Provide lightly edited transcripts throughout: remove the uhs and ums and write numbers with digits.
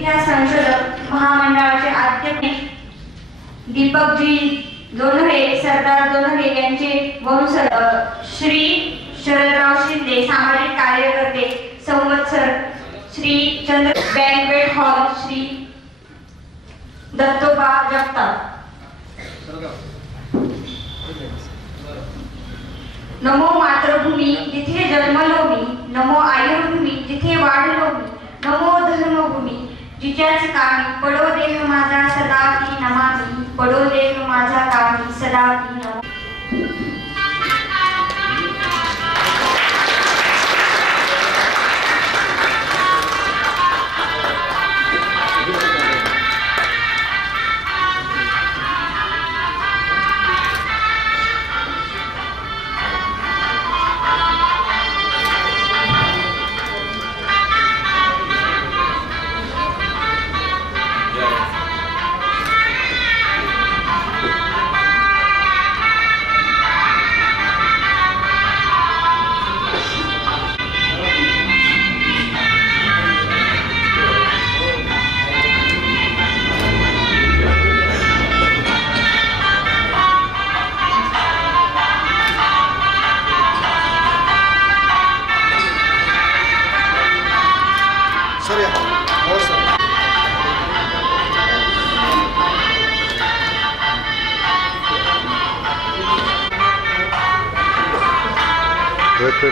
इतिहास संशोधक महामंडळाचे अध्यक्ष दीपकजी लोणरे, सरदार लोणरे यांचे वंश, श्री शरदराव शिंदे सामाजिक कार्यकर्ते, संवत्सर श्री चंद्र बँक्वेट हॉल, श्री दत्तोबा जगताप। नमो मातृभूमी जिथे जन्मलो मी, नमो आयुर्भूमी जिथे वाढलो मी, नमो धर्मभूमी जिच्याच कामी पडो देह माझा सदा की नमामी, पडो देह माझा कामी सदा की Namami.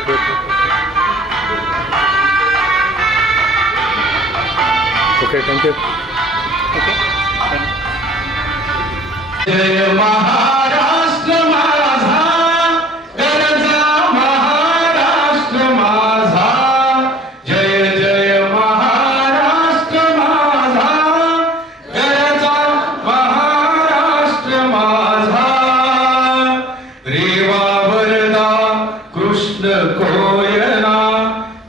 Wait. Okay, thank you. Okay. जय महाराष्ट्र माझा, गरजा महाराष्ट्र माझा, जय जय महाराष्ट्र माझा, गरजा महाराष्ट्र माझा। रेवा वरदा कृष्ण कोयना,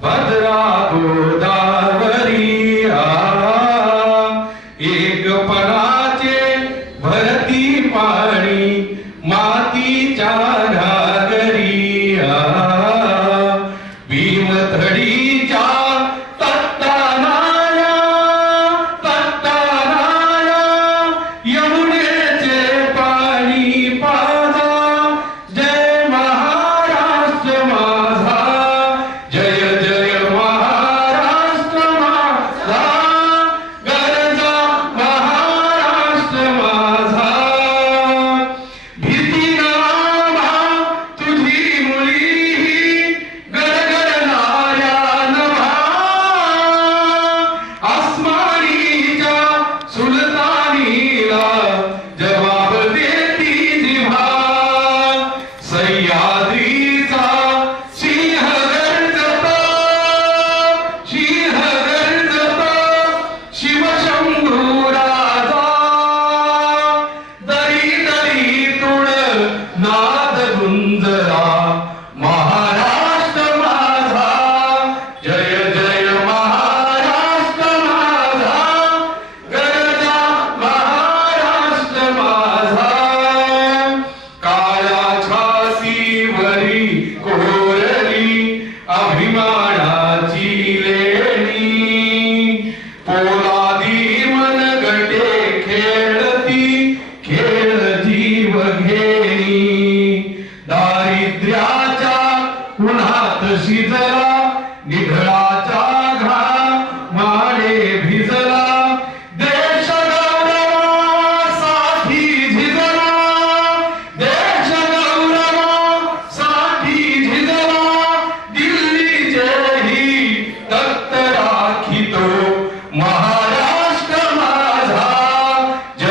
भद्रा गोदावरी एकपणाचे भरती पाणी मातीच्या घागरी। भीमथडीच्या तत्तानाया यमुनेचे पाणी पाजा, जय महाराष्ट्र माझा, जय जय महाराष्ट्र माझा, गरजा महाराष्ट्र माझा। भीती नामा तुझी मुली गडगडणाऱ्या नभा, आसमानीच्या सुलतानीला जवाब देती जिव्हा। सह्याद्रीचा सिंह गर्जतो, शिवशंभू राजा, दरी दरीतून नाद गुंजला महाराष्ट्र माझा, जय जय महाराष्ट्र माझा, गरजा महाराष्ट्र माझा। काळ्या छातीवरी कोरली अभिमानाची लेणी, पोलादी मनगटे खेळती खेळ जीव घेणी। दारिद्र्याच्या उन्हात शिजला निधळाचा घामाने भिजला, देश गौरवासाठी झिजला, देश गौरवासाठी झिजला। दिल्लीचेही तख्त राखितो महाराष्ट्र माझा, जय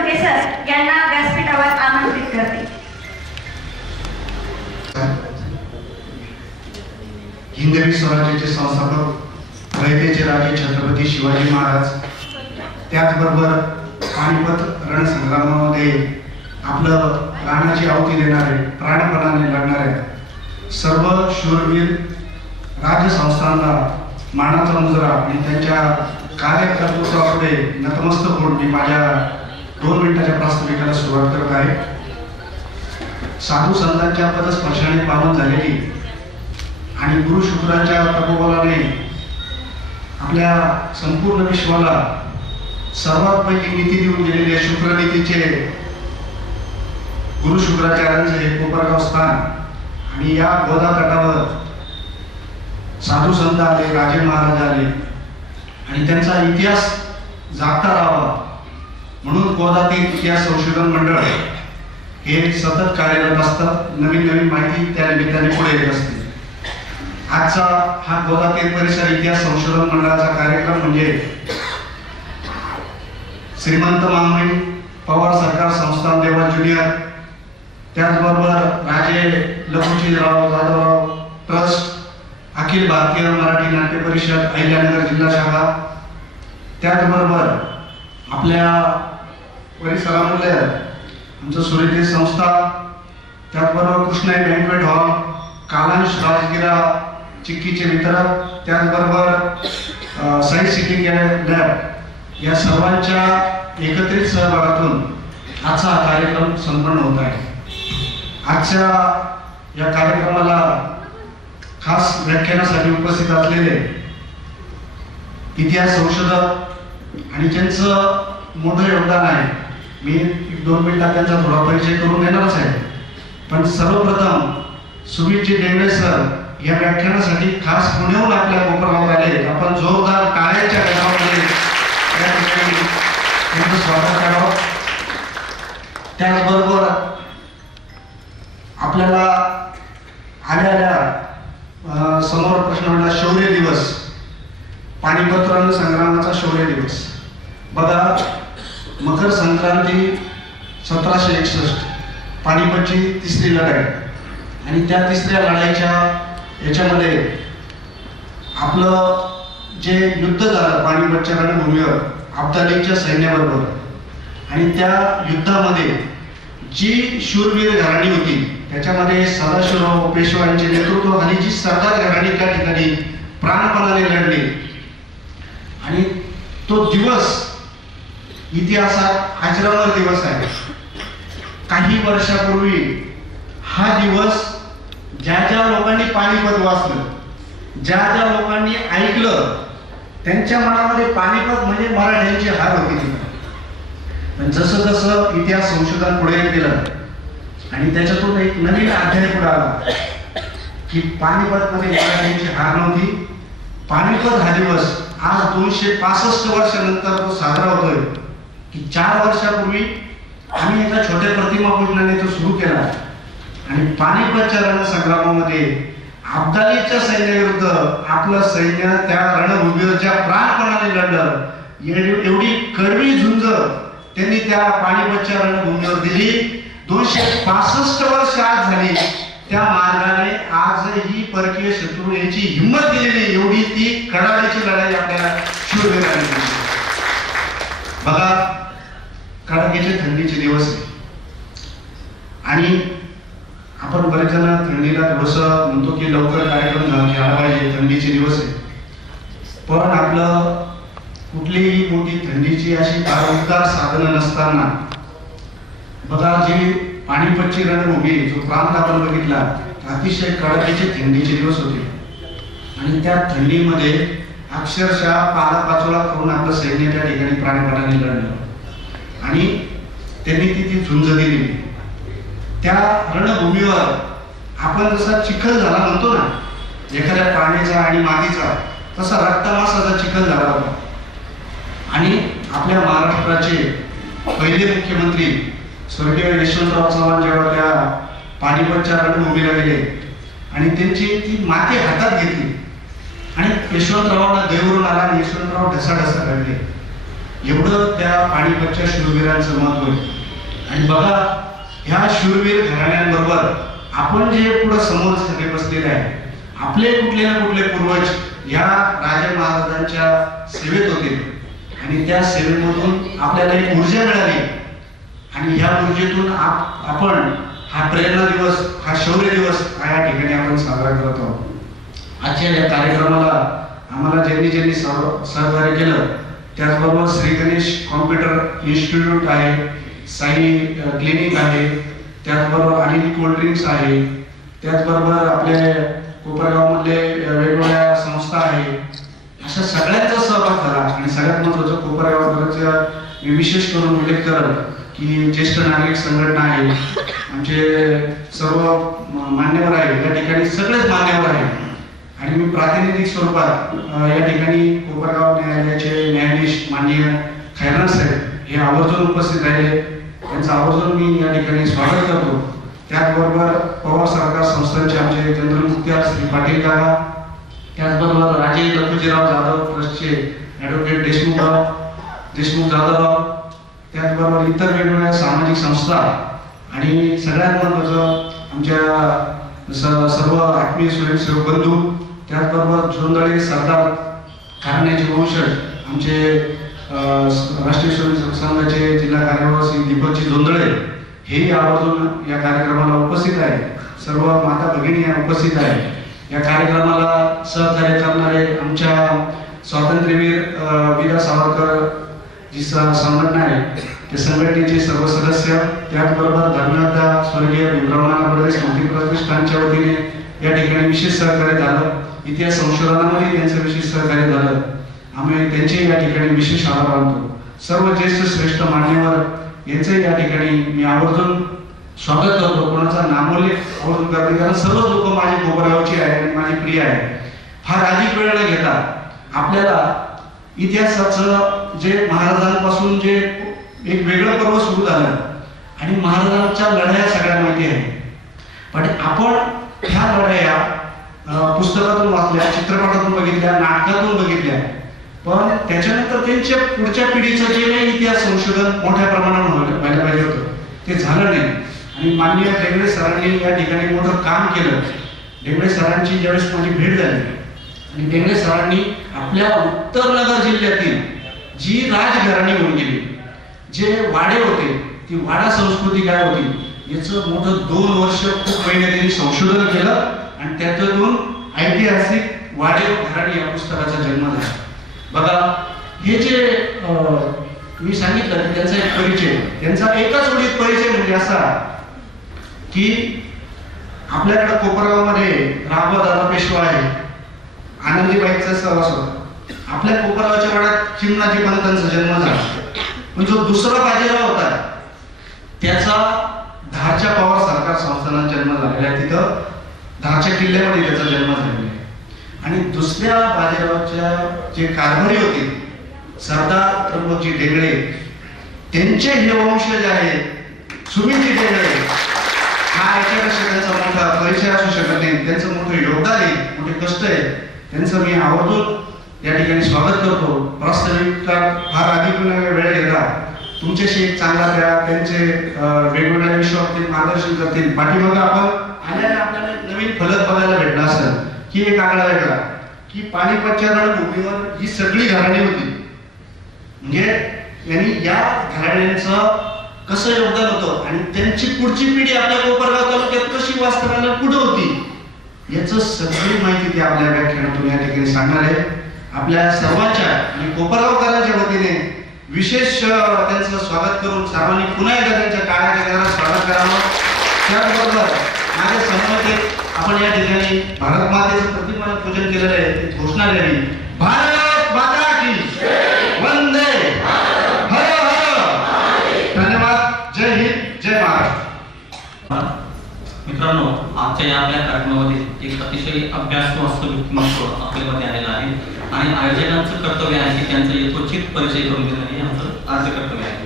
ढोलके सर यांना व्यासपीठावर आमंत्रित करते. हिंदवी स्वराज्याचे संस्थापक रयतेचे राजे छत्रपती शिवाजी महाराज, त्याचबरोबर पानिपत रणसंग्रामामध्ये आपलं प्राणाची आहुती देणारे, प्राणपणाने लढणारे सर्व शूरवीर राजसंस्थांना मानाचा मुजरा आणि त्यांच्या कार्यकर्तृत्वापुढे नतमस्तक होऊन मी माझ्या 2 मिनिटाच्या प्रास्ताविकाला सुरुवात करत आहे. साधू संतांच्या पदस्पर्शाने पावन झालेली आणि गुरु शुक्राच्या तपोबलाने आपल्या संपूर्ण विश्वाला सर्वात पहिली नीती देऊन गेलेले शुक्रनीतीचे गुरु शुक्राचार्यांचे हे कोपरगाव स्थान आणि या गोदा तटावर साधू संत आले, राजे महाराज आले आणि त्यांचा इतिहास जागता राहावा म्हणून गोदातील इतिहास संशोधन मंडळ हे सतत कार्यरत असतात. नवीन नवीन माहिती त्या निमित्ताने पुढे येत असते. आजचा हा गोदातील परिसर इतिहास संशोधन मंडळाचा कार्यक्रम म्हणजे श्रीमंत मामणी पवार सरकार संस्थान देवा ज्युनियर, त्याचबरोबर राजे लखुजीराव जाधवराव ट्रस्ट, अखिल भारतीय मराठी नाट्य परिषद अहिल्यानगर जिल्हा शाखा, त्याचबरोबर आपल्या परिसरामध्ये आमचं सुरेश संस्था, त्याचबरोबर कृष्णाई बँक्वेट हॉल, कालांश राजगिरा चिक्कीचे वितरक, त्याचबरोबर सायन्स सिटी लॅब या सर्वांच्या एकत्रित सहभागातून आजचा हा कार्यक्रम संपन्न होत आहे. आजच्या या कार्यक्रमाला खास व्याख्यानासाठी उपस्थित असलेले इतिहास संशोधक आणि ज्यांचं मोठं योगदान आहे, मी 2 मिनिटात त्यांचा थोडा परिचय करून देणारच आहे. पण सर्वप्रथम सुमितजी डेंगळे सर या व्याख्यानासाठी खास पुण्याहून आपल्या कोपरगावात आले. आपण जोरदार टाळ्यांच्या गजरामध्ये या ठिकाणी त्यांचं स्वागत करावं. त्याचबरोबर आपल्याला आलेल्या समोर प्रश्न म्हणला शौर्य दिवस, पानिपत रण संग्रामाचा शौर्य दिवस. बघा, मकर संक्रांती 1761 पानिपतची 3री लढाई आणि त्या 3ऱ्या लढाईच्या याच्यामध्ये आपलं जे युद्ध झालं पानिपतच्या रणभूमीवर अब्दालीच्या सैन्याबरोबर आणि त्या युद्धामध्ये जी शूरवीर घराणी होती त्याच्यामध्ये सदाशिवराव पेशव्यांचे नेतृत्वाखाली जी सरदार घराणी त्या ठिकाणी प्राणपणाने लढली आणि तो दिवस इतिहासात अजरामर दिवस आहे. काही वर्षापूर्वी हा दिवस ज्या ज्या लोकांनी पानिपत वाचलं, ज्या ज्या लोकांनी ऐकलं, त्यांच्या मनामध्ये पानिपत म्हणजे मराठ्यांची हार होती. पण जसं जसं इतिहास संशोधन पुढे गेलं आणि त्याच्यातून एक नवीन अध्याय पुढे आला की पानिपतमध्ये मराठ्यांची हार नव्हती. पानिपत हा दिवस आज 265 वर्षानंतर तो साजरा होतोय की 4 वर्षापूर्वी आम्ही एका छोट्या प्रतिमा पूजनाने तो सुरू केला आणि पानिपतच्या रणसंग्रामामध्ये अब्दालीच्या सैन्याविरुद्ध आपलं सैन्य त्या रणभूमीवर ज्या प्राणपणाने लढलं, एवढी कडवी झुंज त्यांनी त्या पानिपतच्या रणभूमीवर दिली. 265 वर्ष आज झाली. त्या मार्गाने आजही परकीय शत्रू याची हिंमत दिलेली, एवढी ती कडाडीची लढाई आपल्याला शूरवीरांनी दिली. बघा, कडाक्याचे थंडीचे दिवस आणि आपण बरेच जण थंडीला थोडंसं म्हणतो की लवकर कार्यक्रम घ्यायला पाहिजे, थंडीचे दिवस आहे. पण आपलं कुठलीही मोठी थंडीची अशी आरोग्यदार साधनं नसताना बघा, जी पानिपतची रणभूमी जो प्रांत आपण बघितला अतिशय कडाक्याचे थंडीचे दिवस होते आणि त्या थंडीमध्ये अक्षरशः पालापाचोळा करून आपलं सैन्य त्या ठिकाणी प्राणपणाने लढलं आणि त्यांनी ती झुंज दिली. त्या रणभूमीवर आपण जसा चिखल झाला म्हणतो ना एखाद्या प्राण्याचा आणि मातीचा, तसा रक्तमासाचा चिखल झाला होता. आणि आपल्या महाराष्ट्राचे पहिले मुख्यमंत्री स्वर्गीय यशवंतराव चव्हाण जेव्हा त्या पानिपतच्या रणभूमीला गेले आणि त्यांची ती माती हातात घेतली आणि यशवंतरावांना देवरून आला आणि यशवंतराव ढसाढसा घडले एवढं त्या पानिपतच्या शूरवीरांचं महत्व आहे. आणि बघा, ह्या शूरवीर घराण्यांबरोबर आपण जे पुढे समोर सगळे बसलेले आहे, आपले कुठले ना कुठले पूर्वज या राजे महाराजांच्या सेवेत होते आणि त्या सेवेमधून आपल्याला एक ऊर्जा मिळाली आणि ह्या ऊर्जेतून आपण हा प्रेरणा दिवस, हा शौर्य दिवस या ठिकाणी आपण साजरा करत आहोत. आजच्या या कार्यक्रमाला आम्हाला ज्यांनी सहकार्य केलं, त्याचबरोबर श्री गणेश कॉम्प्युटर इन्स्टिट्यूट आहे, साई क्लिनिक आहे, त्याचबरोबर अनिल कोल्ड्रिंक्स आहे, त्याचबरोबर आपले कोपरगावमधले वेगवेगळ्या संस्था आहे, अशा सगळ्यांचा सहभाग झाला. आणि सगळ्यात महत्त्वाचं कोपरगावकरांचा मी विशेष करून उल्लेख करत की ज्येष्ठ नागरिक संघटना आहे, आमचे सर्व मान्यवर आहे, या ठिकाणी सगळेच मान्यवर आहे. आणि मी प्रातिनिधिक स्वरूपात या ठिकाणी कोपरगाव न्यायालयाचे न्यायाधीश माननीय खैरान साहेब हे आवर्जून उपस्थित राहिले, त्यांचं आवर्जून मी या ठिकाणी स्वागत करतो. त्याचबरोबर पवार सरकार संस्थांचे आमचे जनरल मुख्यार श्री पाटील काका, त्याचबरोबर राजे लखुजीराव जाधव ट्रस्टचे ॲडव्होकेट देशमुख जाधवराव, त्याचबरोबर इतर वेगवेगळ्या सामाजिक संस्था आणि सगळ्यात महत्त्वाचं आमच्या सर्व आत्मीय स्वयंसेवक बंधू, त्याचबरोबर जोंधळे सरदार घराण्याचे वंशज आमचे राष्ट्रीय स्वयंसेवक संघाचे जिल्हा कार्यवाह श्री दीपकजी जोंधळे हेही आवर्जून या कार्यक्रमाला उपस्थित आहे. सर्व माता भगिनी उपस्थित आहे. या कार्यक्रमाला सहकार्य करणारे आमच्या स्वातंत्र्यवीर वीर सावरकर जी संघटना आहे, त्या संघटनेचे सर्व सदस्य, त्याचबरोबर धर्मयोद्धा स्वर्गीय भीमराव बर्वे स्मृती प्रतिष्ठानच्या वतीने या ठिकाणी विशेष सहकार्य झालं. इतिहास संशोधनामध्ये त्यांचं विशेष सहकार्य झालं. आम्ही त्यांचे या ठिकाणी विशेष आभार मानतो. सर्व ज्येष्ठ श्रेष्ठ मान्यवर यांचे या ठिकाणी मी आवर्जून स्वागत करतो. कोणाचा नामोल्लेख आवर्जून करते, कारण सर्व लोक माझे कोपरगावचे आहे आणि माझी प्रिय आहे. फार अधिक वेळ न घेता आपल्याला इतिहासाचं जे महाराजांपासून जे एक वेगळं पर्व सुरू झालं आणि महाराजांच्या लढाया सगळ्या माहिती आहे, पण आपण ह्या लढाया पुस्तकातून वाचल्या, चित्रपटातून बघितल्या, नाटकातून बघितल्या, पण त्याच्यानंतर त्यांच्या पुढच्या पिढीचं जे काही इतिहास संशोधन मोठ्या प्रमाणावर व्हायला पाहिजे होतं ते झालं नाही. आणि माननीय डेंगळे सरांनी या ठिकाणी मोठं काम केलं. डेंगळे सरांची ज्यावेळेस माझी भेट झाली आणि डेंगळे सरांनी आपल्या उत्तरनगर जिल्ह्यातील जी राजघराणी होऊन गेली, जे वाडे होते, ती वाडा संस्कृती काय होती याचं मोठं 2 वर्ष खूप महिने त्यांनी संशोधन केलं आणि त्यातून ऐतिहासिक वाडे घराणी या पुस्तकाचा जन्म झाला. बघा, हे जे मी सांगितलं की त्यांचा एक परिचय, त्यांचा एकाच ओळीत परिचय म्हणजे असा की आपल्याकडे कोपरगावमध्ये राघवदादा पेशवा आहे, आनंदीबाईचा सहवास होता. आपल्या कोपरगावच्या वाड्यात चिमणाजी पंतांचा जन्म झाला. पण जो दुसरा बाजीराव होता त्याचा धारच्या पवार सरकार संस्थानात जन्म झालेला आहे. तिथं धारच्या किल्ल्यामध्ये त्याचा जन्म झालेला आहे. आणि दुसऱ्या बाजीरावच्या जे कारभारी होते सरदार प्रमोदजी डेंगळे, त्यांचे हे वंशज आहेत सुमितजी डेंगळे. हा याच्यापेक्षा त्यांचा मोठा परिचय असू शकत नाही. त्यांचं मोठं योगदान आहे, मोठे कष्ट आहे. त्यांचं मी आवर्जून या ठिकाणी स्वागत करतो. प्रास्ताविकता फार अधिक वेळ घेता तुमच्याशी एक चांगला त्यांचे वेगवेगळ्या विषयावरती मार्गदर्शन करतील. पाठीमागं आपण आल्याने आपल्याला नवीन फलक बघायला भेटला असेल की एक आकडा वेगळा की पानिपतच्या रणभूमीवर ही सगळी घराणी होती. म्हणजे यांनी या घराण्यांचं कसं योगदान होतं आणि त्यांची पुढची पिढी आपल्या कोपरगाव तालुक्यात कशी वास्तव्याला पुढे होती याचं सगळी माहिती ते आपल्या व्याख्यानातून या ठिकाणी सांगणार आहे. आपल्या सर्वांच्या आणि कोपरगावकरांच्या वतीने विशेष त्यांचं स्वागत करून सर्वांनी पुन्हा एकदा त्यांच्या काळाच्या घरात स्वागत करावं. त्याचबरोबर माझ्या समोर आपण या ठिकाणी भारत मातेचं प्रतिमा पूजन केलेलं आहे, ती घोषणा द्यावी. भारत माता की वंदे हर हर. धन्यवाद. जय हिंद, जय महाराष्ट्र. मित्रांनो, आजच्या या आपल्या कार्यक्रमामध्ये एक अतिशय अभ्यासू असं व्यक्तिमत्व आपल्यामध्ये आलेलं आहे आणि आयोजकांचं कर्तव्य आहे की त्यांचा यथोचित परिचय करून देणं हे आमचं आद्य कर्तव्य आहे.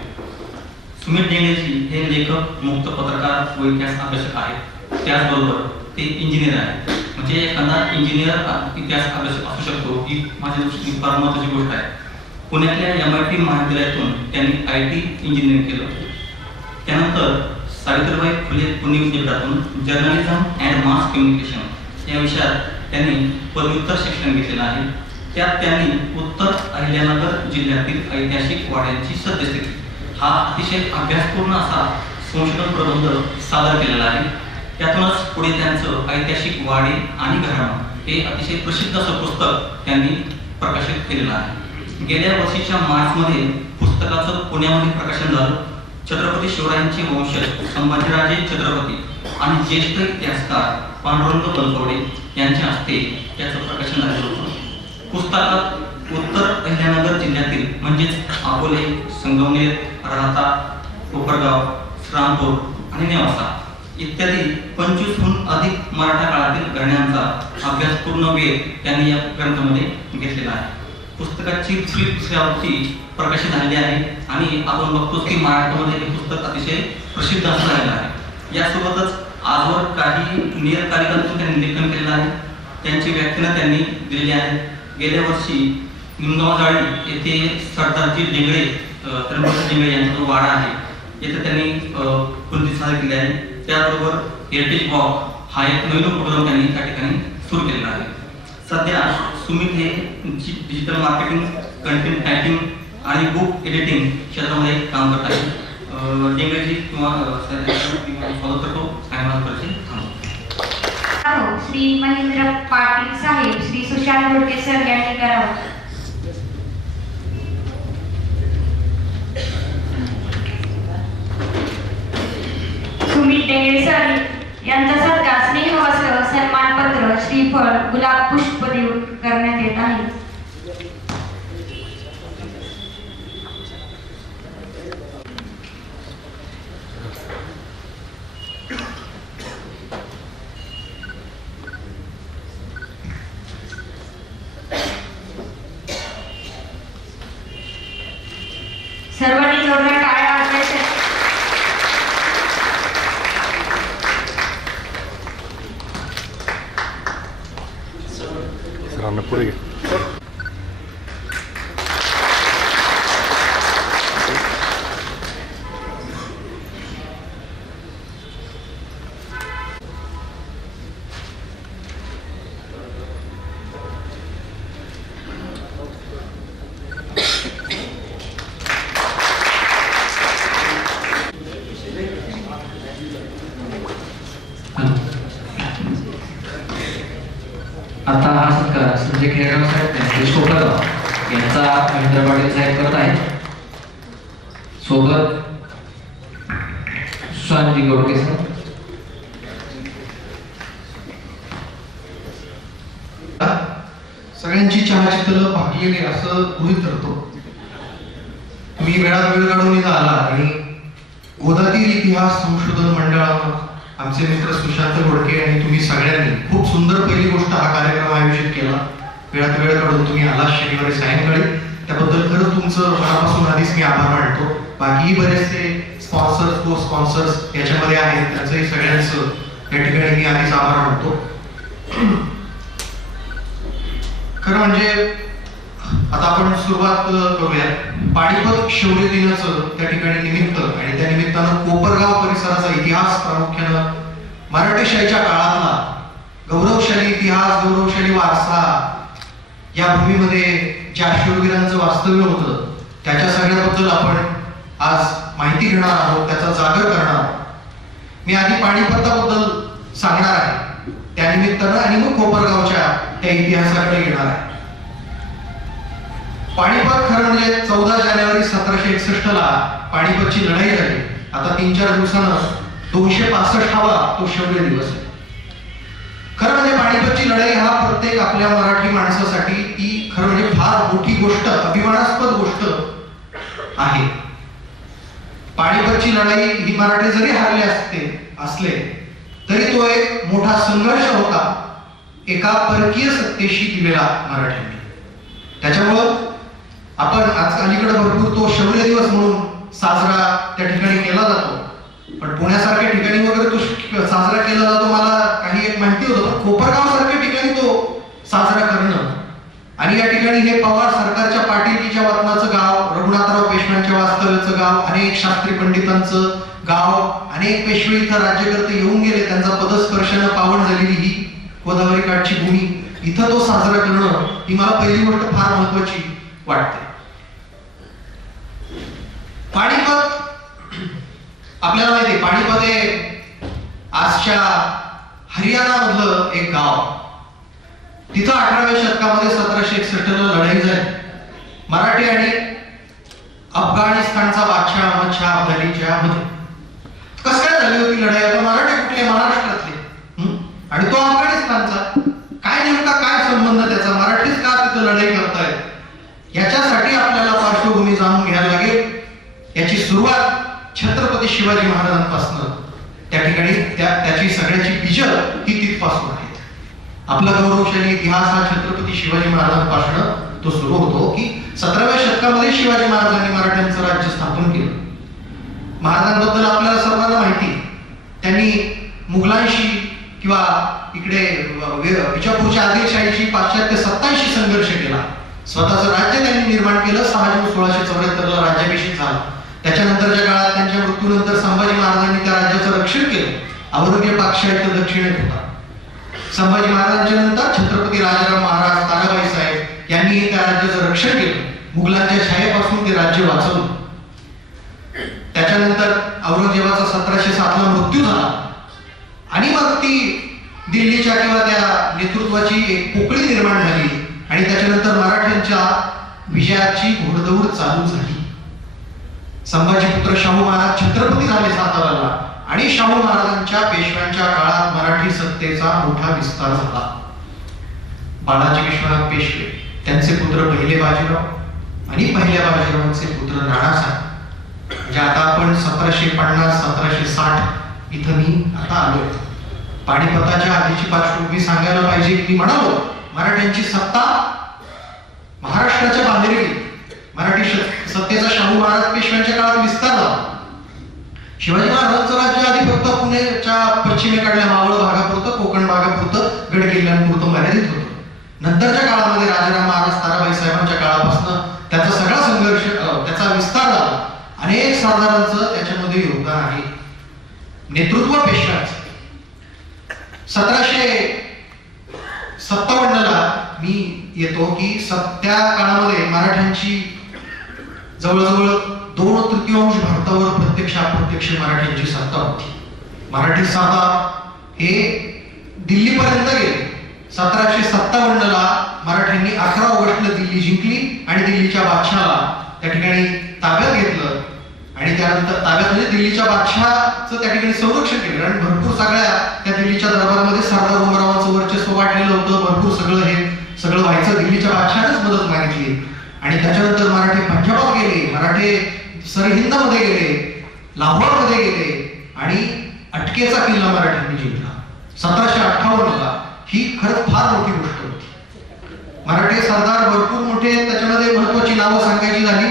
सुमित डेंगळेजी हे लेखक, मुक्त पत्रकार व इतिहास अभ्यासक आहेत. त्याचबरोबर ते इंजिनियर आहेत. म्हणजे एखादा इंजिनियर इतिहास अभ्यासक असू शकतो ही माझ्या दृष्टीने फार महत्त्वाची गोष्ट आहे. पुण्यातल्या MIT महाविद्यालयातून त्यांनी IT इंजिनिअरिंग केलं. त्यानंतर सावित्रीबाई फुले पुणे विद्यापीठातून जर्नलिझम अँड मास कम्युनिकेशन या विषयात त्यांनी पदव्युत्तर शिक्षण घेतलेलं आहे. त्यात त्यांनी उत्तर अहिल्यानगर जिल्ह्यातील ऐतिहासिक वाड्यांची सद्यस्थिती हा अतिशय अभ्यासपूर्ण असा संशोधन प्रबंध सादर केलेला आहे. त्यातूनच पुढे त्यांचं ऐतिहासिक वाडे आणि घराणं हे अतिशय प्रसिद्ध असं पुस्तक त्यांनी प्रकाशित केलेलं आहे. गेल्या वर्षीच्या मार्चमध्ये पुस्तकाचं पुण्यामध्ये प्रकाशन झालं. छत्रपती शिवरायांचे वंशज संभाजीराजे छत्रपती आणि ज्येष्ठ इतिहासकार पांडुरंग बनसोडे यांच्या हस्ते त्याचं प्रकाशन झालेलं होतं. पुस्तकात उत्तर अहिल्यानगर जिल्ह्यातील म्हणजेच अकोले, संगमनेर, राहता, कोपरगाव, श्रामपूर आणि नेवासा इत्यादी 25हून अधिक मराठा काळातील घराण्यांचा अभ्यासपूर्ण वेध त्यांनी या ग्रंथामध्ये घेतलेला आहे. पुस्तकाची दुसरी आवृत्ती प्रकाशित झालेली आहे आणि आपण बघतो की महाराष्ट्रामध्ये हे पुस्तक अतिशय प्रसिद्ध असं झालेलं आहे. यासोबतच आजवर काही नियतकालिकांतून त्यांनी लेखन केलेलं आहे. त्यांची व्याख्यानं त्यांनी दिलेली आहेत. गेल्या वर्षी निमगावजाळी येथे सरदारजी डेंगळे त्र्यंबक डेंगळे यांचा जो वाडा आहे येथे त्यांनी कृती सादर केली आहे. त्याचबरोबर हेरिटेज वॉक हा एक नवीन उपक्रम त्यांनी त्या ठिकाणी सुरू केलेला आहे. सध्या सुमित हे डिजिटल मार्केटिंग, कंटेंट रायटिंग आणि बुक एडिटिंग क्षेत्रामध्ये काम करत आहे. डेंगळेजी किंवा फॉलो करतो आणि मला परिचय थांबतो. श्री महेंद्र पाटील साहेब, श्री सुशांत घोडके सर यांनी करावं. सुमित डेंगळे सर यांचा सत्कार स्नेहवस्त्र, सन्मानपत्र, श्रीफळ, गुलाब पुष्प देऊन करण्यात येत आहे. सर्वांनी जोरदार टाळ्या वाजवायच्या. सरांना पुढे घे. आता हा सत्कार संजय खेडेगाव साहेब यांचे कोपरगाव यांचा महेंद्र पाटील साहेब करत आहेत. सोबत सुशांतजी घोडके सर. सगळ्यांची चहाची तलं भागलेली असं गृहीत धरतो. मी वेळात वेळ काढून इथं आला आणि गोदातीर इतिहास संशोधन मंडळानं आमचे मित्र सुशांत घोडके आणि तुम्ही सगळ्यांनी खूप सुंदर पहिली गोष्ट हा कार्यक्रम आयोजित केला. वेळात वेळ काढून तुम्ही आला शनिवारी सायंकाळी, त्याबद्दल खरंच तुमचं मनापासून आधीच मी आभार मानतो. बाकीही बरेचसे स्पॉन्सर्स, को स्पॉन्सर्स याच्यामध्ये आहेत, त्यांचंही सगळ्यांचं या ठिकाणी मी आधीच आभार मानतो. खरं म्हणजे आता आपण सुरुवात करूया. पानिपत शौर्य दिनाचं त्या ठिकाणी निमित्त आणि त्या निमित्तानं कोपरगाव परिसराचा इतिहास, प्रामुख्यानं मराठेशाहीच्या काळातला गौरवशाली इतिहास, गौरवशाली वारसा, या भूमीमध्ये ज्या शूरवीरांचं वास्तव्य होतं त्याच्या सगळ्याबद्दल आपण आज माहिती घेणार आहोत, त्याचा जागर करणार आहोत. मी आधी पानिपताबद्दल सांगणार आहे त्या निमित्तानं आणि मग कोपरगावच्या त्या इतिहासाकडे येणार आहे. पानिपत खरं म्हणजे 14 जानेवारी 1761 ला पानिपतची लढाई झाली. आता 3-4 दिवसानं 265वा तो शौर्य दिवस आहे. खरं म्हणजे पानिपतची लढाई हा प्रत्येक आपल्या मराठी माणसासाठी ती खरं म्हणजे फार मोठी गोष्ट, अभिमानास्पद गोष्ट आहे. पानिपतची लढाई ही मराठे जरी हारले असले तरी तो एक मोठा संघर्ष होता एका परकीय सत्तेशी दिलेला मराठ्यांनी. त्याच्यामुळं आपण आज अलीकडे भरपूर तो शौर्य दिवस म्हणून साजरा त्या ठिकाणी केला जातो, पण पुण्यासारख्या ठिकाणी वगैरे तो साजरा केला जातो मला काही एक माहिती होतं, पण कोपरगाव सारख्या ठिकाणी तो साजरा करणं आणि या ठिकाणी हे पवार सरकारच्या पाटीलकीच्या वतनाचं गाव, रघुनाथराव पेशव्यांच्या वास्तव्याचं गाव, अनेक शास्त्री पंडितांचं गाव, अनेक पेशवे इथं राज्यकर्ते येऊन गेले, त्यांचा पदस्पर्शानं पावन झालेली ही गोदावरी काठची भूमी इथं तो साजरा करणं ही मला पहिली गोष्ट फार महत्वाची वाटते. पाणीपत आपल्याला माहिती आहे, पाणीपत हे आजच्या हरियाणा मधलं एक गाव. तिथं 18व्या शतकामध्ये 1761ला लढाई झाली. मराठी आणि अफगाणिस्तानचा बादशाह अहमद शाह अब्दालीच्या मध्ये. कसं काय झाली होती लढाई? आता मराठी कुठले? महाराष्ट्रातले. आणि तो अफगाणिस्तानचा. काय नेमका काय संबंध त्याचा? मराठीच का तिथं लढाई करतायत? याच्यासाठी आपल्याला पार्श्वभूमी जाणून घ्यायला लागेल. याची सुरुवात छत्रपती शिवाजी महाराजांपासून, त्या ठिकाणी त्याची सगळ्याची बीज ही तिथपासून आहेत. आपला गौरवशाली इतिहास हा छत्रपती शिवाजी महाराजांपासून तो सुरू होतो की 17व्या शतकामध्ये शिवाजी महाराजांनी मराठ्यांचं राज्य स्थापन केलं. महाराजांबद्दल आपल्याला सर्वांना माहिती, त्यांनी मुघलांशी किंवा इकडे विजापूरच्या आदिलशाहीशी पाश्चात्य सत्तांशी संघर्ष केला. स्वतःचं राज्य त्यांनी निर्माण केलं. 6 जून 1674 ला राज्याभिषेक झाला. त्याच्यानंतरच्या काळात त्यांच्या मृत्यूनंतर संभाजी महाराजांनी त्या राज्याचं रक्षण केलं. औरंगजेब बादशाह इथं दक्षिणेत होता. संभाजी महाराजांच्या नंतर छत्रपती राजाराम महाराज ताराबाई साहेब यांनी त्या राज्याचं रक्षण केलं. मुघलांच्या छायेपासून ते राज्य वाचवलं. त्याच्यानंतर औरंगजेबाचा 1707 ला मृत्यू झाला आणि मग ती दिल्लीच्या किंवा त्या नेतृत्वाची एक पोकळी निर्माण झाली आणि त्याच्यानंतर मराठ्यांच्या विजयाची घोडदौड चालू झाली. संभाजी पुत्र शाहू महाराज छत्रपती झाले साताऱ्याला आणि शाहू महाराजांच्या पेशव्यांच्या काळात मराठी सत्तेचा मोठा विस्तार झाला. बाळाजी विश्वनाथ पेशवे, त्यांचे पुत्र पहिले बाजीराव आणि पहिल्या बाजीरावांचे पुत्र नानासाहेब. म्हणजे आता आपण 1750-1760 इथं मी आता आलोय. पाणीपताच्या आधीची पार्श्वभूमी सांगायला पाहिजे की मी म्हणालो मराठ्यांची सत्ता महाराष्ट्राच्या बाहेर गेली. मराठी सत्तेचा शाहू महाराज पेशव्यांच्या काळात विस्तार झाला. शिवाजी महाराजांचं राज्य आधी फक्त पुण्याच्या पश्चिमेकडल्या मावळ भागापुरतं, कोकण भागापुरतं, गड किल्ल्यांपुरतं मर्यादित होतं. नंतरच्या काळामध्ये राजाराम महाराज ताराबाई साहेबांच्या काळापासून त्याचा सगळा संघर्ष, त्याचा विस्तार झाला. अनेक सरदारांचं त्याच्यामध्ये योगदान आहे. नेतृत्व पेशव्यांचं 1757 ला मी येतो की त्या काळामध्ये मराठ्यांची जवळजवळ 2/3 भारतावर प्रत्यक्ष अप्रत्यक्ष मराठ्यांची सत्ता होती. मराठी सरदार हे दिल्लीपर्यंत गेले. 1757 ला मराठ्यांनी 11 ऑगस्टला दिल्ली जिंकली आणि दिल्लीच्या बादशहाला त्या ठिकाणी ताब्यात घेतलं आणि त्यानंतर ताब्यात म्हणजे दिल्लीच्या बादशहाचं त्या ठिकाणी संरक्षण केलं. आणि भरपूर सगळ्या त्या दिल्लीच्या दरबारामध्ये सरदार उमरावांचं वर्चस्व वाढलेलं होतं. भरपूर सगळं व्हायचं. दिल्लीच्या बादशहानेच मदत मागितली आणि त्याच्यानंतर मराठे पंजाबात गेले, मराठे सरहिंदमध्ये गेले, लाहोरमध्ये गेले आणि अटकेचा किल्ला मराठ्यांनी जिंकला 1758 ला. ही खरंच फार मोठी गोष्ट होती. मराठी सरदार भरपूर मोठे. त्याच्यामध्ये महत्वाची नावं सांगायची झाली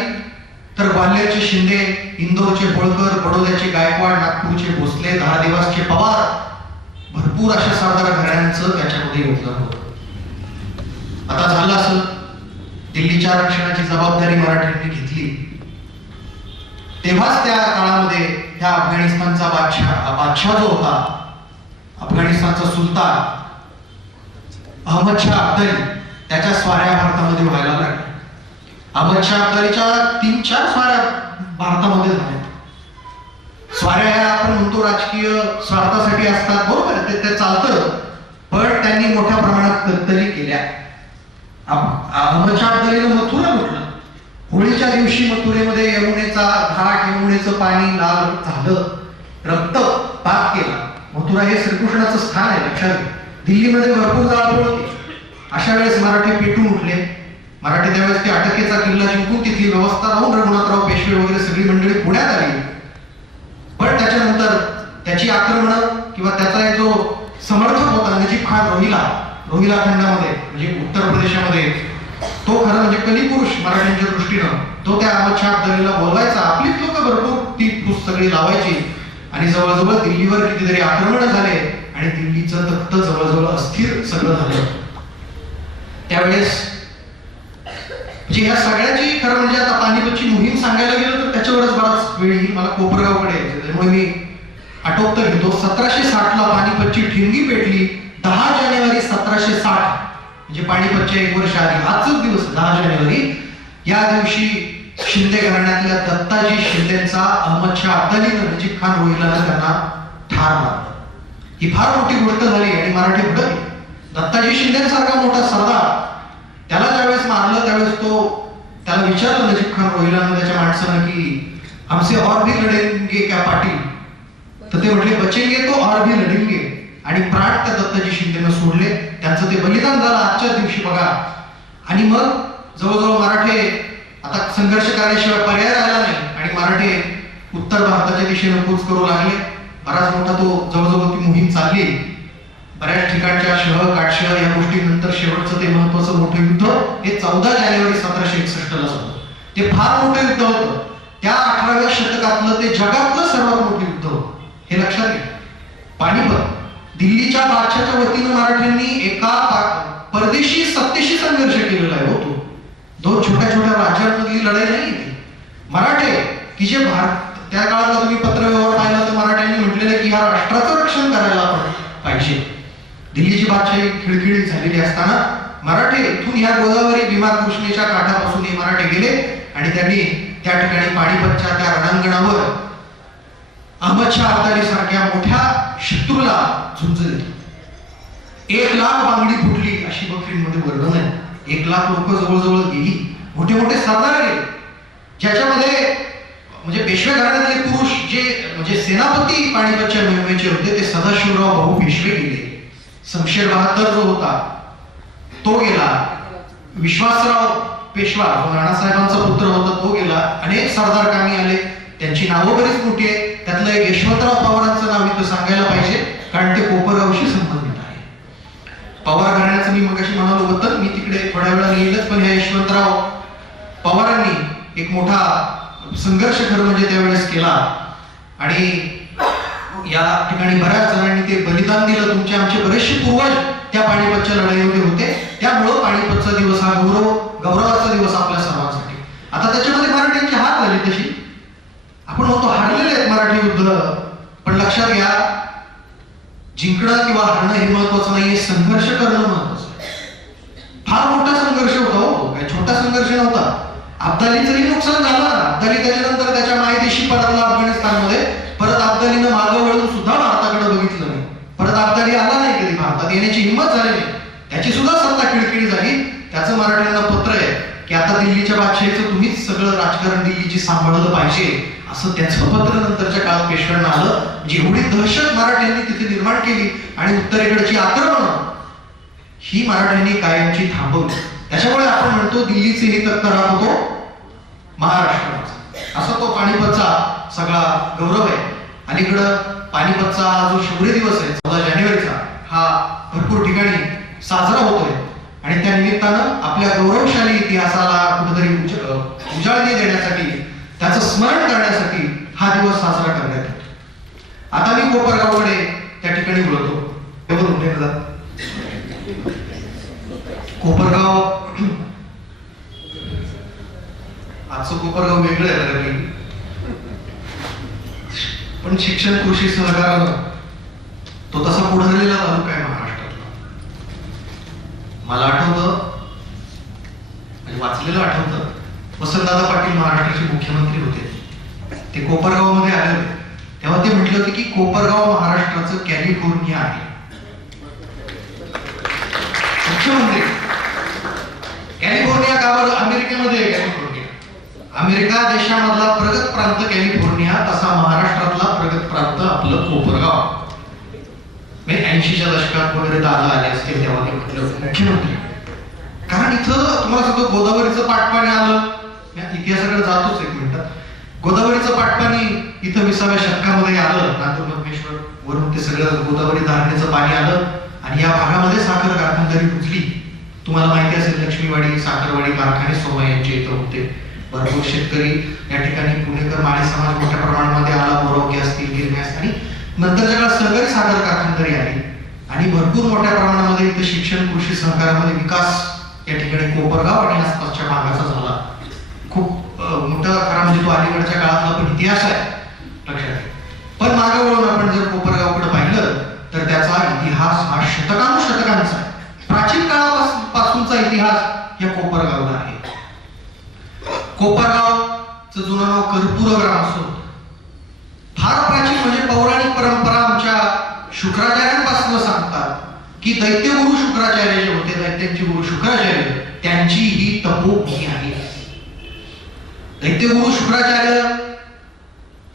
तर ग्वाल्हेरचे शिंदे, इंदोरचे होळकर, बडोद्याचे गायकवाड, नागपूरचे भोसले, 10 दिवसचे पवार, भरपूर अशा सरदार घराण्यांचं त्याच्यामध्ये योगदान होतं. आता झालं असं, दिल्लीच्या रक्षणाची जबाबदारी मराठ्यांनी घेतली. तेव्हाच त्या काळामध्ये ह्या अफगाणिस्तानचा बादशाह जो होता, अफगाणिस्तानचा सुलतान अहमद शाह अब्दाली, त्याच्या स्वाऱ्या भारतामध्ये व्हायला लागल्या. अहमद शाह अब्दालीच्या 3-4 स्वाऱ्या भारतामध्ये झाल्या. स्वाऱ्या ह्या आपण म्हणतो राजकीय स्वार्थासाठी असतात, बरोबर ते चालतं, पण त्यांनी मोठ्या प्रमाणात कत्तली केल्या. अहमद शाह अब्दालीनं मथुरा लुटलं. होळीच्या दिवशी मथुरेमध्ये यमुनेचा घाट, यमुनेचं पाणी लाल झालं, रक्त पाक केला. मथुरा हे श्रीकृष्णाचं स्थान आहे, लक्षात घ्या. दिल्लीमध्ये भरपूर जाळपोळ होती. अशा वेळेस मराठे पेटून उठले. मराठी त्यावेळेस ते अटकेचा किल्ला जिंकून तिथली व्यवस्था राहून रघुनाथराव पेशवे वगैरे सगळी मंडळी पुण्यात आली. पण त्याच्यानंतर त्याची आक्रमणं किंवा त्याचा एक जो समर्थक होता नजीब खान रोहिला खंडामध्ये म्हणजे उत्तर प्रदेशामध्ये, तो खरं म्हणजे कलिपुरुष मराठ्यांच्या दृष्टीनं, तो त्या अहमद शाह अब्दालीला बोलवायचा. आपलीच लोक भरपूर ती फूस सगळी लावायची आणि जवळजवळ दिल्लीवर कितीतरी आक्रमण झाले आणि दिल्लीचं तख्त जवळजवळ अस्थिर सगळं झालं. त्यावेळेस म्हणजे ह्या सगळ्याची खरं म्हणजे आता पानिपतची मोहीम सांगायला गेलो तर त्याच्यावरच बराच वेळ येईल. मला कोपरगावकडे यायचं त्यामुळे मी आटोप तर घेतो. 1760 पानिपतची ठिणगी पेटली. 10 जानेवारी 1760 म्हणजे पानिपतच्या 1 वर्ष आधी आजच दिवस 10 जानेवारी या दिवशी शिंदे घराण्यातल्या दत्ताजी शिंदेचा अहमदशाह अब्दालीनं नजीब खान रोहिलानं त्यांना ठार मारलं. ही फार मोठी गोष्ट झाली आणि मराठी भडकली. दत्ताजी शिंदेसारखा मोठा सरदार त्याला ज्यावेळेस मारलं त्यावेळेस त्याला विचारलं नजीब खान रोहिलानं त्याच्या माणसानं की हमसे और भी लढेंगे क्या पाटील, तर ते म्हटले बचेंगे तो और भी लढेंगे. आणि प्राण त्या दत्ताजी शिंदेनं सोडले. त्यांचं ते बलिदान झालं आजच्या दिवशी बघा. आणि मग जवळजवळ मराठे आता संघर्ष करण्याशिवाय पर्याय राहिला नाही आणि मराठे उत्तर भारताच्या दिशेने कूच करू लागले. बराच मोठा जवळजवळ ती मोहीम चालली. बऱ्याच ठिकाणच्या शह काटशह या गोष्टीनंतर शेवटचं ते महत्वाचं मोठं युद्ध हे 14 जानेवारी 1761 ला झालं. ते फार मोठं युद्ध होतं. त्या 18व्या शतकातलं ते जगातलं सर्वात मोठं युद्ध होतं. हे लक्षात घ्या. पानिपत दिल्लीच्या बादशाच्या वतीनं मराठ्यांनी एका परदेशी सत्तेशी संघर्ष केलेला आहे. होतो 2 छोट्या छोट्या राज्यांमधली लढाई नाही ती. मराठे की जे त्या काळात तुम्ही पत्रव्यवहार पाहिला तर मराठ्यांनी म्हटलेलं की ह्या राष्ट्राचं रक्षण करायला आपण पाहिजे. दिल्लीची बादशाही खिळखिळी झालेली असताना मराठे इथून ह्या गोदावरी भीमा कृष्णेच्या काठापासून हे मराठे गेले आणि त्यांनी त्या ठिकाणी पानिपतच्या त्या रणांगणावर अहमदशाह अब्दाली सारख्या मोठ्या शत्रूला झुंज दिली. 1 लाख बांगडी फुटली अशी बकरीमध्ये वर्णन आहे. 1 लाख लोक जवळजवळ गेली. मोठे मोठे सरदार गेले ज्याच्यामध्ये म्हणजे पेशवे घराण्यातले पुरुष जे म्हणजे सेनापती पानिपतच्या मोहिमेचे होते ते सदाशिवराव भाऊ पेशवे गेले. शमशेर बहादर जो होता तो गेला. विश्वासराव पेशवा जो नानासाहेबांचा पुत्र होता तो गेला. अनेक सरदार कामी आले. त्यांची नावं बरीच मोठी आहे. त्यातलं एक यशवंतराव पवारांचं नाव इथं सांगायला पाहिजे कारण ते कोपरगावशी संबंधित आहे. पवार घराण्याचं मी मगाशी म्हणालो होतं मी तिकडे थोड्या वेळा येईलच. पण ह्या यशवंतराव पवारांनी एक मोठा संघर्ष खरं म्हणजे त्यावेळेस केला आणि या ठिकाणी बऱ्याच जणांनी ते बलिदान दिलं. तुमचे आमचे बरेचसे पूर्वज त्या पानिपतच्या लढाईमध्ये होते. त्यामुळं पानिपतचा दिवस हा गौरवाचा दिवस आपल्या सर्वांसाठी. आता त्याच्यामध्ये मराठ्यांची हार झाली तशी आपण होतो हारलेले आहेत मराठी युद्ध. पण लक्षात घ्या जिंकणं किंवा हारणं हे महत्वाचं नाहीये. संघर्ष करणं महत्वाचं आहे. फार मोठा संघर्ष होता हो. काही छोटा संघर्ष नव्हता. अब्दालीचंही नुकसान झालं. अब्दाली त्याच्यानंतर त्याच्या मायदेशी परतला अफगाणिस्तानमध्ये. परत अब्दालीनं मागं वळून सुद्धा भारताकडे बघितलं नाही. परत अब्दाली आला नाही कधी भारतात येण्याची हिंमत झाली नाही. त्याची सुद्धा सत्ता खिळखिळी झाली. त्याचं मराठ्यांना पत्र आहे की आता दिल्लीच्या बादशाहीचं तुम्हीच सगळं राजकारण दिल्लीची सांभाळलं पाहिजे असं त्याचं पत्र नंतरच्या काळात पेशव्यांना आलं. म्हणजे एवढी दहशत मराठ्यांनी तिथे निर्माण केली आणि उत्तरेकडची आक्रमण ही मराठ्यांनी कायमची थांबवली. त्याच्यामुळे आपण म्हणतो दिल्लीचेही तख्त राहत होतो महाराष्ट्राचा. असा तो पानिपतचा सगळा गौरव आहे. अलीकडं पानिपतचा हा जो शौर्य दिवस आहे 14 जानेवारीचा हा भरपूर ठिकाणी साजरा होतोय आणि त्या निमित्तानं आपल्या गौरवशाली इतिहासाला कुठेतरी उजाळणी देण्यासाठी त्याचं स्मरण करण्यासाठी हा दिवस साजरा करण्यात येतो. आता मी कोपरगावकडे त्या ठिकाणी बोलतो. कोपरगाव आजचं कोपरगाव वेगळं आहे पण शिक्षण कृषी सहकारानं तो तसा पुढारलेला तालुका आहे महाराष्ट्रातला. मला आठवतं म्हणजे वाचलेलं आठवतं वसंतदादा पाटील महाराष्ट्राचे मुख्यमंत्री होते. ते कोपरगावमध्ये आले होते तेव्हा ते म्हटले होते की कोपरगाव महाराष्ट्राचं कॅलिफोर्निया आहे. मुख्यमंत्री कॅलिफोर्निया का बरं? अमेरिकेमध्ये आहे कॅलिफोर्निया. अमेरिका देशामधला प्रगत प्रांत कॅलिफोर्निया तसा महाराष्ट्रातला प्रगत प्रांत आपलं कोपरगाव. 80च्या दशकात वगैरे दादा आले असते तेव्हा ते म्हटलं मुख्यमंत्री. कारण इथं तुम्हाला सांगतो गोदावरीचं पाटपाणी आलं. इतिहासाकडे जातोच एक मिनिटात. गोदावरीचं पाटपाणी इथं 20व्या शतकामध्ये आलं. नांदूर वरून ते सगळं गोदावरी धारणेचं पाणी आलं आणि या भागामध्ये साखर कारखानदारी रुजली. तुम्हाला माहिती असेल लक्ष्मीवाडी साखरवाडी कारखाने सोमा यांचे इथं होते. भरपूर शेतकरी या ठिकाणी पुणेकर माळी समाज मोठ्या प्रमाणामध्ये आला. बोरावकी असतील गिरणे असतील आणि नंतरच्या काळात सहकारी साखर कारखानदारी आली आणि भरपूर मोठ्या प्रमाणामध्ये इथं शिक्षण कृषी सहकारामध्ये विकास या ठिकाणी कोपरगाव आणि आसपासच्या भागाचा झाला. खूप मोठा खरा म्हणजे तो अलीकडच्या काळातला पण इतिहास आहे लक्षात घ्या. पण मागे वळून आपण जर कोपरगावकडे पाहिलं तर त्याचा इतिहास हा शतकानुशतकांचा आहे. प्राचीन काळापासूनचा इतिहास या कोपरगावला आहे. कोपरगावचं जुनं नाव कर्पूर ग्राम असं होतं. फार प्राचीन म्हणजे पौराणिक परंपरा आमच्या शुक्राचार्यांपासून सांगतात की दैत्यगुरु शुक्राचार्य जे होते, दैत्यांचे गुरु शुक्राचार्य, त्यांची ही तपोभूमी आहे. दैत्यगुरु शुक्राचार्य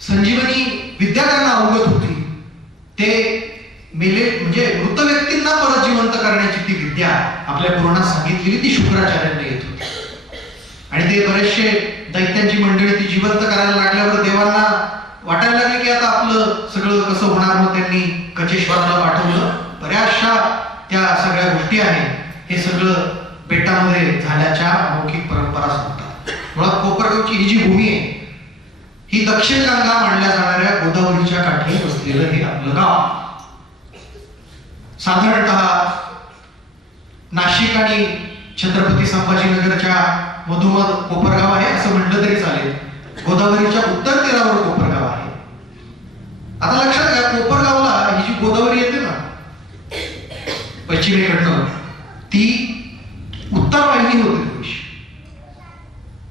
संजीवनी विद्या त्यांना अवगत होती. ते मेले म्हणजे मृत व्यक्तींना परत जिवंत करण्याची ती विद्या आपल्या पुराणात सांगितलेली ती शुक्राचार्यांना येत होती. आणि ते बरेचसे दैत्यांची मंडळी ती जिवंत करायला लागल्यावर देवांना वाटायला लागले की आता आपलं सगळं कसं होणार. मग त्यांनी कचेश्वराला पाठवलं. बऱ्याचशा त्या सगळ्या गोष्टी आहेत हे सगळं बेटामध्ये झाल्याच्या मौखिक परंपरा सांगतात. मुळात कोपरगावची ही जी भूमी आहे ही दक्षिण गंगा मानल्या जाणाऱ्या गोदावरीच्या काठी बसलेलं हे आपलं गाव. साधारणतः नाशिक आणि छत्रपती संभाजीनगरच्या मधोमध कोपरगाव आहे असं म्हटलं तरी चालेल. गोदावरीच्या उत्तर तीरावर कोपरगाव आहे. आता लक्षात घ्या, कोपरगावला ही जी गोदावरी येते ना पश्चिमेकडनं, ती उत्तर वाहिनी होते थोडीशी.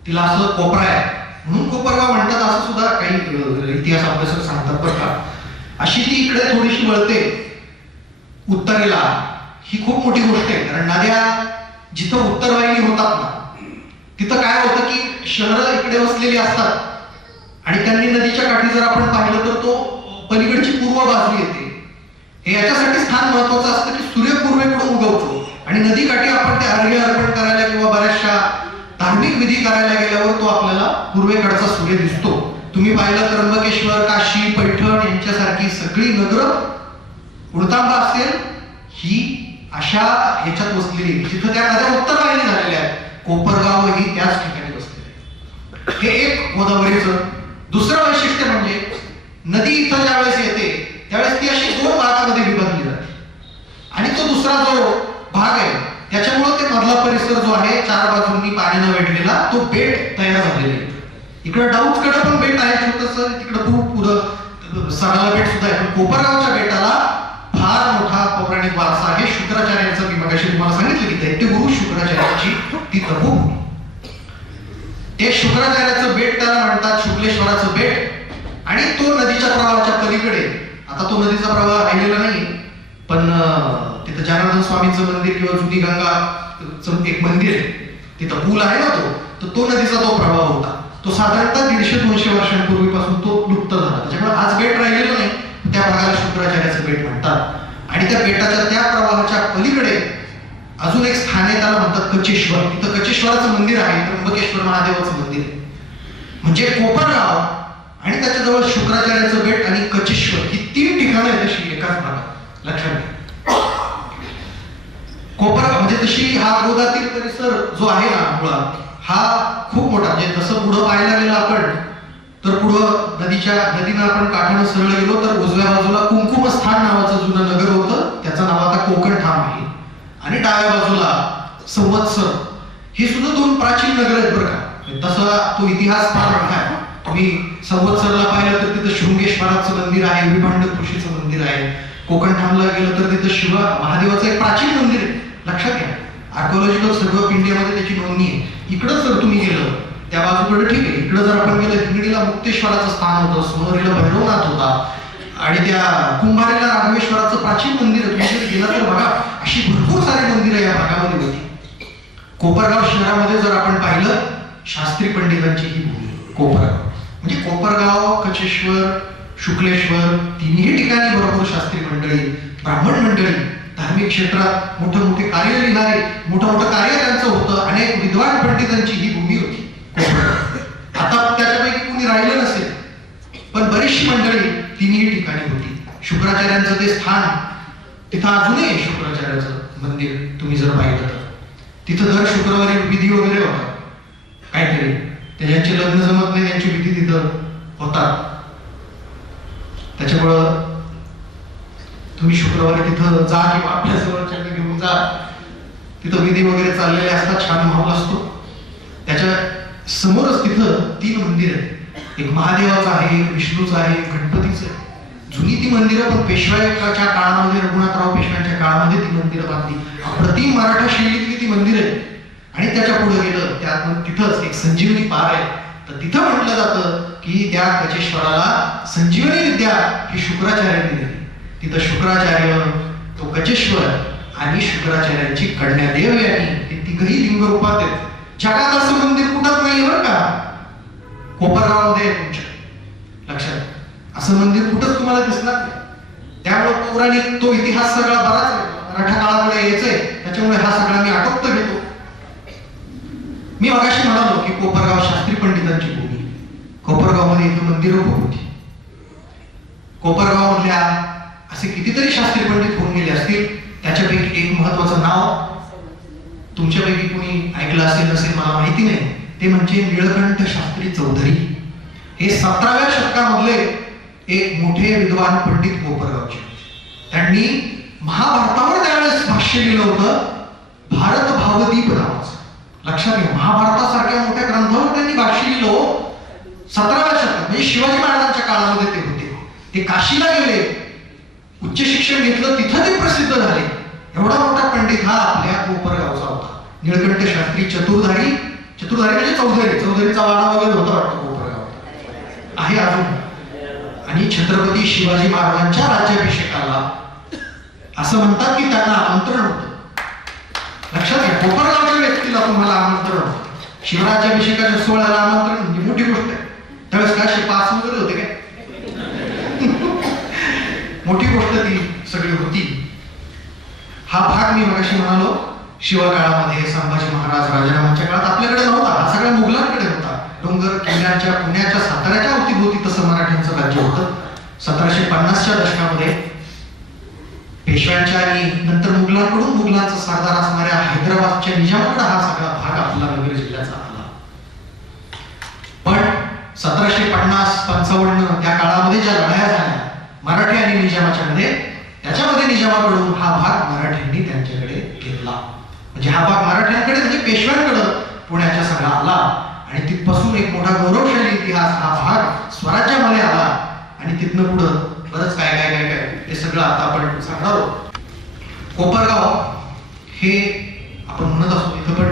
तिला असं कोपरा आहे म्हणून कोपरगाव म्हणतात असं सुद्धा काही इतिहास अभ्यासक सांगतात बरं का. अशी ती इकडे थोडीशी वळते उत्तरेला. ही खूप मोठी गोष्ट आहे, कारण नद्या जिथं उत्तर वाहिनी होतात ना तिथं काय होतं की शहरं इकडे वसलेली असतात आणि त्यांनी नदीच्या काठी जर आपण पाहिलं तर तो पलीकडची पूर्व बाजू येते. हे याच्यासाठी स्थान महत्वाचं असतं की सूर्य पूर्वेकडून उगवतो आणि नदीकाठी आपण ते अर्घ्य अर्पण करायला किंवा बऱ्याचशा धार्मिक विधी करायला गेल्यावर तो आपल्याला पूर्वेकडचा सूर्य दिसतो. तुम्ही पाहिलं त्र्यंबकेश्वर, काशी, पैठण यांच्यासारखी सगळी नगरं उडतांबा असेल ही अशा ह्याच्यात बसलेली जिथं त्या नद्या उत्तर वाहिनी झालेल्या आहेत. कोपरगाव ही त्याच ठिकाणी बसलेले. हे एक गोदावरीचं. दुसरं वैशिष्ट्य म्हणजे नदी इथं ज्यावेळेस येते त्यावेळेस ती अशी दोन भागामध्ये विभागली जाते आणि तो दुसरा जो भाग आहे त्याच्यामुळे ते मधला परिसर जो आहे चार बाजूंनी पाण्यानं वेढलेला तो बेट तयार झालेला आहे. इकडे डाऊजकडे पण बेट आहे छोटंसं, तिकडे खूप पुढं सडाला बेट सुद्धा आहे. पण कोपरगावच्या बेटाला फार मोठा पौराणिक वारसा आहे. शुक्राचार्यांचा मी मगाशी तुम्हाला सांगितलं की दैत्यगुरु शुक्राचार्यांची ती तपोभूमी. ते शुक्राचार्याचं बेट त्याला म्हणतात शुक्लेश्वराचं बेट. आणि तो नदीच्या प्रवाहाच्या पलीकडे, आता तो नदीचा प्रवाह राहिलेला नाही पण तिथं जनार्दन स्वामींचं मंदिर किंवा जुनी गंगाचं एक मंदिर आहे, तिथं पूल आहे ना तो नदीचा तो प्रवाह होता. तो साधारणतः 150-200 वर्षांपूर्वीपासून तो लुप्त झाला. त्याच्यामुळे आज बेट राहिलेलं नाही. त्या भागाला शुक्राचार्याचं बेट म्हणतात. आणि त्या बेटाच्या त्या प्रवाहाच्या पलीकडे अजून एक स्थान आहे, त्याला म्हणतात कचेश्वर. तिथं कचेश्वराचं मंदिर आहे, त्र्यंबकेश्वर महादेवाचं मंदिर आहे. म्हणजे कोपरगाव आणि त्याच्याजवळ शुक्राचार्याचं बेट आणि कचेश्वर ही 3 ठिकाणं आहेत तशी एकाच भागात. लक्षात घ्या. कोपरगाव म्हणजे तशी हा गोदातील परिसर जो आहे ना मुळात हा खूप मोठा. म्हणजे तसं पुढं पाहायला गेलं आपण तर पुढं नदीनं आपण काठानं सरळ गेलो तर उजव्या बाजूला कुंकुमस्थान नावाचं जुनं नगर होतं, त्याचं नाव आता कोकणठाम आहे. आणि डाव्या बाजूला संवत्सर. हे सुद्धा 2 प्राचीन नगर आहेत बरं का. तसा तो इतिहास फार मोठा आहे. तुम्ही संवत्सरला पाहिलं तर तिथं शृंगेश्वराचं मंदिर आहे, विभांड ऋषीचं मंदिर आहे. कोकणठामला गेलं तर तिथं शिव महादेवाचं एक प्राचीन मंदिर आहे. लक्षात घ्या, आर्किओलॉजिकल सर्व्हे ऑफ इंडियामध्ये त्याची नोंदणी आहे. इकडं जर तुम्ही गेलं त्या बाजूकडे ठीक आहे, इकडं जर आपण गेलं हिंगणीला मुक्तेश्वराचं स्थान होतं, सोनवरीला भैरवनाथ होता आणि त्या कुंभारीला राघवेश्वराचं प्राचीन मंदिर आहे. तुम्ही जर गेला तर बघा अशी भरपूर सारी मंदिरं या भागामध्ये होती. कोपरगाव शहरामध्ये जर आपण पाहिलं शास्त्री पंडितांची ही भूमी कोपरगाव. म्हणजे कोपरगाव, कचेश्वर, शुक्लेश्वर तिन्ही ठिकाणी भरपूर शास्त्री मंडळी, ब्राह्मण मंडळी, धार्मिक क्षेत्रात मोठे मोठे कार्य लिहिणारे, मोठं कार्य त्यांचं होतं. अनेक विद्वान पंडितांची ही भूमी होती कोपरगाव. आता त्याच्यापैकी कुणी राहिलं नसेल पण बरीचशी मंडळी तिन्ही ठिकाणी होती. शुक्राचार्यांचं ते स्थान तिथं अजूनही शुक्राचार्याचं मंदिर तुम्ही जर पाहिलं तर तिथं दर शुक्रवारी विधी वगैरे होतात. काहीतरी ज्यांचे लग्न जमत नाही त्यांची विधी तिथं होतात. तिथं विधी वगैरे चाललेले असतात, छान माहोल असतो. त्याच्या समोरच तिथं 3 मंदिर आहेत. एक महादेवाचं आहे, एक विष्णूचं आहे, एक गणपतीचं आहे. जुनी ती मंदिरं, पण पेशवाच्या काळामध्ये, रघुनाथराव पेशव्यांच्या काळामध्ये ती मंदिरं बांधली. अप्रतिम मराठा शैलीतली ती मंदिर आहे. आणि त्याच्या पुढे गेलं त्यात तिथंच एक संजीवनी पार आहे. तर तिथं म्हटलं जातं की त्या गजेश्वराला संजीवनी विद्या ही शुक्राचार्यांनी दिली. तिथं शुक्राचार्य, तो गजेश्वर आणि शुक्राचार्यांची कन्या देव यांनी हे तिघही लिंग रूपात आहेत. जगात असं मंदिर कुठंच नाही बरं का, कोपरगावमध्ये आहे तुमच्या लक्षात. असं मंदिर कुठंच तुम्हाला दिसणार नाही. त्यामुळे पौराणिक तो इतिहास सगळा बराच मराठा काळाकडे यायचंय, त्याच्यामुळे हा सगळा मी आटोपत घेतो. मी मगाशी म्हणालो की कोपरगाव शास्त्री पंडितांची भूमी. कोपरगावमध्ये इथं मंदिरं खूप होती. कोपरगाव मधल्या असे कितीतरी शास्त्री पंडित होऊन गेले असतील. त्याच्यापैकी एक महत्वाचं नाव तुमच्यापैकी कोणी ऐकलं असेल नसेल मला माहिती नाही, ते म्हणजे निळकंठ शास्त्री चौधरी. हे 17व्या शतकामधले एक मोठे विद्वान पंडित कोपरगावचे. त्यांनी महाभारतावर त्यावेळेस भाष्य लिहिलं होतं, भारत भावदीप नावाचं. लक्षात घ्या, महाभारतासारख्या मोठ्या ग्रंथावर त्यांनी भाष्य लिहिलं 17व्या शतकात, म्हणजे शिवाजी महाराजांच्या काळामध्ये ते होते. ते काशीला गेले, उच्च शिक्षण घेतलं, तिथं ते प्रसिद्ध झाले. एवढा मोठा पंडित हा आपल्या कोपरगावचा होता. निळकंठ शास्त्री चतुर्धारी म्हणजे चौधरीचा वाडा वगैरे होता वाटतं कोपरगाव आहे अजून. आणि छत्रपती शिवाजी महाराजांच्या राज्याभिषेकाला असं म्हणतात की त्यांना आमंत्रण होतं. लक्षात घ्या, कोपरगावच्या व्यक्तीला तुम्हाला आमंत्रण होतं. शिवराज्याभिषेकाच्या सोहळ्याला आमंत्रण म्हणजे मोठी गोष्ट आहे. त्यावेळेस काय पास वगैरे होते काय मोठी गोष्ट ती सगळी होती. हा भाग मी मगाशी म्हणालो शिवकाळामध्ये संभाजी महाराज राजारामांच्या काळात आपल्याकडे नव्हता, हा सगळ्या मुघलांकडे होता. डोंगर किल्ल्यांच्या, पुण्याच्या, साताऱ्याच्या अवतीभोवती तसं मराठ्यांचं राज्य होतं. 1750च्या दशकामध्ये पेशव्यांच्या आणि नंतर मुघलांकडून मुघलांचा सरदार असणाऱ्या हैदराबादच्या निजामाकडे हा सगळा भाग आपला नगर जिल्ह्याचा आला. पण 1750-55 त्या काळामध्ये ज्या लढाया झाल्या मराठी आणि निजामाच्या मध्ये, त्याच्यामध्ये निजामाकडून हा भाग मराठ्यांनी त्यांच्याकडे घेतला. म्हणजे हा भाग मराठ्यांकडे म्हणजे पेशव्यांकडे पुण्याच्या सगळा आला. आणि तिथपासून एक मोठा गौरवशाली इतिहास हा भाग स्वराज्यामध्ये आला. आणि तिथनं पुढं बरंच काय काय काय काय हे सगळं आता आपण सांगणार आहोत. कोपरगाव हे आपण म्हणत असतो इथं, पण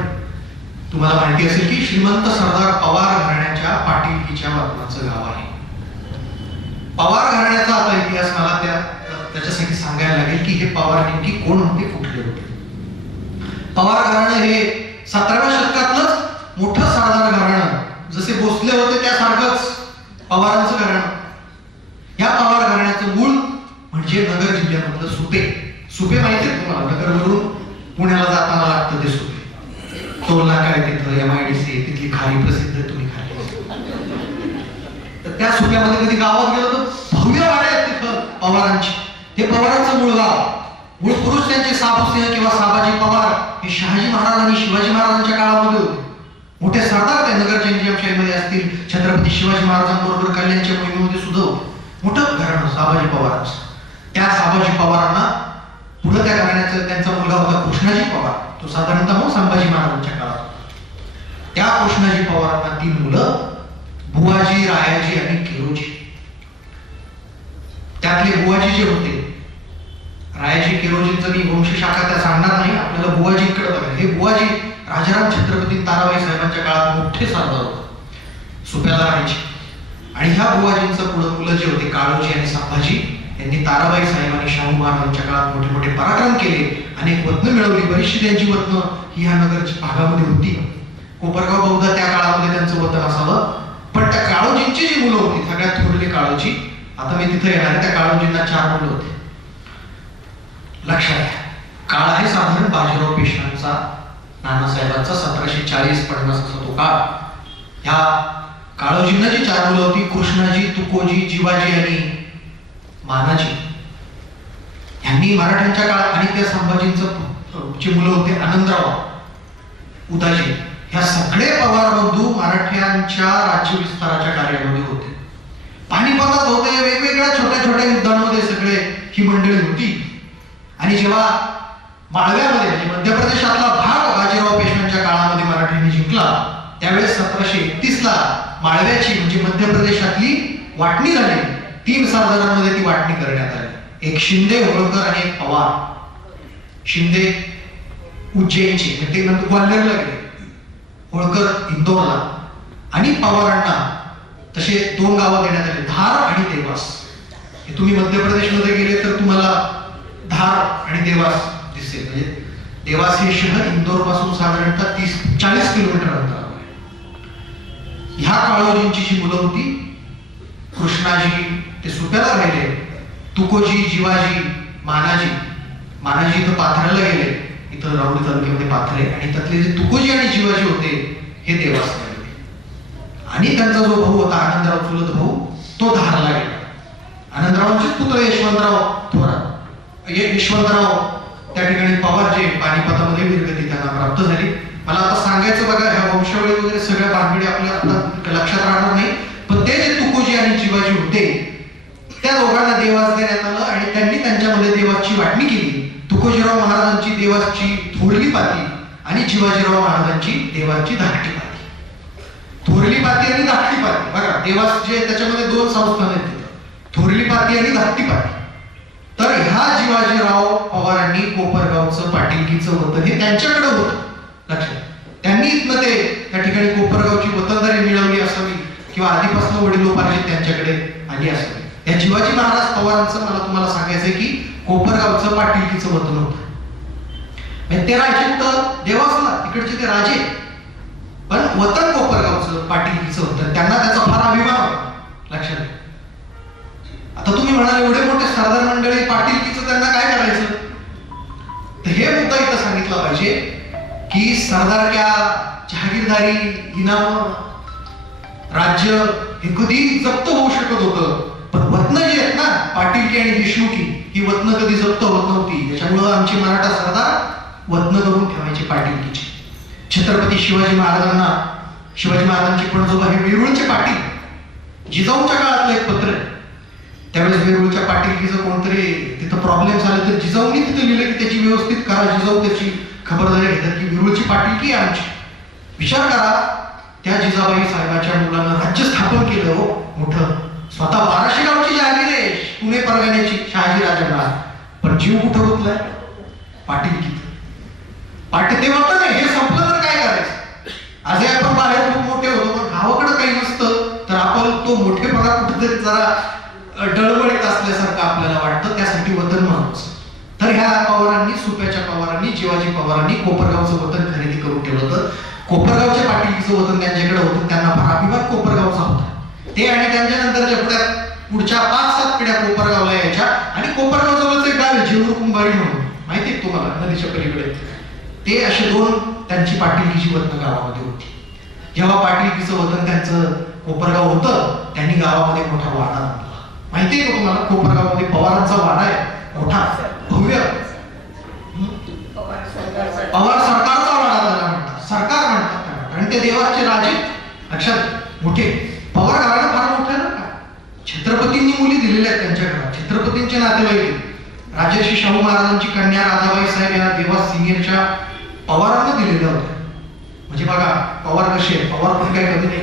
तुम्हाला माहिती असेल की श्रीमंत सरदार पवार घराण्याच्या पाटीलकीच्या वतनाचं गाव आहे. पवार घराण्याचा आता इतिहास मला त्याच्यासाठी सांगायला लागेल की हे पवार नेमकी कोण होते, कुठले होते. पवार घराणं हे 17व्या शतकातलंच मोठं सरदार घराणं, जसे भोसले होते त्यासारखंच पवारांचं घराणं. या पवार घराण्याचं मूळ म्हणजे नगर जिल्ह्यामधलं सुपे. सुपे माहिती आहे तुम्हाला, नगरवरून पुण्याला जाताना लागतं ते सुपे. टोल नाका आहे तिथं, MIDC तिथली खाली प्रसिद्ध, तुम्ही खाली. तर त्या सुप्यामध्ये कधी गावात गेलो तर भव्य वाडे आहेत तिथं पवारांची. ते पवारांचं मूळ गाव. मूळ पुरुष त्यांचे साबुसिंह किंवा साबाजी पवार हे शहाजी महाराज आणि शिवाजी महाराजांच्या काळामध्ये होते. मोठे सरदार ते नगरच्या निजामशाहीमध्ये असतील, छत्रपती शिवाजी महाराजांबरोबर कल्याणच्या मोहिमेमध्ये सुद्धा होते. मोठं घराणं साबाजी पवारांचं. त्या साबाजी पवारांना पुढे त्या घराण्याचा त्यांचा मुलगा होता कृष्णाजी पवार. तो साधारणतः संभाजी महाराजांच्या काळात. त्या कृष्णाजी पवारांना 3 मुलं, बुवाजी, रायाजी आणि केरोजी. त्यातले बुवाजी जे होते, रायाजी केरोजींचं मी वंशशाखा त्या सांगणार नाही, आपल्याला बुवाजींकडे बघायला. हे बुवाजी राजाराम छत्रपती ताराबाई साहेबांच्या काळात मोठे सरदार होते, सुप्याला राहायचे. आणि ह्या बुवाजींचं पुढे मुलं जे होते काळोजी आणि संभाजी, यांनी ताराबाई साहेब आणि शाहू महाराजांच्या काळात मोठे मोठे पराक्रम केले. अनेक वतनं मिळवली. बरीचशी त्यांची वतनं ही ह्या नगरच्या भागामध्ये होती. कोपरगाव बहुधा त्या काळामध्ये त्यांचं वतन असावं. पण त्या काळोजींची जी मुलं होती, सगळ्यात थोरली काळोजी, आता मी तिथे येणार, त्या काळोजींना 4 मुलं होते. लक्षात घ्या, काळ आहे साधारण बाजीराव पेशव्यांचा, नानासाहेबांचा 1740-50 असा तो काळ. ह्या काळोजींना जी 4 मुलं होती, कृष्णाजी, तुकोजी, जिवाजी आणि मानाजी, यांनी मराठ्यांच्या काळात, आणि त्या संभाजींचं जी मुलं होते आनंदराव, उदाजी, ह्या सगळे पवार बंधू मराठ्यांच्या राज्य विस्ताराच्या कार्यामध्ये होते. पानिपतात होते, वेगवेगळ्या छोट्या छोट्या युद्धांमध्ये सगळे ही मंडळी होती. आणि जेव्हा माळव्यामध्ये म्हणजे मध्य प्रदेशातला भाग बाजीराव पेशव्यांच्या काळामध्ये मराठ्यांनी जिंकला. त्यावेळेस 1731 ला माळव्याची म्हणजे मध्य प्रदेशातली वाटणी झाली. 3 सरदारांमध्ये ती वाटणी करण्यात आली. एक शिंदे, होळकर आणि एक पवार. शिंदे उज्जैनचे, ते नंतर ग्वाल्हेरला गेले, होळकर इंदोरला आणि पवारांना तसे 2 गावं देण्यात आले, धार आणि देवास. हे तुम्ही मध्य प्रदेशमध्ये गेले तर तुम्हाला धार आणि देवास दिसेल. म्हणजे देवास हे शहर इंदोर पासून साधारणतः 30-40 किलोमीटर अंतरावर आहे. ह्या काळोजींची जी मुलं होती, कृष्णाजी ते सुप्याला राहिले, तुकोजी, जीवाजी, मानाजी इथं पाथऱ्याला गेले, इथं राऊरी तालुक्यामध्ये पाथरे, आणि त्यातले जे तुकोजी आणि जीवाजी होते हे देवास गेले. आणि त्यांचा जो भाऊ होता आनंदराव, चुलत भाऊ, तो धारला गेला. आनंदरावांचे पुत्र यशवंतराव थोरात, यशवंतराव त्या ठिकाणी पवार जे पानिपतामध्ये वीरगती त्यांना प्राप्त झाली. मला आता सांगायचं बघा, ह्या वंशावळी वगैरे सगळ्या भानगडी आपल्या आता लक्षात राहणार नाही, पण ते जे तुकोजी आणि जीवाजी होते त्या दोघांना देवास देण्यात आलं आणि त्यांनी त्यांच्यामध्ये देवाची वाटणी केली. तुकोजीराव महाराजांची देवाची थोरली पाती आणि शिवाजीराव महाराजांची देवाची धाकटी पाती. थोरली पाती आणि धाकटी पाती, बघा देवास जे त्याच्यामध्ये 2 संस्थान आहेत, थोरली पाती आणि धाकटी पाती. तर ह्या शिवाजीराव पवारांनी कोपरगावचं पाटीलकीचं वतन हे त्यांच्याकडे होतं. लक्षात, त्यांनी इथनं ते त्या ठिकाणी कोपरगावची वतनदारी मिळवली असावी किंवा आधीपासून वडिलोपार्जित त्यांच्याकडे आली असावी. या शिवाजी महाराज पवारांचं मला तुम्हाला सांगायचंय की कोपरगावचं पाटीलकीचं वतन होतं. ते राजे तर देवासला तिकडचे ते राजे, पण वतन कोपरगावचं पाटीलकीचं होतं. त्यांना त्याचा फार अभिमान होता. लक्षात, आता तुम्ही म्हणाल एवढे मोठे सरदार मंडळी पाटीलकीचं त्यांना काय करायचं, तर हे मुद्दा इथं सांगितलं पाहिजे की सरदारक्या, जहागीरदारी, इनाम, राज्य हे कधी जप्त होऊ शकत होतं, पण वतनं जी आहेत ना, पाटीलकी आणि देशमुखी, ही वतनं कधी जप्त होत नव्हती. त्याच्यामुळं आमचे मराठा सरदार वतनं करून ठेवायचे पाटीलकीचे. छत्रपती शिवाजी महाराजांचे पणजोबा हे वेरूळचे पाटील, जिजाऊच्या काळातलं एक पत्र आहे. त्यावेळेस वेरूळच्या पाटीलकीचं कोणतरी तिथं प्रॉब्लेम झाले तर जिजाऊनी तिथे लिहिलं की त्याची व्यवस्थित करा. जिजाऊ त्याची खबरदारी घेतात की वेरूळची पाटीलकी आहे आमची. विचार करा, त्या जिजाबाई साहेबाच्या मुलांना राज्य स्थापन केलं हो मोठं. स्वतः 1200 गावची जहागीर आहे पुणे परगण्याची शहाजीराजांना, पण जीव कुठं गुंतलाय, पाटीलकीत. ते म्हणतात नाही, हे संपलं तर काय करायचं. आजही आपण बाहेर खूप मोठे होतो, पण गावाकडे काही नसतं तर आपण तो मोठेपणा कुठेतरी जरा डळमळीत असल्यासारखं आपल्याला वाटतं. त्यासाठी वतन महत्वाचं. तर ह्या पवारांनी, सुप्याच्या पवारांनी, शिवाजी पवारांनी कोपरगावचं वतन खरेदी करून ठेवलं होतं. कोपरगावच्या पाटीलकीचं वतन त्यांच्याकडे होतं. त्यांना फार अभिमान कोपरगावचा होता. ते आणि त्यांच्यानंतरच्या पुढच्या 5-7 पिढ्या कोपरगावला यायच्या. आणि कोपरगाव जवळचं एक गाव आहे जेऊर कुंभारी म्हणून, माहिती आहे तुम्हाला, नदीच्या पलीकडे. ते असे 2 त्यांची पाटीलकीची वतन गावामध्ये होती. जेव्हा पाटीलकीचं वतन त्यांचं कोपरगाव होतं, त्यांनी गावामध्ये मोठा वाडा बांधला. माहिती आहे का तुम्हाला, कोपरगावमध्ये पवारांचा वाडा आहे मोठा भव्य. पवार सरकारचा वाडा त्याला म्हणतात, सरकार म्हणतात, कारण ते देवाचे राजे. लक्षात, मोठे पवार घराणं फार मोठं आहे ना का. छत्रपतींनी मुली दिलेल्या आहेत त्यांच्या घरात. छत्रपतींचे नातेवाईक राजर्षी शाहू महाराजांची कन्या राधाबाई साहेब या देवास सिनियरच्या पवारांना दिलेल्या होत्या. म्हणजे बघा पवार कसे आहेत. पवार पण काही कमी नाही,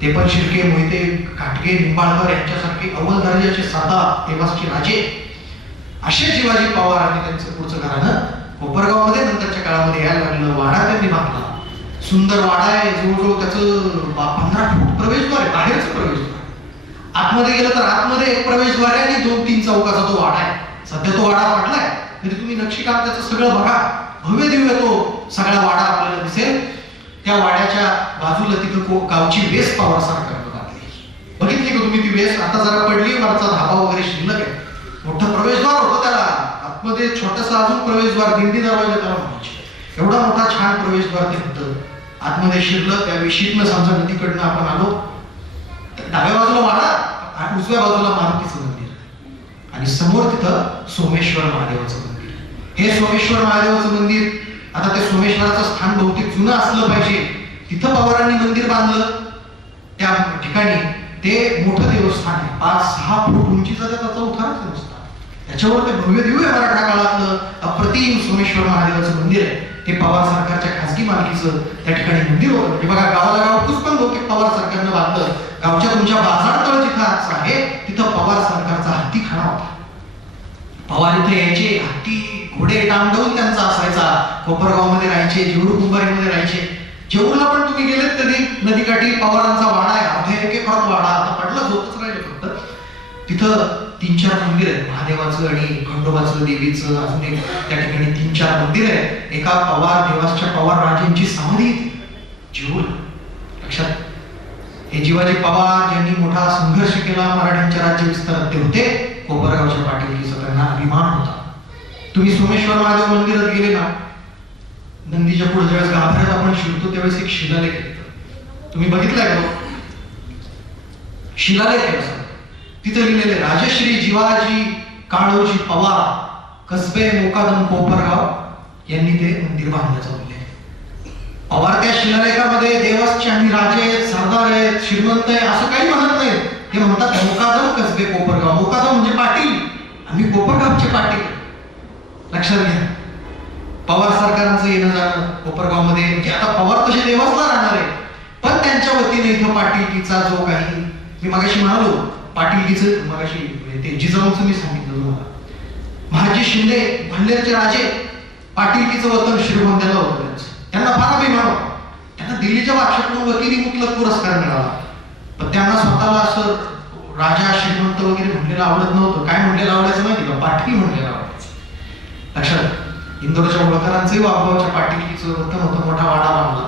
ते पण शिर्के, मोहिते, काटके, निंबाळकर यांच्यासारखे अव्वल दर्जाचे सरदार, देवासचे राजे. असे शिवाजी पवार आणि त्यांचं पुढचं घराणं कोपरगावमध्ये नंतरच्या काळामध्ये यायला लागलं. वाडा त्यांनी बांधला, सुंदर वाडा आहे. जवळजवळ त्याचं 15 फूट प्रवेशद्वार आहे, बाहेरचं प्रवेशद्वार. आतमध्ये गेलं तर आतमध्ये एक प्रवेशद्वार आहे आणि 2-3 चौकाचा तो वाडा आहे. सध्या तो वाडा वाटलाय, म्हणजे तुम्ही नक्षीकाम त्याचं सगळं बघा, भव्य दिव्य तो सगळा वाडा आपल्याला दिसेल. त्या वाड्याच्या बाजूला तिथं गावची वेस पवार सरकारनं बांधली. बघितली का तुम्ही ती वेस? आता जरा पडली, वरचा धाबा वगैरे शिल्लक आहे. मोठं प्रवेशद्वार होतं त्याला, आतमध्ये छोटासा अजून प्रवेशद्वार, दिंडी दरवाजा त्याला म्हणायचे. एवढा मोठा छान प्रवेशद्वार ते होतं. आतमध्ये शिरलं, त्या वेशीतनं समजा नदीकडनं आपण आलो, डाव्या बाजूला वाडा, उजव्या बाजूला मारुतीचं मंदिर आणि समोर तिथं सोमेश्वर महादेवाचं मंदिर. हे सोमेश्वर महादेवाचं मंदिर, आता ते सोमेश्वराचं स्थान बहुतेक जुनं असलं पाहिजे. तिथं पवारांनी मंदिर बांधलं. त्या ठिकाणी ते मोठं देवस्थान आहे, 5-6 फूट उंचीचा त्याचा उताराच देवस्थान. त्याच्यावर ते भव्य दिव्य मराठा काळातलं अप्रतिम सोमेश्वर महादेवाचं मंदिर आहे. ते पवार सरकारच्या खासगी मालकीचं त्या ठिकाणी मंदिर होतं. म्हणजे बघा, गावाला गाव पुष्पन होते पवार सरकारनं बांधलं. गावच्या तुमच्या बाजारतळ जिथं आज आहे तिथं पवार सरकारचा हत्तीखाना होता. पवार इथे यायचे, हत्ती घोडे डांडवून त्यांचा असायचा. कोपरगावमध्ये राहायचे, जेऊर कुंभारीमध्ये राहायचे. जेऊरला पण तुम्ही गेलेत कधी, नदीकाठी पवारांचा वाडा आहे, अर्धे एक वाडा आता पडला होतच राहिले फक्त. तिथं 3-4 मंदिर आहेत, महादेवाचं आणि खंडोबाचं, देवीचं, अजून एक त्या ठिकाणी 3-4 मंदिर आहेत. एका पवार देवासच्या पवार राजांची समाधी जेऊर. लक्षात, हे जिवाजी पवार ज्यांनी मोठा संघर्ष केला मराठ्यांच्या राज्य विस्तारात ते होते. कोपरगावच्या पाटीलकीचा त्यांना अभिमान होता. तुम्ही सोमेश्वर महादेव मंदिरात गेले ना, नंदीच्या पुढे ज्यावेळेस गाभाऱ्यात आपण शिरतो त्यावेळेस एक शिलालेख येतो. तुम्ही बघितलाय का? शिलालेख आहे असं. तिथे लिहिलेले राजश्री जिवाजी काळोजी पवार, कसबे मोकादम कोपरगाव यांनी ते मंदिर बांधण्याचं उल्लेख. पवार त्या शिलालेखामध्ये देवस्थ आणि राजे आहेत, सरदार आहेत, श्रीमंत आहे असं काही म्हणत नाही. ते म्हणतात मोकादम कसबे कोपरगाव. मोकादम म्हणजे पाटील, आम्ही कोपरगावचे पाटील. लक्षात घ्या, पवार सरकारांचं येणं जाणं कोपरगावमध्ये, म्हणजे आता पवार तसे देवस्थला राहणार आहे, पण त्यांच्या वतीने इथं पाटीलकीचा जो काही मी मगाशी म्हणालो, पाटीलकीचं मगाशी ते जिजाऊंचं मी सांगितलं तुम्हाला. महाजी शिंदे भांडेरचे राजे, पाटीलकीचं वतन श्रीगोंद्याला होतं त्यांचं. त्यांना फार अभिमान होता. त्यांना दिल्लीच्या बादशाहकडून वकिली मुतलक पुरस्कार मिळाला. पण त्यांना स्वतःला असं राजा श्रीमंत वगैरे म्हणलेलं आवडत नव्हतं. काय म्हणलेलं आवडायचं माहिती का? पाटील म्हणलेलं आवडायचं. लक्षात, इंदोरच्या होळकरांचंही वाघगावच्या पाटीलकीचं वतन होतं, मोठा वाडा बांधला.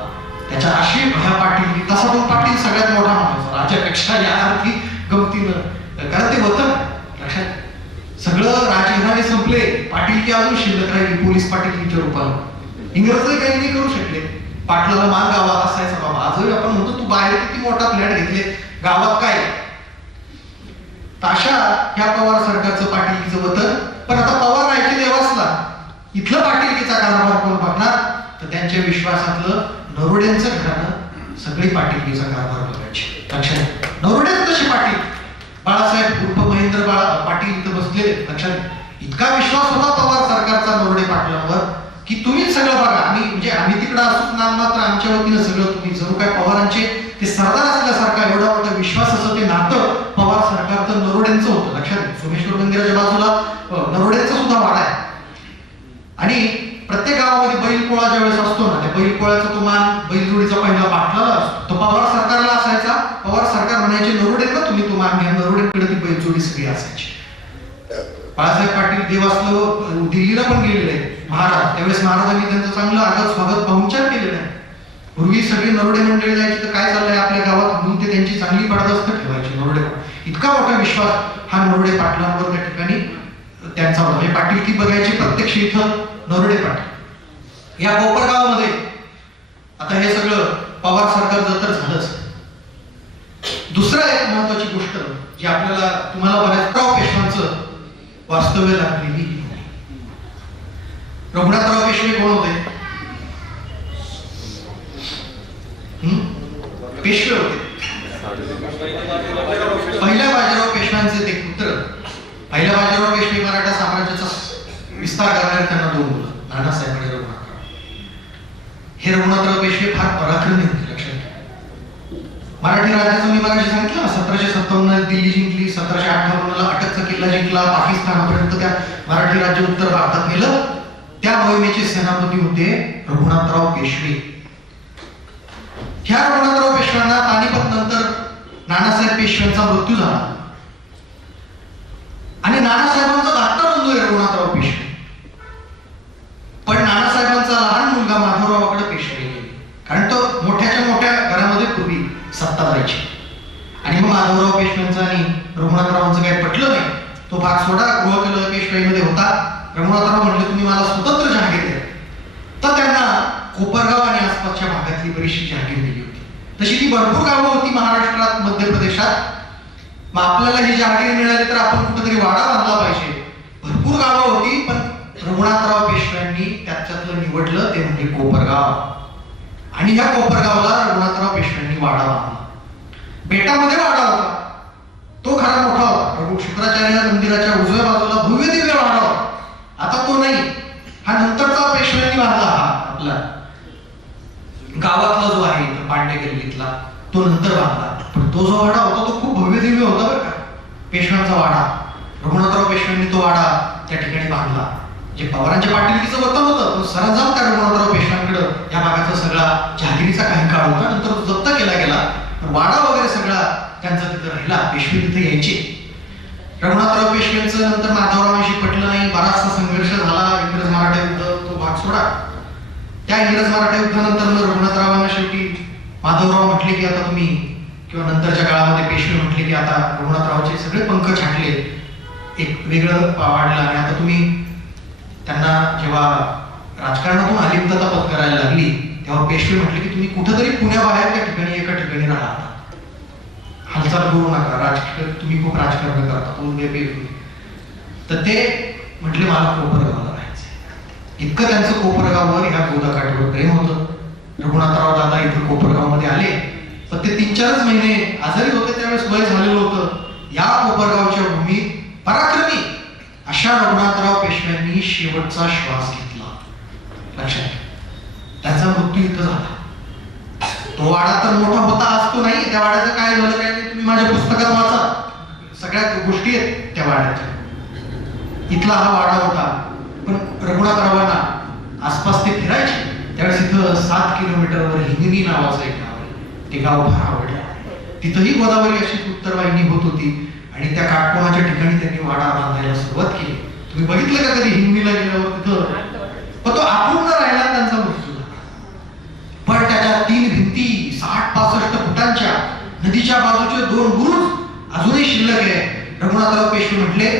त्याच्या अशी भया पाटील, तसा पण पाटील सगळ्यात मोठा म्हणायचा राजापेक्षा या अर्थी गमतीनं, कारण ते वतन. लक्षात, सगळं राजघराणे संपले, पाटीलकी अजून शिल्लक राहिली पोलीस पाटीलकीच्या रूपानं. इंग्रजही काही नाही करू शकले. पाटलाला मान गावात असायचा बाबा. आजही आपण म्हणतो तू बाहेर किती मोठा फ्लॅट घेतले, गावात काय. अशा ह्या पवार सरकारचं पाटीलकीचं वतन. पण आता पवार राहायचे देवासला, इथलं पाटीलकीचा कारभार कोण बघणार? तर त्यांच्या विश्वासातलं नरोड्यांचं घराणं सगळी पाटीलकीचा कारभार बघायचे. लक्षात, नरोड्यात कसे पाटील, बाळासाहेब उर्फ महेंद्र पाटील इथं बसलेले. लक्षात, इतका विश्वास होता पवार सरकारचा नरोडे पाटलांवर की तुम्हीच सगळं बघा. आम्ही तिकडं असूच नाम मात्र आमच्या वतीनं सगळं तुम्ही. जणू काय पवारांचे ते सरदार असल्यासारखा एवढा मोठा विश्वास असं ते नातं पवार सरकारचं नरोड्यांचं होतं. लक्षात, सोमेश्वर मंदिराच्या बाजूला नरोड्यांचा सुद्धा वाडा आहे. आणि प्रत्येक गावामध्ये बैलपोळा ज्यावेळेस असतो ना, त्या बैलपोळ्याचा तो मान बैलजोडीचा पहिला पाटलाला असतो. तो पवार सरकारला असायचा. पवार सरकार म्हणायचे नरोडेंना तुम्ही तो मान घ्या. नरोडेंकडे ती बैलजोडी सगळी असायची. बाळासाहेब पाटील देवासला दिल्लीला पण गेलेले महाराज. त्यावेळेस महाराजांनी त्यांचं चांगलं आदर स्वागत पाहुणचार केलेलं आहे. पूर्वी सगळी नरोडे मंडळी जायची, तर काय चाललंय आपल्या गावात म्हणून ते त्यांची चांगली पडदस्त ठेवायची नरोडे. इतका मोठा विश्वास हा नरोडे पाटलांवर त्या ठिकाणी त्यांचा होता. म्हणजे पाटीलकी बघायची प्रत्यक्ष इथं नरोडे पाटील. या कोपरगावामध्ये आता हे सगळं पवार सरकार तर झालंच. दुसरा एक महत्वाची गोष्ट जी आपल्याला तुम्हाला बऱ्याचराव पेशव्यांचं वास्तव्य लागलेली. रघुनाथराव पेशवे कोण होते? पेशवे होते. पहिल्या बाजीराव पेशव्यांचे ते पुत्र. पहिल्या बाजीराव पेशवे मराठा साम्राज्याचा विस्तार करणारे, त्यांना 2 मुलं, नानासाहेब आणि रघुनाथराव. हे रघुनाथराव पेशवे फार पराक्रमी होते. लक्षात, मराठी राज्याचं मी मगाशी सांगितलं ना, 1757 दिल्ली जिंकली, 1758 अटकचा किल्ला जिंकला, पाकिस्तानापर्यंत त्या मराठी राज्य उत्तर भारतात नेलं. त्या मोहिमेचे सेनापती होते रघुनाथराव पेशवे. ह्या रघुनाथराव पेशव्यांना पानिपत नंतर नानासाहेब पेशव्यांचा मृत्यू झाला आणि नानासाहेबांचा धाकटा बंधू आहे रघुनाथराव पेशवे. पण नानासाहेबांचा लहान मुलगा माधवरावाकडे पेशवे गेले, कारण तो मोठ्याच्या मोठ्या घरामध्ये पूर्वी सत्ता जायची. आणि मग माधवराव पेशव्यांचा आणि रघुनाथरावांचं काही पटलं नाही. तो भाग सोडा, गृहकलह पेशवाईमध्ये होता. रघुनाथराव म्हटले तुम्ही मला स्वतंत्र जहागीर द्या. तर त्यांना कोपरगाव आणि आसपासच्या भागातली बरीचशी जहागीर दिली होती. तशी ती भरपूर गावं होती महाराष्ट्रात, मध्य प्रदेशात. मग आपल्याला ही जहागीर मिळाली तर आपण कुठेतरी वाडा बांधला पाहिजे. भरपूर गावं होती, पण रघुनाथराव पेशव्यांनी त्याच्यातलं निवडलं ते म्हणजे कोपरगाव. आणि या कोपरगावला रघुनाथराव पेशव्यांनी वाडा बांधला. बेटामध्ये वाडा होता, तो खरा मोठा होता. प्रभू शुक्राचार्य मंदिराच्या उजव्या बाजूला भव्य दिव्य वाडा तो नंतर बांधला. पण तो जो वाडा होता तो खूप भव्य दिव्य होता बरं का, पेशव्यांचा वाडा. रघुनाथराव पेशव्यांनी तो वाडा त्या ठिकाणी बांधला. जे पवारांच्या पाटीलकीचं वतन होतं तो सरंजाम त्या रघुनाथराव पेशव्यांकडं या भागाचा सगळा जहागिरीचा काही काळ होता. नंतर तो जप्त केला गेला. पण वाडा वगैरे सगळा त्यांचा तिथं राहिला. पेशवे तिथे यायचे. रघुनाथराव पेशव्यांचं नंतर माधवरावांशी पटलं नाही. बराचसा संघर्ष झाला. इंग्रज मराठा युद्ध तो भाग सोडा. त्या इंग्रज मराठा युद्धानंतर रघुनाथरावांना शेवटी माधवराव म्हटले की आता तुम्ही, किंवा नंतरच्या काळामध्ये पेशवे म्हटले की आता रघुनाथरावांचे सगळे पंख छाटले, एक वेगळं वाढलं आणि आता तुम्ही त्यांना जेव्हा राजकारणातून अलिप्तता पत्करायला लागली तेव्हा पेशवे म्हटले की तुम्ही कुठेतरी पुण्याबाहेर त्या ठिकाणी एका ठिकाणी राहा, हालचाल करू नका, राजकीय तुम्ही खूप राजकारण करता, तो वेगळे. तर ते म्हटले मला कोपरगावला राहायचं. इतकं त्यांचं कोपरगाववर ह्या गोदाकाठीवर प्रेम होतं. रघुनाथराव दादा इथं कोपरगावमध्ये आले. पण ते 3-4 महिने आजारी होते. त्यावेळेस वय झालेलं होतं. या कोपरगावच्या भूमीत पराक्रमी अशा रघुनाथराव पेशव्यांनी शेवटचा श्वास घेतला. लक्षात, त्याचा मृत्यू इथं झाला. तो वाडा तर मोठा होता, आज तो नाही. त्या वाड्याचं काय झालं काय नाही तुम्ही माझ्या पुस्तकात वाचा. सगळ्या गोष्टी आहेत त्या वाड्याच्या. इथला हा वाडा होता. पण रघुनाथरावांना आसपास ते फिरायचे त्यावेळेस इथं 7 किलोमीटरवर हिंगणी नावाचं एक गाव आहे. ते गाव फार आवडलं. तिथंही गोदावरी अशी उत्तरवाहिनी होत होती आणि त्या काटकोणाच्या ठिकाणी त्यांनी वाडा बांधायला सुरुवात केली. तुम्ही बघितलं का कधी हिंगणीला गेल्यावर तिथं? पण तो अपूर्ण राहिला, त्यांचा मृत्यू झाला. पण त्याच्या 3 भिंती 60-65 फुटांच्या, नदीच्या बाजूचे 2 बुरुज अजूनही शिल्लक आहे. रघुनाथराव पेशवे म्हटले,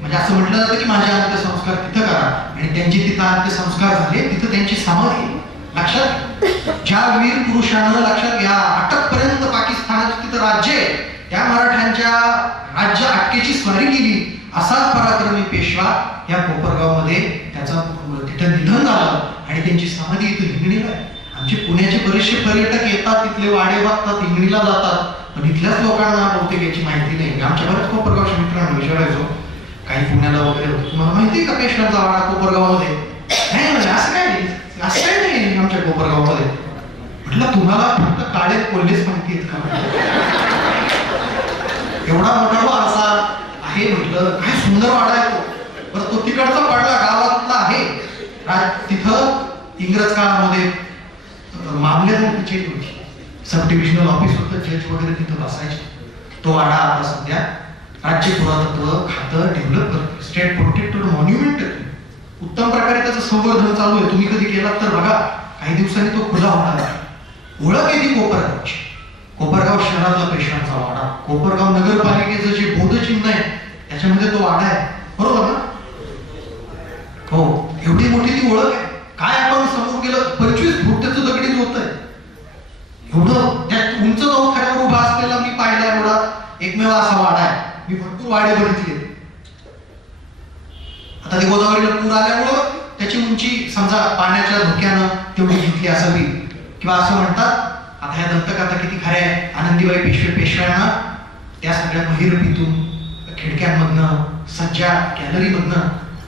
म्हणजे असं म्हटलं जातं की माझे अंत्यसंस्कार तिथं करा, आणि त्यांचे तिथं अंत्यसंस्कार झाले. तिथं त्यांची समाधी. लक्षात, ज्या वीर पुरुषानं, लक्षात घ्या, अटकपर्यंत पाकिस्तानाचं तिथं राज्य आहे, त्या मराठ्यांच्या राज्य अटकेची स्वारी केली असा पराक्रमी पेशवा या कोपरगावमध्ये त्याचा तिथं निधन झालं आणि त्यांची समाधी इथं हिंगणीला आहे. आमचे पुण्याचे बरेचसे पर्यटक येतात, तिथले वाडे बघतात, हिंगणीला जातात, पण इथल्याच लोकांना बहुतेक याची माहिती नाही. आमच्या बऱ्याच कोपरगावच्या मित्रांना विचारायचो, काही पुण्याला वगैरे होतो, तुम्हाला माहिती आहे का पेशव्यांचा वाडा कोपरगावमध्ये? नाही म्हणजे असं काय नाही, असं काय नाही आमच्या कोपरगावमध्ये. म्हटलं तुम्हाला फक्त काळे कोल्हेच माहिती आहेत का? एवढा मोठा वारसा आहे. म्हटलं काय सुंदर वाडा आहे तो. बरं, तो तिकडचा पडला, गावातला आहे. तिथं इंग्रज काळामध्ये मामलेदार कचेरी होती, सब डिव्हिजनल ऑफिस होतं, जज वगैरे तिथं बसायचे. तो वाडा आता सध्या राज्य पुरातत्व खातं डेव्हलप करतं. स्टेट प्रोटेक्टेड मॉन्युमेंट उत्तम प्रकारे त्याचं संवर्धन चालू आहे. तुम्ही कधी गेलात तर बघा, काही दिवसांनी तो खुला होणार आहे. ओळख आहे ती कोपरगावची. कोपरगाव शहरातला पेशव्यांचा वाडा, कोपरगाव नगरपालिकेचं जे बोधचिन्ह आहे त्याच्यामध्ये तो वाडा आहे. बरोबर ना? हो, एवढी मोठी ती ओळख आहे. काय आपण समोर गेलं 25 फूट त्याचं दगडीच होत आहे. एवढं त्यात उंच चौथऱ्यावर उभा असलेला मी पाहिला एवढा एकमेव असा वाडा आहे. मी भरपूर वाडे बघितले. आता ते गोदावरीला पूर आल्यामुळं त्याची उंची समजा पाण्याच्या धोक्यानं तेवढी घेतली असावी, किंवा असं म्हणतात. आता ह्या दंतकथा किती खऱ्या आहे. आनंदीबाई पेशव्यांना त्या सगळ्या बहिरपीतून, खिडक्यांमधनं, सज्जा गॅलरीमधनं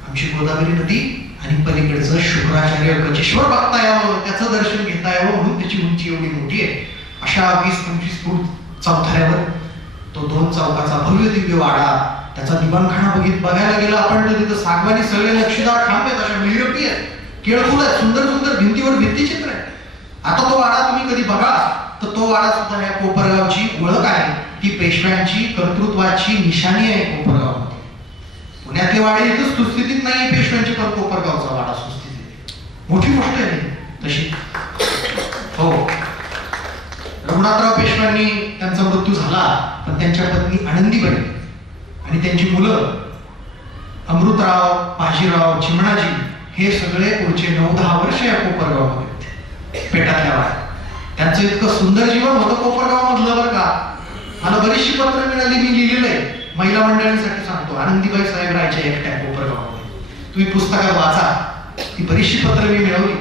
आमची गोदावरी नदी आणि पलीकडचं शुक्राचार्य गजेश्वर बघता यावं, त्याचं दर्शन घेता यावं म्हणून त्याची उंची एवढी मोठी आहे. अशा 20-25 फूट चौथऱ्यावर तो 2 चौकाचा भव्य दिव्य वाडा, त्याचा दिवाणखाना बघायला गेला आपण तर तिथं सागवानी सगळे नक्षीदार खांब आहेत, अशा बहिरपी आहेत, केळफुल आहेत, सुंदर सुंदर भिंतीवर भित्तीचित्र आहे. आता तो वाडा तुम्ही कधी बघा तर तो वाडा सुद्धा या कोपरगावची ओळख आहे. ती पेशव्यांची कर्तृत्वाची निशाणी आहे कोपरगावमध्ये. पुण्यातले वाडे इथं सुस्थितीत नाही, पेशव्यांची पण कोपरगावचा वाडा सुस्थितीत. मोठी गोष्ट आहे तशी. हो, रघुनाथराव पेशव्यांनी त्यांचा मृत्यू झाला, पण त्यांच्या पत्नी आनंदीबाई आणि त्यांची मुलं अमृतराव, बाजीराव, चिमणाजी हे सगळे पुढचे 9-10 वर्ष या कोपरगावमध्ये पेटातल्या वाड्यात. त्यांचं इतकं सुंदर जीवन होतं कोपरगाव मधलं बरं का. मला बरीचशी पत्र मिळाली, मी लिहिलेलं आहे. महिला मंडळींसाठी सांगतो, आनंदीबाई साहेब राहायच्या एकट्या कोपरगावमध्ये. तुम्ही पुस्तकात वाचा, ती बरीचशी पत्र मी मिळवली.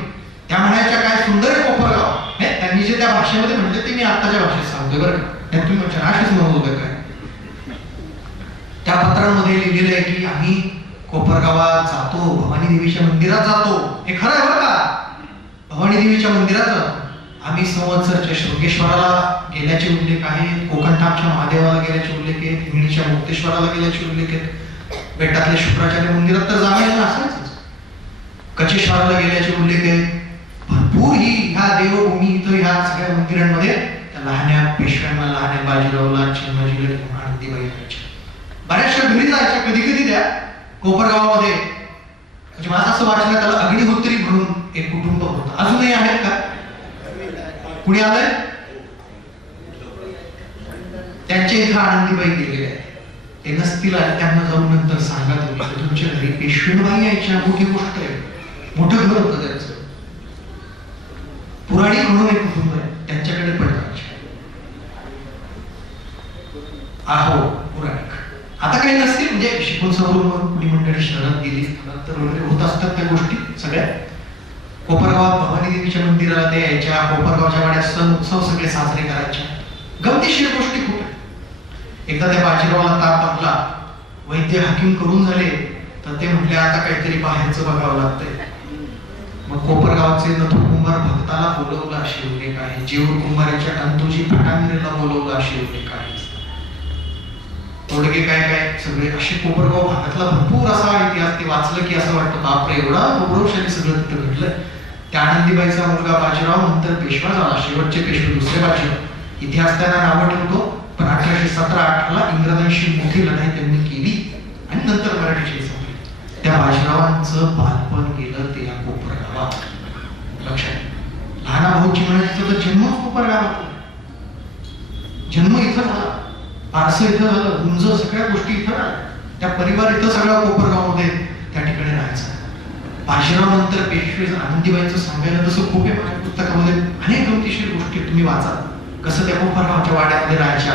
त्या म्हणायच्या काय सुंदर आहे कोपरगाव. त्यांनी जे त्या भाषेमध्ये म्हटले ते मी आताच्या भाषेत सांगतोय बरं का. तुम्ही म्हणजे अशीच नोंदवलं काय. त्या पत्रांमध्ये लिहिलेलं आहे की आम्ही कोपरगावात जातो, भवानी देवीच्या मंदिरात जातो. हे खरं आहे बरं का. भवानी देवीच्या मंदिरात जातो आम्ही संवत्सरच्या शृंगेश्वराला गेल्याचे उल्लेख आहेत, कोकणठामच्या महादेवाला गेल्याचे उल्लेख आहेत, हिंगणीच्या मुक्तेश्वराला गेल्याचे उल्लेख आहेत, बेटातल्या शुक्राचार्य मंदिरात तर जाणं असायचंच, कचेश्वराला गेल्याचे उल्लेख आहेत. भरपूर ही ह्या देवभूमी इथं ह्या सगळ्या मंदिरांमध्ये त्या लहान्या पेशव्यांना, लहान्या बाजीरावला, चिन्मजीला किंवा आनंदीबाई राहायच्या. बऱ्याचशा घरी जायच्या कधी कधी त्या कोपरगावामध्ये. म्हणजे माझं असं वाचलं त्याला अग्निहोत्री म्हणून एक कुटुंब होतं. अजूनही आहेत का? कुणी आलंय? त्यांच्या इथं आनंदीबाई गेलेले आहेत. ते नसतील आणि त्यांना जाऊन नंतर सांगा तुम्ही तुमच्या घरी पेशवेबाई यायच्या. मोठी गोष्ट आहे, मोठं घर होतं त्यांचं. पुराणिक म्हणून एक कुटुंब आहे, त्यांच्याकडे पण जायचे. आहो पुराणिक. आता काही नसतील, म्हणजे शिकून सवरून कुणी मंडळी शहरात गेली, तर वगैरे होत असतात त्या गोष्टी सगळ्या. कोपरगावात भवानी देवीच्या मंदिराला ते यायच्या, कोपरगावच्या वाड्यात सण उत्सव सगळे साजरे करायचे. गमतीशीर गोष्टी खूप आहेत. एकदा त्या बाजीरावाला ताप भरला, वैद्य हाकीम करून झाले, तर ते म्हटले आता काहीतरी बाहेरचं बघावं लागतंय. मग कोपरगावचे नथू कुंभार भक्ताला बोलवलं असे उल्लेख आहे. जेऊर कुंभाराच्या अंतोजी फटांगरेला बोलवलं असे उल्लेख आहे. तोडगे काय काय सगळे असे कोपरगाव भागातला भरपूर असा इतिहास ते वाचलं की असं वाटतं बापरे एवढा गौरवशाली सगळं तिथं घडलं. त्या आनंदीबाईचा मुलगा बाजीराव नंतर पेशवा झाला, शेवटचे पेशवे दुसरे बाजीराव. इतिहास त्यांना नावं ठेवतो, पण 1817-18 इंग्रजांशी मोठी लढाई त्यांनी केली आणि नंतर मराठीची संपली. त्या बाजीरावांचं बालपण गेलं ते या कोपरगावात. लक्षात लहाना भाऊची म्हणायचं तर जन्म कोपरगावात, जन्म इथं झाला, पारसं इथं झालं, गुंज सगळ्या गोष्टी इथं झाल्या. त्या परिवार इथं सगळ्या कोपरगावमध्ये त्या ठिकाणी राहायचा. बाजीराव नंतर पेशवे आनंदीबाईंचं सांगायला तसं खूप आहे. माझ्या पुस्तकामध्ये अनेक गमतीशीर गोष्टी तुम्ही वाचा, कसं त्या कोपरगावच्या वाड्यामध्ये राहायच्या.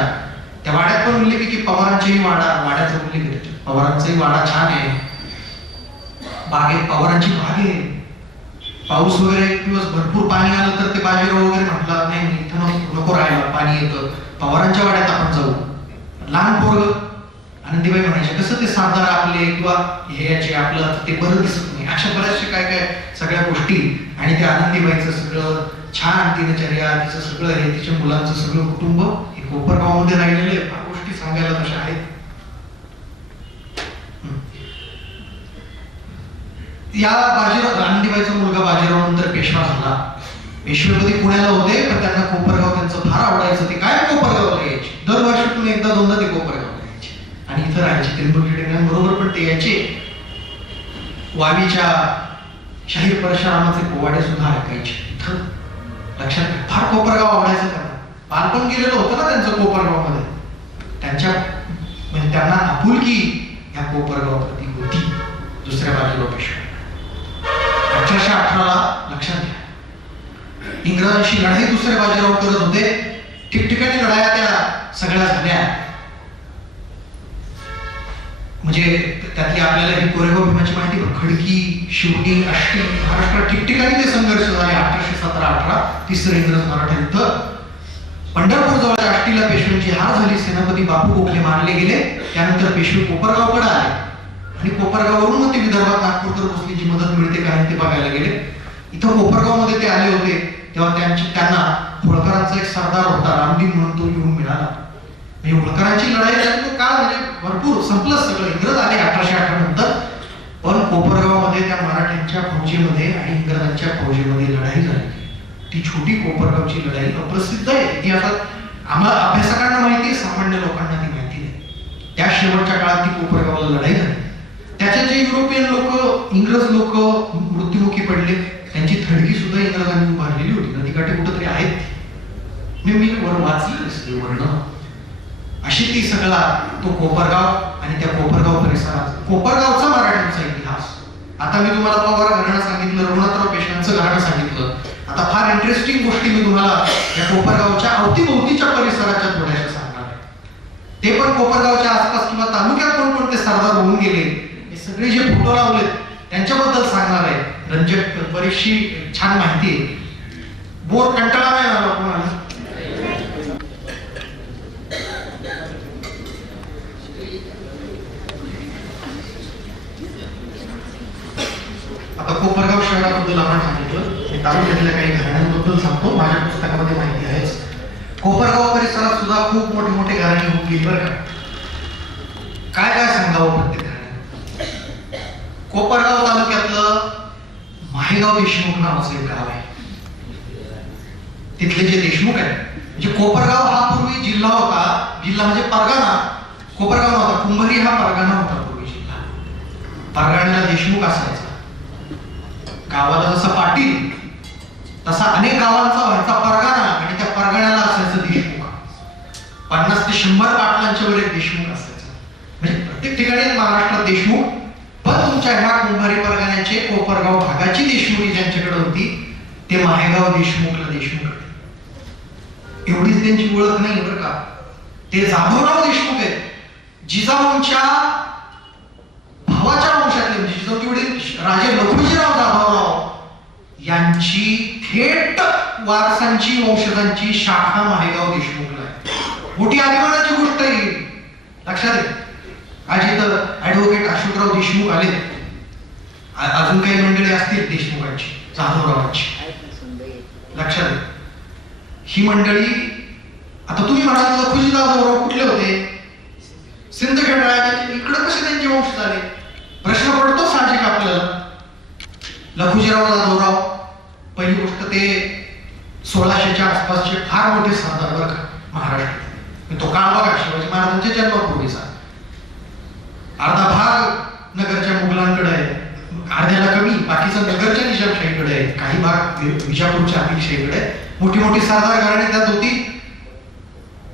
त्या वाड्यात पण उल्लेख की पवारांच्याही वाड्याचा उल्लेख आहे. पवारांचाही वाडा छान आहे, बागेत पवारांची बाग आहे. पाऊस वगैरे एक दिवस भरपूर पाणी आलं तर ते बाजीराव वगैरे म्हटला नाही इथं नको राहायला, पाणी येतं, पवारांच्या वाड्यात आपण जाऊ. लहान पोरग आनंदीबाई म्हणायचे कसं ते साधार आपले किंवा हे याचे आपलं ते बरं दिसत नाही. अशा बऱ्याचशा काय काय सगळ्या गोष्टी. आणि त्या आनंदीबाईचं सगळं छान दिनचर्या, तिचं सगळं हे, तिच्या मुलांचं सगळं कुटुंब हे कोपरगावमध्ये राहिलेले गोष्टी सांगायला तशा आहेत. या बाजीराव आनंदीबाईचा मुलगा बाजीराव नंतर पेशवा झाला. पेशवे कधी पुण्याला होते, पण त्यांना कोपरगाव त्यांचं फार आवडायचं. ते काय कोपरगावला यायचे, दरवर्षातून एकदा दोनदा ते कोपरगावला यायचे आणि इथं राहायचे. त्रिंबकी बरोबर पण ते यायचे. वावीच्या शाहीर परशुरामाचे पोवाडे सुद्धा ऐकायचे इथं. लक्षात फार कोपरगाव आवडायचं त्यांना. बालपण गेलेलं होतं ना त्यांचं कोपरगावमध्ये. त्यांच्या म्हणजे त्यांना आपुलकी या कोपरगावप्रती होती. दुसऱ्या बाजूला पेशवा 1818 लक्षात घ्या, इंग्रजांशी लढाई दुसरे बाजीराव करत होते. ठिकठिकाणी लढाया त्या सगळ्या झाल्या. म्हणजे त्यातली आपल्याला ही कोरेगाव भीमाची माहिती, खडकी, शिवणी, आष्टी, महाराष्ट्रात ठिकठिकाणी ते संघर्ष झाले. 1817-18 तिसरं इंग्रज मराठा युद्ध. पंढरपूर जवळच्या आष्टीला पेशव्यांची हार झाली. सेनापती बापू गोखले मारले गेले. त्यानंतर पेशवे कोपरगावकडे आले आणि कोपरगाववरून मग ते विदर्भात नागपूरकर भोसलेची मदत मिळते का ते बघायला गेले. इथं कोपरगावमध्ये ते आले होते तेव्हा त्यांना होळकरांचा एक सरदार होता रामदीन म्हणून, तो येऊन मिळाला. म्हणजे होळकरांची लढाई झाली काळ म्हणजे भरपूर संपलं सगळं. इंग्रज आले 1818 नंतर, पण कोपरगावमध्ये त्या मराठ्यांच्या फौजेमध्ये आणि इंग्रजांच्या फौजेमध्ये लढाई झाली. ती छोटी कोपरगावची लढाई अप्रसिद्ध आहे इतिहासात. आम्हाला अभ्यासकांना माहिती आहे, सामान्य लोकांना ती माहिती नाही. त्या शेवटच्या काळात ती कोपरगावला लढाई झाली. त्याचे जे युरोपियन लोक, इंग्रज लोक मृत्युमुखी पडले, त्यांची थडगी सुद्धा इंग्रजांनी उभारलेली होती. नदीकाठी कुठंतरी आहेत, मी वर वाचली वर्ण. अशी ती सगळा तो कोपरगाव आणि त्या कोपरगाव परिसरात कोपरगावचा मराठ्यांचा इतिहास. आता मी तुम्हाला पवार घराणं सांगितलं, रघुनाथराव पेशव्यांचं घराणं सांगितलं. आता फार इंटरेस्टिंग गोष्टी मी तुम्हाला या कोपरगावच्या अवतीभोवतीच्या परिसराच्या थोड्याशा सांगणार आहे. ते पण कोपरगावच्या आसपास किंवा तालुक्यात कोणकोणते सरदार होऊन गेले, हे सगळे जे फोटो लावलेत त्यांच्याबद्दल सांगणार आहे. रंजक बरीचशी छान माहिती आहे. बोर कंटाळा नाही आला कोणाला? आता कोपरगाव शहराबद्दल आपण सांगितलं. मी तालुक्यातल्या काही घराण्यांबद्दल सांगतो. माझ्या पुस्तकामध्ये माहिती आहेच. कोपरगाव परिसरात सुद्धा खूप मोठे मोठे घराणे होऊन गेली बरं का. काय काय सांगावं प्रत्येक घराणे. कोपरगाव तालुक्यातलं माहेगाव देशमुख नावाचं एक गाव आहे. तिथले जे देशमुख आहेत, म्हणजे कोपरगाव हा पूर्वी जिल्हा होता. जिल्हा म्हणजे परगाणा. कोपरगाव नव्हता, कुंभारी हा परगाणा होता पूर्वी जिल्हा. परगाण्याला देशमुख असायचा. गावाला जसा पाटील तसा अनेक गावांचा व्हायचा परगाणा आणि त्या परगाण्याला असायचं देशमुख. 50 ते 100 पाटलांच्या वर एक देशमुख असायचा. म्हणजे प्रत्येक ठिकाणी महाराष्ट्रात देशमुख. पण तुमच्या ह्या कुंभारी परगाण्याचे कोपरगाव भागाची देशमुखी ज्यांच्याकडे होती ते माहेगाव देशमुखला देशमुख. एवढीच त्यांची ओळख नाही बरं का. ते जाधवराव देशमुख आहेत. जिजाऊंच्या भावाच्या वंशातले, म्हणजे जिजाऊंचे वडील राजे लखुजीराव जाधवराव यांची थेट वारसांची वंशजांची शाखा माहेगाव देशमुखला आहे. मोठी अभिमानाची गोष्ट आहे, लक्षात आहे. आज इथं ऍडव्होकेट अशोकराव देशमुख आले. अजून काही मंडळी असतील देशमुखांची, जाधवरावांची, लक्षात आहे. ही मंडळी आता तुम्ही म्हणाल लखुजी जाधवराव कुठले होते? सिंदखेड राजाचे. इकडे कसे त्यांचे वंश झाले? प्रश्न पडतो साहजिक आपल्याला. लखुजीराव जाधवराव पहिली गोष्ट ते 1600च्या आसपासचे फार मोठे सरदार बरं का महाराष्ट्रात. तो काळ बघा शिवाजी महाराजांच्या जन्मापूर्वीचा. अर्धा भाग नगरच्या मुघलांकडे आहे, अर्ध्याला कमी, बाकीचा नगरच्या निजामशाहीकडे आहे, काही भाग विजापूरच्या आदिलशाहीकडे आहे. मोठी मोठी सरदार घराणे त्यात होती.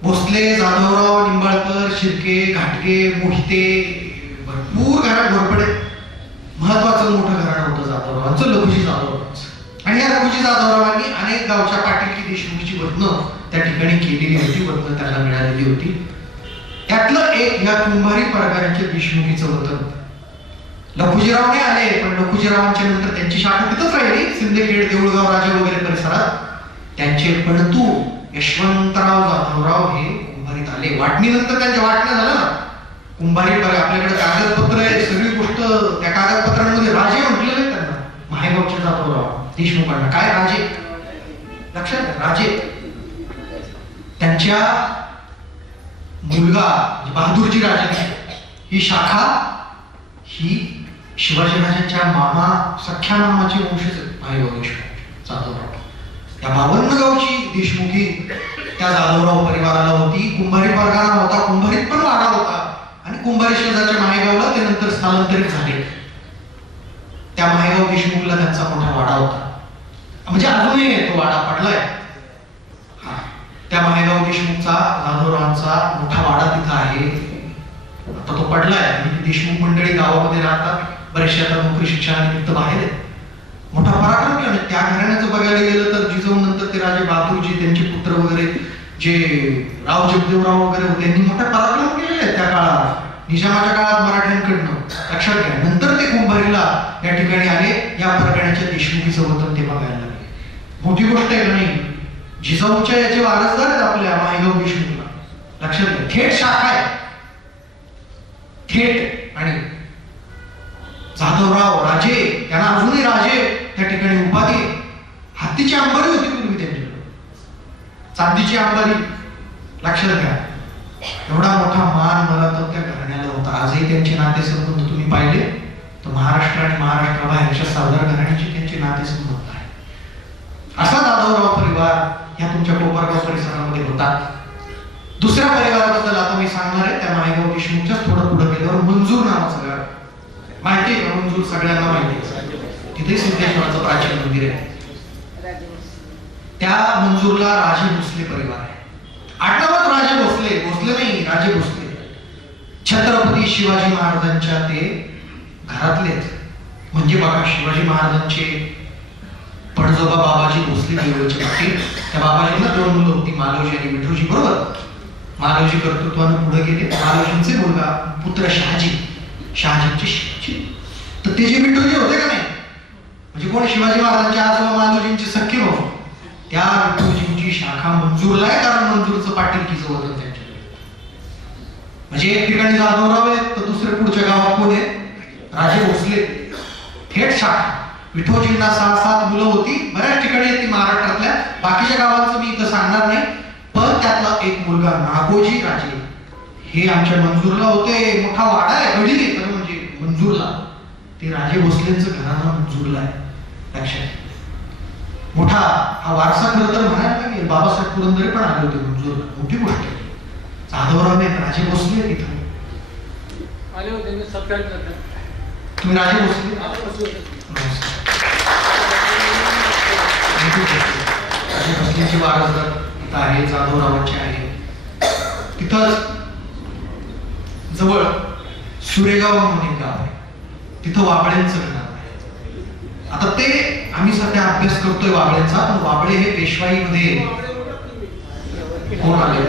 भोसले, जाधवराव, निंबाळकर, शिर्के, घाटगे, मोहिते, भरपूर घरात घोरपडे. महत्वाचं मोठं घराणं होतं जाधवरावांचं, लखुजी जाधवरावांचं. आणि या लखुजी जाधवरावांनी अनेक गावच्या पाटीलकी देशमुखीची वतनं त्या ठिकाणी केलेली होती, वतनं त्यांना मिळालेली होती. त्यातलं एक ह्या कुंभारी परगाण्याच्या देशमुखीचं वतन. लखुजीराव नाही आले, पण लखुजीरावांच्या नंतर त्यांची शाखा तिथंच राहिली. सिंदखेड, देऊळगाव, राजा वगैरे परिसरात. त्यांचे पणतू यशवंतराव जाधवराव हे कुंभारीत आले. वाटणीनंतर त्यांच्या वाटण्या झाल्या ना. कुंभारी परग आपल्याकडे कागदपत्र आहे, सगळी गोष्ट त्या कागदपत्रांमध्ये राजे म्हटलेले त्यांना, माहेगावचे जाधवराव देशमुखांना. काय राजे? लक्षात घ्या, राजे. त्यांच्या मुलगा बहादूरजी राजे ही शाखा ही शिवाजी राजांच्या मामा, सख्या मामाचे वंशज माहेगाव देशमुख जाधवराव. त्या 52 गावची देशमुखी त्या जाधवराव परिवाराला होती. कुंभारी परगाणा होता, कुंभारीत पण वाडा होता. आणि कुंभारी शेजारच्या माहेगावला ते नंतर स्थलांतरित झाले. त्या माहेगाव देशमुखला त्यांचा मोठा वाडा होता. म्हणजे अजूनही तो वाडा पडलाय. त्या माहेगाव देशमुखचा जाधवरावांचा मोठा वाडा तिथं आहे. आता तो पडलाय. देशमुख मंडळी गावामध्ये राहतात. बरेचसे आता नोकरी शिक्षणानिमित्त बाहेर आहेत. मोठा पराक्रम केला. त्या घराण्याचं बघायला गेलं तर जिजाऊ नंतर ते राजे बहादूरजी, त्यांचे पुत्र वगैरे जे राव जगदेवराव वगैरे होते, त्यांनी मोठा पराक्रम केलेले आहेत त्या काळात. निजामाच्या काळात मराठ्यांकडनं, लक्षात घ्या. नंतर ते कुंभारीला या ठिकाणी आले. या परगाण्याच्या देशमुखीचं वतन ते बघायला लागले. मोठी गोष्ट आहे का नाही? जिजाऊच्या याचे वारसदार आहेत आपल्या माहेगाव देशमुखला, लक्षात घ्या. थेट शाखा आहे, थेट. आणि जाधवराव राजे, त्यांना अजूनही राजे त्या ठिकाणी उपाधी. हत्तीची अंबारी होती पूर्वी त्यांच्याकडे, चांदीची अंबारी, लक्षात घ्या. एवढा मोठा मान मला तर त्या घराण्याला होता. आजही त्यांचे नातेसंबंध तुम्ही पाहिले तर महाराष्ट्र आणि महाराष्ट्राबाहेरच्या सरदार घराण्याचे त्यांचे नातेसंबंध आहे. असा जाधवराव परिवार ह्या तुमच्या कोपरगाव परिसरामध्ये होता. दुसऱ्या परिवाराबद्दल आता मी सांगणार आहे. त्या माहेगाव देशमुखच्या थोडं पुढे गेल्यावर मंजूर नावाचं गाव माहिती आहे का? मंजूर सगळ्यांना माहिती आहे. तिथे सिद्धेश्वराचं प्राचीन मंदिर आहे. त्या मंजूरला राजे भोसले परिवार आहे. आडनावच राजे भोसले, भोसले नाही, राजे भोसले. छत्रपती शिवाजी महाराजांच्या ते घरातलेच. म्हणजे बघा, शिवाजी महाराजांचे पणजोबा बाबाजी भोसले देवळचे पाटील. त्या बाबाजींना 2 मुलं होती, मालोजी आणि विठोजी. बरोबर, मालोजी कर्तृत्वानं पुढे गेले. मालोजींचे मुलगा पुत्र शहाजी, शहाजींचे शिवाजी. तर ते जे विठोजी होते का नाही, म्हणजे कोण? शिवाजी महाराजांच्या आजोबा मालोजींचे सख्खे भाऊ. त्या विठोजींची शाखा मंजूरला आहे, कारण मंजूरचं पाटीलकीचं वतन त्यांच्याकडे. म्हणजे एक ठिकाणी जाधवराव आहेत, तर दुसरे पुढच्या गावात कोण आहे? राजे भोसले. थेट शाखा. विठोजींना 6-7 मुलं होती. बऱ्याच ठिकाणी ती महाराष्ट्रातल्या, बाकीच्या गावांचं मी इथं सांगणार नाही. पण त्यातला एक मुलगा नागोजी राजे हे आमच्या मंजूरला होते. मोठा वाडा आहे, गडी खरं म्हणजे मंजूरला. ते राजे भोसलेंचं घराणं मंजूरला आहे. लक्षात मोठा हा वारसा खरं तर म्हणायला लागेल. बाबासाहेब पुरंदरे पण आले होते मंजूरला. मोठी गोष्ट आहे. जाधवराव एक राजे भोसले तिथं तुम्ही राजे भोसले राजे भोसलेची वारसदार तिथं आहे, जाधवरावांची आहे. तिथंच जवळ सुरेगाव म्हणून एक गाव आहे, तिथं वाबळेंचं घर आहे. आता ते आम्ही सध्या अभ्यास करतोय वाबळेंचा. पण वाबळे हे पेशवाईमध्ये कोण आले?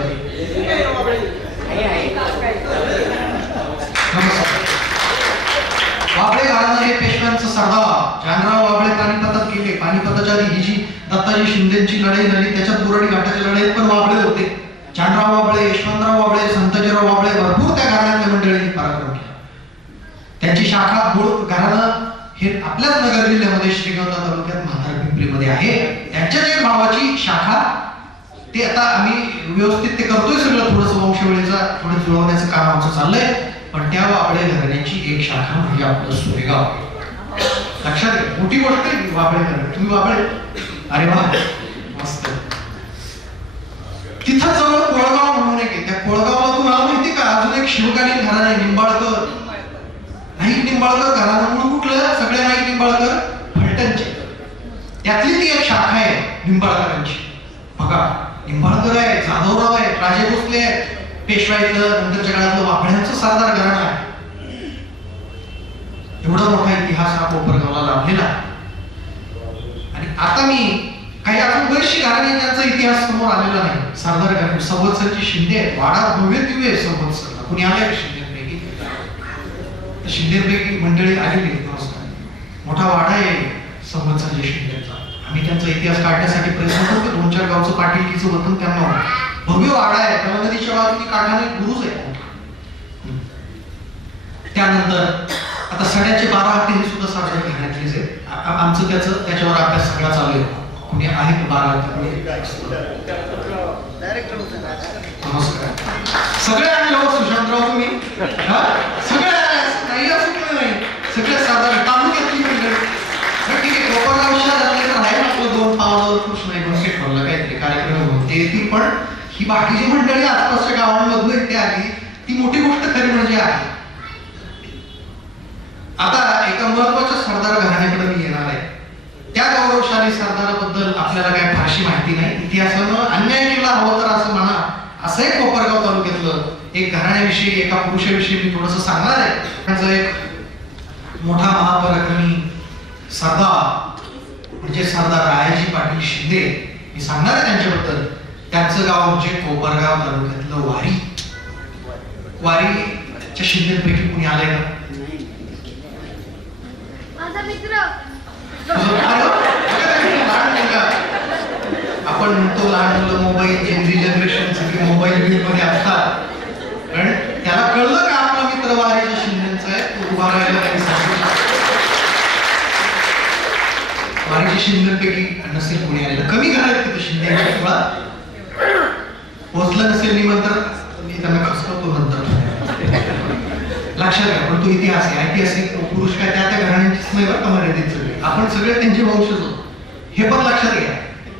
वाबळे घराणं हे पेशव्यांचं सरदार जानराव वाबळे पानिपतात गेले. पानिपताच्या आधी ही जी दत्ताजी शिंदेची लढाई झाली त्याच्यात बोराडी घाटाच्या लढाईत पण वाबळे होते. जानराव वाबळे, यशवंतराव वाबळे, संतजीराव वाबळे भरपूर त्या घराण्यातल्या मंडळींनी पराक्रम केला. त्यांची शाखा गोळ घराणं हे आपल्याच नगर जिल्ह्यामध्ये श्रीगोंदा तालुक्यात म्हातारा पिंपरीमध्ये आहे. त्यांच्याच एक भावाची शाखा, ते आता आम्ही व्यवस्थित ते करतोय सगळं, थोडंसं वंशवेळीचा थोडं जुळवण्याचं काम आमचं चाललंय. पण त्या वाबळे घराण्याची एक शाखा म्हणजे आपलं सुरेगाव. लक्षात घ्या, मोठी गोष्ट आहे वाबळे घराणे. तुम्ही वाबळे? अरे वा, मस्त. तिथं जवळ कोळगाव म्हणून एक आहे. त्या कोळगावला तुम्हाला माहिती का अजून एक शिवकालीन घराणं आहे, निंबाळकर. नाईक निंबाळकर घराणं म्हणून कुठलं? सगळे नाईक निंबाळकर फलटणचे. त्यातली ती एक शाखा आहे निंबाळकरांची. बघा, निंबाळकर आहे, जाधवराव आहे, राजे भोसले आहे, पेशवाईचं नंतरच्या काळातलं वाबळ्यांचं सरदार घराणं आहे. एवढा मोठा इतिहास हा कोपरगावला लाभलेला. आणि आता मी काही अजून बरीचशी घराणे ज्यांचा इतिहास समोर आलेला नाही. सरदार घराणे संवत्सरची शिंदे आहेत. वाडा भव्य दिव्य संवत्सरला. कुणी आलंय का शिंदेपैकी? शिंदेपैकी मंडळी आलेली. नमस्कार. मोठा वाडा आहे संवत्सरच्या शिंदेचा. आम्ही त्यांचा इतिहास काढण्यासाठी प्रयत्न करतो. 2-4 गावचं पाटीलकीचं वतन त्यांना भव्य वाडा आहे. त्याला नदीच्या बाजूने काठाने गुरुज आहे. त्यानंतर आता सड्याचे 12 हाती हे सुद्धा सरदार घराण्यातलेच आहे. आमचं त्याच्यावर अभ्यास सगळा चालू आहे. कुणी आहे का 12 हाती? नमस्कार. सगळे आले हो सुशांतराव तुम्ही? सगळे नाही असं नाही. सगळे सरदार तालुक्यातली मंडळी. ठीक आहे, कोपरगाव शहरातले तर आहे आपलं 2 पावलं कृष्ण आहे बंकेट ठरलं काहीतरी कार्यक्रम होते ती. पण ही बाकीची मंडळी आसपासच्या गावांमधून एकटे आली, ती मोठी गोष्ट खरी म्हणजे आहे. आता एका महत्वाच्या सरदार घराण्याकडे मी येणार आहे. त्या गौरवशाली सरदाराबद्दल आपल्याला काय फारशी माहिती नाही. इतिहासानं अन्याय केला हवं तर असं म्हणा. असं एक कोपरगाव तालुक्यातलं एक घराण्याविषयी, एका पुरुषाविषयी मी थोडंसं सांगणार आहे. त्यांचा एक मोठा महापराक्रमी सरदार म्हणजे सरदार रायाजी पाटील शिंदे. मी सांगणार आहे त्यांच्याबद्दल. त्यांचं गाव म्हणजे कोपरगाव तालुक्यातलं वारी. वारीच्या शिंदेपैकी कुणी आलंय का? आपण म्हणतो लहान मुलं मोबाईल जनरेशन सगळे मोबाईल मध्ये असतात. पण त्याला कळलं का आपला मित्र वारीच्या शिंदेचा आहे, तो उभा राहिला त्यांनी सांगितलं. वारीच्या शिंदेपैकी नसेल कोणी आलेलं. कमी घरात तिथं शिंदे पोहोचलं नसेल निमंत्रण, मी त्यांना खसकवतो नंतर. लक्षात घ्या, पण तो इतिहास आहे. ऐतिहासिक पुरुष काय त्या घराण्यांचीच नाही बरं का मर्यादित सगळे. आपण सगळे त्यांचे वंशज होतो हे पण लक्षात घ्या.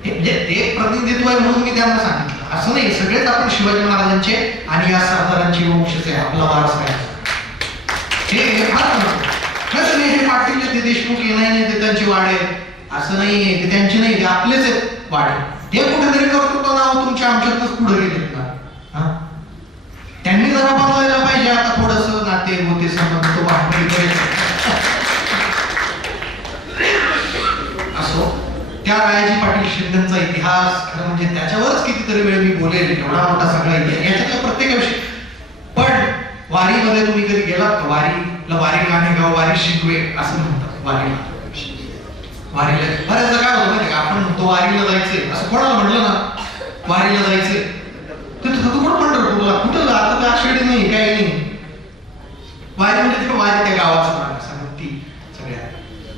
म्हणजे ते प्रतिनिधित्व आहे म्हणून मी त्यांना सांगितलं. असं नाही सगळेच आपण शिवाजी महाराजांचे आणि या सरदारांची वंशज आहे. आपला वारस काय हे फार महत्त्वाचं. हे पाटील ते देशमुख हे नाही ते त्यांचे वाडे असं नाही, ते त्यांचे नाही, ते आपलेच आहेत वाडे. ते कुठेतरी कर्तृत्व नाव तुमच्या आमच्यातच पुढे गेलेत ना. त्यांनी जरा बदलायला पाहिजे. आता थोडस नाते होते संबंध तो असो. त्या रायाजी पाटील शिंदेचा इतिहास खरं म्हणजे त्याच्यावरच कितीतरी वेळ मी बोलेल. एवढा मोठा सगळा इतिहास याच्यातल्या प्रत्येकाविषयी. पण वारीमध्ये तुम्ही कधी गेलात का? वारीला वारी गाणेगाव वारी शिकवे असं म्हणतात. वारीला बऱ्याचदा काय होतं माहिती का, आपण म्हणतो वारीला जायचंय. असं कोणाला म्हटलं ना वारीला जायचंय तर तू कुठं पंढरपूरला कुठं? आता तर आषाढी नाही काही नाही. वारी म्हणजे ते वारी त्या गावाचं ती सगळ्या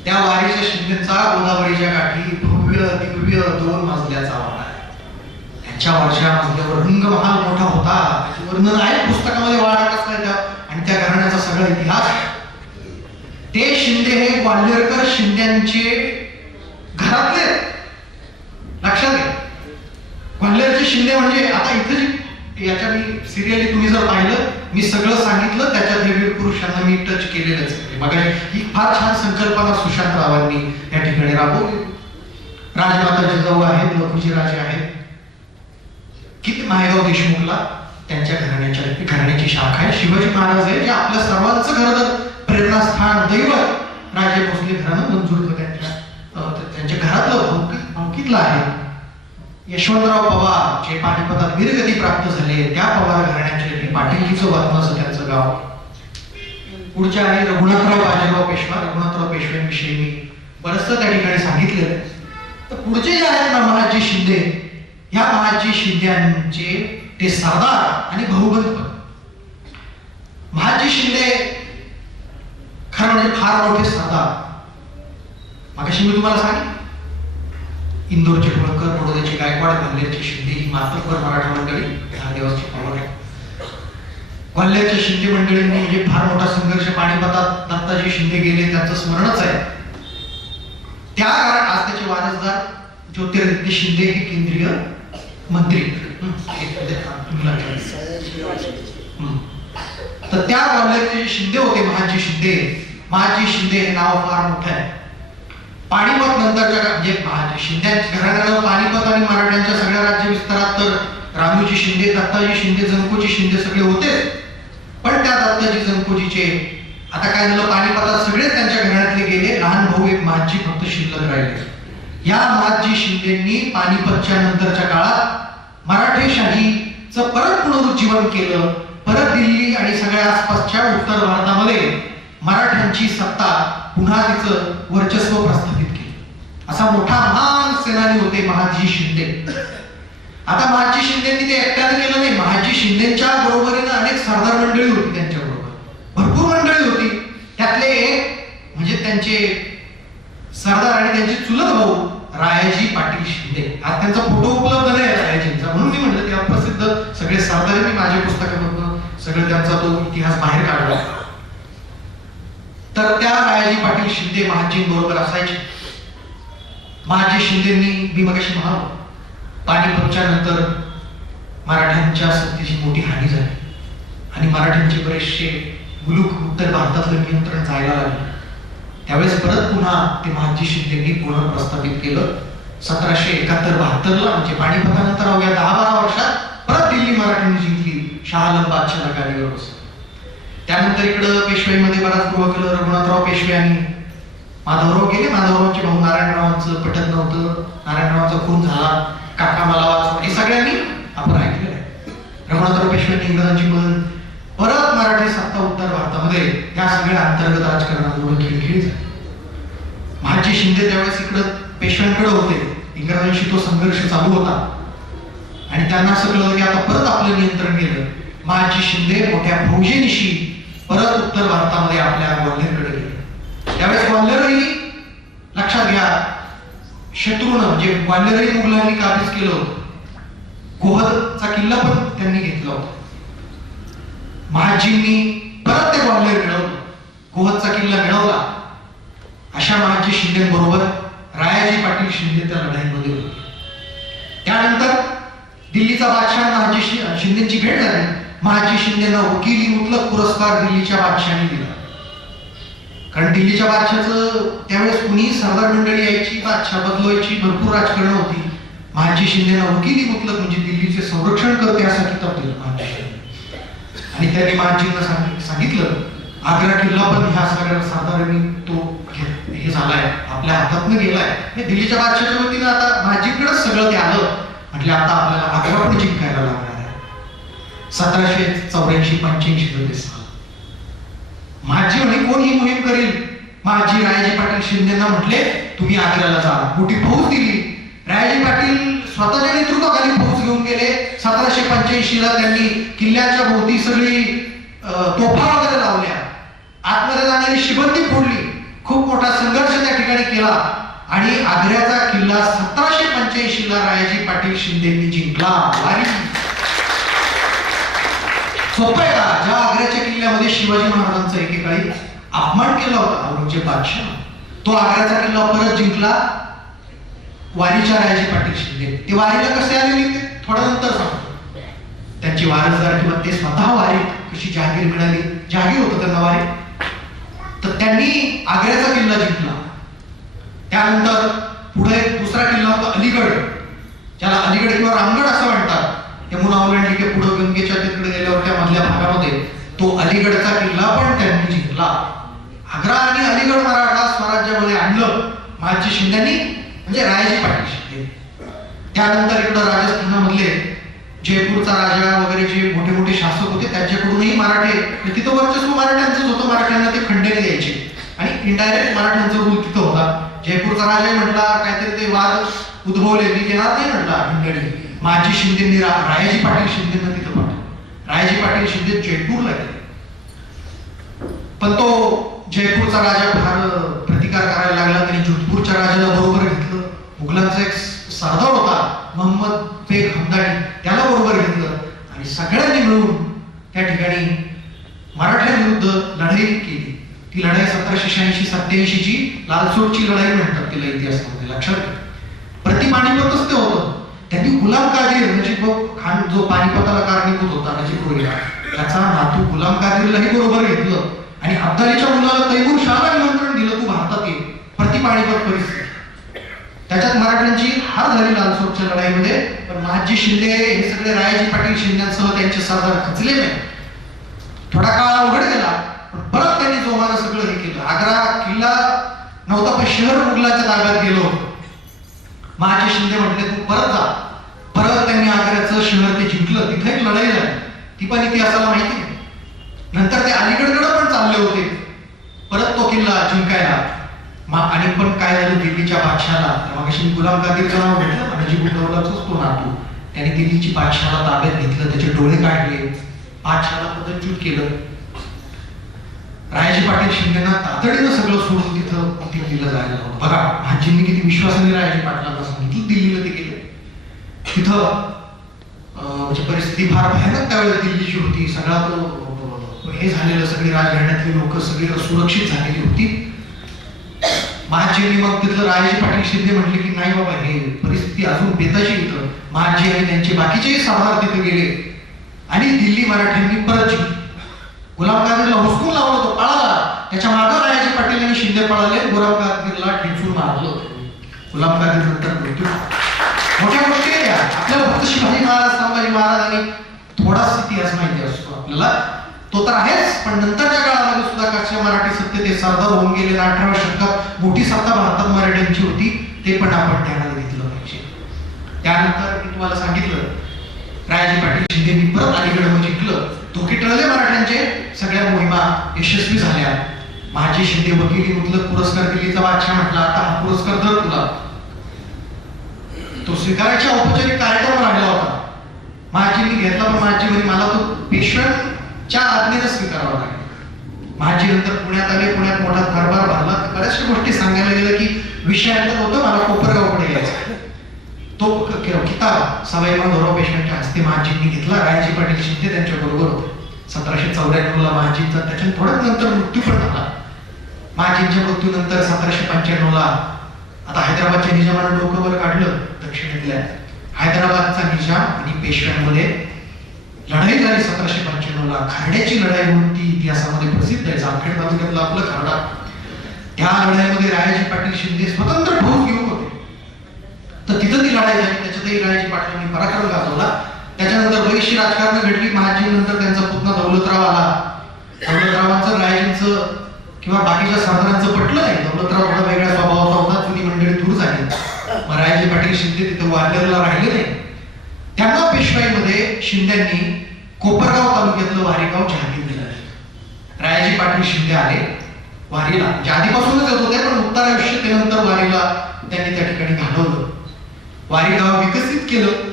त्या वारीच्या शिंदेचा गोदावरीच्या काठी भव्य दिव्य 2 मजल्याचा वाडा आहे. त्यांच्या वरच्या मजल्यावर रंगमहाल मोठा होता. त्याचे वर्णन आहे पुस्तकामध्ये वाडा कसा आहे आणि त्या घराण्याचा सगळा इतिहास. ते शिंदे हे ग्वाल्हेरकर शिंद्यांचे घरातले लक्षात घ्या. ग्वाल्हेरचे शिंदे म्हणजे आता इथे याच्या मी सिरियली तुम्ही जर पाहिलं, मी सगळं सांगितलं त्याच्यात हे वीर पुरुषांना मी टच केलेलंच आहे. मग ही फार छान संकल्पना सुशांतरावांनी या ठिकाणी राबवली. राजमाता जिजाऊ आहेत, लखुजी राजे आहेत, किती माहेगाव देशमुखला त्यांच्या घराण्याची शाखा आहे. शिवाजी महाराज आहे जे आपल्या सर्वांचं खरं प्रेरणास्थान दैवत राजे भोसले घरानं मंजूर त्यांच्या घरातलं भावकीतलं आहे. यशवंतराव पवार जे पानिपतात वीरगती प्राप्त झाले त्या पवार घराण्याचे पाटीलकीचं वारमाचं त्यांचं गाव. पुढच्या आहे रघुनाथराव बाजीराव पेशवा. रघुनाथराव पेशव्यांविषयी मी बरंचसं त्या ठिकाणी सांगितलेलं आहे. तर पुढचे जे आहेत ना महाजी शिंदे, ह्या महाजी शिंद्यांचे ते सरदार आणि भाऊबंद. महाजी शिंदे खरं म्हणजे फार मोठे सरदार. मागाशी मी तुम्हाला सांगितलं इंदोरचे होळकर, बडोद्याचे गायकवाड, ग्वाल्हेरचे शिंदे ही मातब्बर मराठा मंडळी 10 दिवसची पॉवर आहे. ग्वाल्हेरच्या शिंदे मंडळींनी म्हणजे फार मोठा संघर्ष पानिपतात दत्ताजी शिंदे गेले त्यांचं स्मरणच आहे. त्या कारण आज त्याचे वारसदार ज्योतिरादित्य शिंदे हे केंद्रीय मंत्री. तर त्या ग्वाल्हेरचे शिंदे होते महाजी शिंदे. महाजी शिंदे हे नाव फार मोठं आहे. पानिपत नंतरच्या म्हणजे महाजी शिंद्यांच्या घराण्यानं पानिपत आणि मराठ्यांच्या सगळ्या राज्य विस्तारात तर रामूजी शिंदे, दत्ताजी शिंदे, जनकोजी शिंदे सगळे होतेच. पण त्या दत्ताजी जनकोजीचे आता काय झालं, पानिपतात सगळेच त्यांच्या घराण्यातले गेले. लहान भाऊ एक महाजी फक्त शिल्लक राहिले. या महाजी शिंदेंनी पानिपतच्या नंतरच्या काळात मराठेशाहीचं परत पुनरुज्जीवन केलं. परत दिल्ली आणि सगळ्या आसपासच्या उत्तर भारतामध्ये मराठ्यांची सत्ता पुन्हा तिचं वर्चस्व प्रस्थापित केलं. असा मोठा महान सेनानी होते महाजी शिंदे. आता महाजी शिंदेंनी ते एकट्याने केलं नाही. महाजी शिंदेच्या बरोबरीनं अनेक सरदार मंडळी होती, त्यांच्या बरोबर भरपूर मंडळी होती. त्यातले एक म्हणजे त्यांचे सरदार आणि त्यांचे चुलत भाऊ रायाजी पाटील शिंदे. आज त्यांचा फोटो उपलब्ध नाही रायाजींचा, म्हणून मी म्हटलं ते अप्रसिद्ध सगळे सरदार मी माझ्या पुस्तकामधून सगळं त्यांचा तो इतिहास बाहेर काढला. तर त्या रायाजी पाटील शिंदे महाजींबरोबर असायचे. महाजी शिंदेंनी मी मगाशी म्हणालो पानिपतच्या नंतर मराठ्यांच्या सत्तेची मोठी हानी झाली आणि मराठ्यांचे बरेचसे मुलूक उत्तर भारतातलं नियंत्रण जायला लागले. त्यावेळेस परत पुन्हा ते महाजी शिंदेंनी पुनर्प्रस्थापित केलं. 1771-72 म्हणजे पानिपतानंतर अवघ्या 10-12 वर्षात परत दिल्ली मराठ्यांनी जिंकली. शाह आलम बादशाह गाडीवर बसला. त्यानंतर इकडं पेशवाईमध्ये बराच गृह केलं. रघुनाथराव पेशवे आणि माधवराव गेले. माधवरावांचे भाऊ नारायणरावांचं पटत नव्हतं. नारायणरावांचा खून झाला. काका मला वाचवा हे सगळ्यांनी आपण ऐकलेलं आहे. रघुनाथराव पेशव्यांनी इंग्रजांची मदत. परत मराठी सत्ता उत्तर भारतामध्ये या सगळ्या अंतर्गत राजकारणामुळे खिळखिळी झाली. महाजी शिंदे त्यावेळेस इकडं पेशव्यांकडे होते. इंग्रजांशी तो संघर्ष चालू होता आणि त्यांना असं कळलं की आता परत आपलं नियंत्रण गेलं. महाजी शिंदे मोठ्या फौजेनिशी परत उत्तर भारतामध्ये आपल्या ग्वाल्हेरकडे गेले. त्यावेळेस ग्वाल्हेरही लक्षात घ्या शत्रूनं म्हणजे ग्वाल्हेरही मुघलांनी काबीज केलं होतं. गोहदचा किल्ला पण त्यांनी घेतला होता. महाजींनी परत ते ग्वाल्हेर मिळवलं. गोहदचा किल्ला मिळवला. अशा महाजी शिंदेबरोबर रायाजी पाटील शिंदे त्या लढाईमध्ये होते. त्यानंतर दिल्लीचा बादशाह महाजी शिंदेची भेट झाली. महाजी शिंदेना वकिली मुतलक पुरस्कार दिल्लीच्या बादशाहाने दिला. कारण दिल्लीच्या बादशाहाचं त्यावेळेस कुणी सरदार मंडळी यायची, बादशाह बदलवायची, भरपूर राजकारण होती. महाजी शिंदेना वकिली मुतलक म्हणजे दिल्लीचे संरक्षण करते असा किताब दिला महाजी शिंदे. आणि त्यांनी महाजींना सांगितलं आग्रा किल्ला पण ह्या सगळ्या सरदारांनी तो हे झालाय आपल्या हातातनं गेलाय. हे दिल्लीच्या बादशाहाच्या वतीनं आता महाजींकडेच सगळं ते आलं. म्हटलं आता आपल्याला आग्रा पण जिंकायला लागणार आहे. 1784-85 साल महाजी म्हणे कोण ही मोहीम करेल. महाजी रायाजी पाटील शिंदेना म्हटले तुम्ही आग्र्याला जा. मोठी फौज दिली. रायाजी पाटील स्वतःच्या नेतृत्वाखाली फौज घेऊन गेले. 1785 त्यांनी किल्ल्याच्या भोवती सगळी तोफा वगैरे लावल्या. आतमध्ये जाणारी शिबंदी फोडली. खूप मोठा संघर्ष त्या ठिकाणी केला आणि आग्र्याचा किल्ला 1785 ला रायाजी पाटील शिंदेंनी जिंकला. वारी सोपं आहे का? ज्या आग्र्याच्या किल्ल्यामध्ये शिवाजी महाराजांचा एकेकाळी अपमान केला होता औरंगजेब बादशाह, तो आग्र्याचा किल्ला परत जिंकला वारीच्या रायाजी पाटील शिंदे. ते वारीला कसे आले ते थोड्या नंतर सांगतो. त्यांची वारसदार किंवा ते स्वतः वारी कशी जहागीर मिळाली, जहागीर होतं त्यांना वारी. तर त्यांनी आग्र्याचा किल्ला जिंकला. त्यानंतर पुढे दुसरा किल्ला होता अलीगड, ज्याला अलीगड किंवा रामगड असं म्हणतात. यमुना ओलांडली की पुढे गंगेच्या तिकडे गेल्यावर त्या मधल्या भागामध्ये तो अलीगडचा किल्ला पण त्यांनी जिंकला. आग्रा आणि अलीगड मराठा स्वराज्यामध्ये आणलं महाजी शिंदेनी, म्हणजे रायाजी पाटील शिंदे. त्यानंतर इकडं राजस्थानामधले जयपूरचा राजा वगैरे जे मोठे मोठे शासक होते त्यांच्याकडूनही मराठे, तिथं वर्चस्व मराठ्यांचंच होतं. मराठ्यांना ते खंडणी द्यायचे आणि इनडायरेक्ट मराठ्यांचा रूल तिथं होता. जयपूरचा राजा म्हटला काहीतरी ते वाद उद्भवले, मी घेणार नाही म्हटला खंडणी. महाजी शिंदेनी रायाजी पाटील शिंदेना तिथं पाठवलं. रायाजी पाटील शिंदे जयपूरला गेले. पण तो जयपूरचा राजा फार प्रतिकार करायला लागला. त्यांनी जोधपूरच्या राजाला बरोबर घेतलं. मुघलांचा एक सरदार होता मोहम्मद बेग हमदानी, त्याला बरोबर घेतलं आणि सगळ्यांनी मिळून त्या ठिकाणी मराठ्यांविरुद्ध लढाई केली. ती लढाई 1786-87 ची लालसोटची लढाई म्हणतात तिला इतिहासामध्ये, लक्षात घ्या. प्रतिपानिपतच ते होतं. त्यांनी गुलाम कादीर नजीब खान जो पानिपताला कारणीभूत होता नजीब वगैरे, त्याचा नातू गुलाम कादीरलाही बरोबर घेतलं आणि अब्दालीच्या मुलाला तैमूर शहाला निमंत्रण दिलं, तू भारतात ये. प्रतिपानिपत परिस्थिती. त्याच्यात मराठ्यांची हार झाली लालसोटच्या लढाईमध्ये. पण महाजी शिंदे हे सगळे रायाजी पाटील शिंद्यांसह त्यांचे सरदार खचले नाही. थोडा काळ अवघड गेला पण परत त्यांनी जोमानं सगळं हे केलं. आग्रा किल्ला नव्हता पण शहर मुघलाच्या ताब्यात गेलो. महाजी शिंदे म्हटले तू परत जा. परत त्यांनी आग्र्याचं शहर ते जिंकलं. तिथे एक लढाई झाली, ती पण इतिहासाला माहिती आहे. नंतर ते अलीगडकडे पण चालले होते परत तो किल्ला जिंकायला. आणि पण काय झालं, दिल्लीच्या बादशाला, मगाशी गुलाम कादीरचं नाव घेतलं, नजीबुद्दौलाचाच तो नातू, त्याने दिल्लीची बादशाला ताब्यात घेतलं, त्याचे डोळे काढले, बादशाला पदच्युत केलं. रायाजी पाटील शिंदेना तातडीनं सगळं सोडून तिथं दिल्लीला जायला होतं. बघा महाजींनी किती विश्वासाने रायाजी पाटलांना सांगितलं, दिल्लीला ते गेले. तिथं म्हणजे परिस्थिती फार भयानक त्यावेळेस दिल्लीची होती. सगळा तो हे झालेलं, सगळी राजघराण्यातली लोक सगळी सुरक्षित झालेली होती. महाजींनी मग तिथलं रायाजी पाटील शिंदे म्हटले की नाही बाबा हे परिस्थिती अजून बेताची. इथं महाजी आणि त्यांचे बाकीचेही सरदार तिथे गेले आणि दिल्ली मराठ्यांनी परत जिंकली. गुलाम कादीरला हुसकून लावलं, तो पळाला. त्याच्या मागं रायाजी पाटील आणि शिंदे पळाले. गुलाम कादीरला ठेचून मारलं. गुलाम कादीर नंतर मृत्यू. मोठ्या गोष्टी आहे आपल्याला. फक्त शिवाजी महाराज संभाजी महाराज आणि थोडाच इतिहास माहिती असतो आपल्याला, तो तर आहेच. पण नंतरच्या काळामध्ये सुद्धा कशा मराठी सत्ते ते सरदार होऊन गेले. 18व्या शतकात मोठी सत्ता भारतात मराठ्यांची होती, ते पण आपण ध्यानात घेतलं पाहिजे. त्यानंतर मी तुम्हाला सांगितलं रायाजी पाटील शिंदेनी परत अलीगड जिंकलं. धोके टळले मराठ्यांचे. सगळ्या मोहिमा यशस्वी झाल्या. महाजी शिंदे वकिली मुतलक पुरस्कार दिल्लीचा बादशाह म्हटला आता हा पुरस्कार धर तुला. तो स्वीकारायचा औपचारिक कार्यक्रम राहिला होता. महाजींनी घेतला पण महाजी म्हणे मला तो पेशव्यांच्या आज्ञेनं स्वीकारावा लागेल. महाजी नंतर पुण्यात आले. पुण्यात मोठा दरबार भरला. बऱ्याचशा गोष्टी सांगायला गेलं की विषयानंतर होतं मला कोपरगावकडे यायचं. तो किताब सवाई माधवराव पेशव्यांच्या हस्ते महाजींनी घेतला. रायाजी पाटील शिंदे त्यांच्या बरोबर होते. 1794 ला महाजींचा त्याच्या थोड्याच नंतर मृत्यू पण झाला. महाजींच्या मृत्यूनंतर 1795 ला आता हैदराबादच्या निजामानं डोकं वर काढलं. दक्षिणेतल्या हैदराबादचा निजाम आणि पेशव्यांमध्ये लढाई झाली 1795 ला. खरड्याची लढाई म्हणून ती इतिहासामध्ये प्रसिद्ध आहे. जामखेड तालुक्यातला आपलं खरडा. त्या लढाईमध्ये रायाजी पाटील शिंदे स्वतंत्र ठोस घेऊन होते. तर तिथं ती लढाई झाली. त्याच्यातही रायाजी पाटलांनी पराक्रम गाजवला. त्याच्यानंतर बरीचशी राजकारण घडली. महाजींनंतर त्यांचा पुतणा दौलतराव आला. दौलतरावांचं रायाजींचं किंवा बाकीच्या सरदारांचं पटलं नाही. दौलतराव थोडा वेगळ्या स्वभावाचा होता. जुनी मंडळी दूर झाली. मग रायाजी पाटील शिंदे तिथे वारलेला राहिले नाही. त्यांना पेशवाईमध्ये शिंद्यांनी कोपरगाव तालुक्यातलं वारीगाव जहागीर दिलं. रायाजी पाटील शिंदे आले वारीला. म्हणजे आधीपासूनच येत होते पण उत्तर आयुष्य ते नंतर वारीला त्यांनी त्या ठिकाणी घालवलं. वारीगाव विकसित केलं.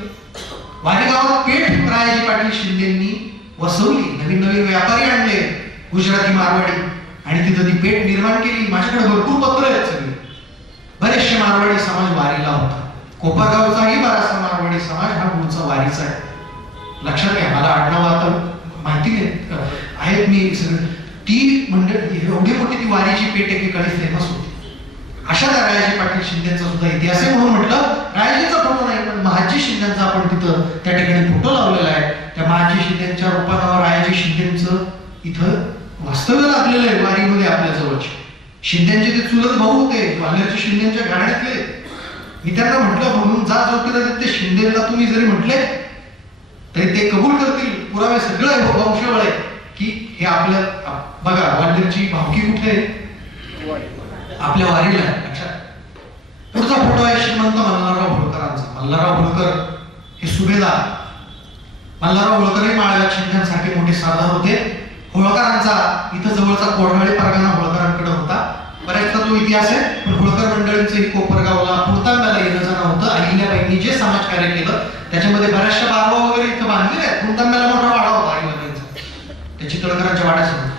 वारीगावात पेठ रायाजी पाटील शिंदेंनी वसवली. नवीन नवीन व्यापारी आणले गुजराती मारवाडी आणि तिथं ती पेठ निर्माण केली. माझ्याकडे भरपूर पत्र आहेत सगळे. मारवाडी समाज वारीला होता. कोपरगावचाही बराचसा मारवाडी समाज हा मूळचा वारीचा आहे. लक्षात घ्या, मला आडनाव आता माहिती नाही आहेत मी सगळं. ती मंडळी एवढी मोठी ती वारीची पेठ एकेकाळी फेमस होती. अशा त्या रायाजी पाटील शिंदेचा सुद्धा इतिहास आहे. म्हणून म्हटलं रायाजीचा फोटो नाही पण महाजी शिंदेचा आपण तिथं त्या ठिकाणी फोटो लावलेला आहे. त्या महाजी शिंदेच्या रूपानं रायाजी शिंदेचं इथं वास्तव्य लागलेलं आहे वारीमध्ये आपल्या जवळचे. शिंदेचे ते चुलत भाऊ होते वाल्हेरच्या शिंदेच्या घराण्यातले. मी त्यांना म्हटलं म्हणून जा ज्योतिरादित्य शिंदेला तुम्ही जरी म्हटले तरी ते कबूल करतील. पुरावे सगळं आहे वंशावळ आहे की हे आपल्या बघा वाल्हेरची भावकी कुठे आहे आपल्या वारीला आहे. लक्षात. पुढचा फोटो आहे श्रीमंत मल्हारराव होळकरांचा. मल्हारराव होळकर हे सुभेदार. मल्हारराव होळकर हे माळव्यात शिंद्यांसारखे मोठे सरदार होते. होळकरांचा इथं जवळचा कोरगाळी परगणा होळकरांकडे होता. बऱ्याचदा तो इतिहास आहे. पण होळकर मंडळींचं ही कोपरगावला पुरतांब्याला येणं जाणं होतं. अहिल्याबाईंनी जे समाजकार्य केलं त्याच्यामध्ये बऱ्याचशा बारवा वगैरे इथं बांधलेले आहेत. पुरतांब्याला मोठा वाडा होता अहिल्याबाईंचा, त्याची तळकरांच्या वाड्यासमोर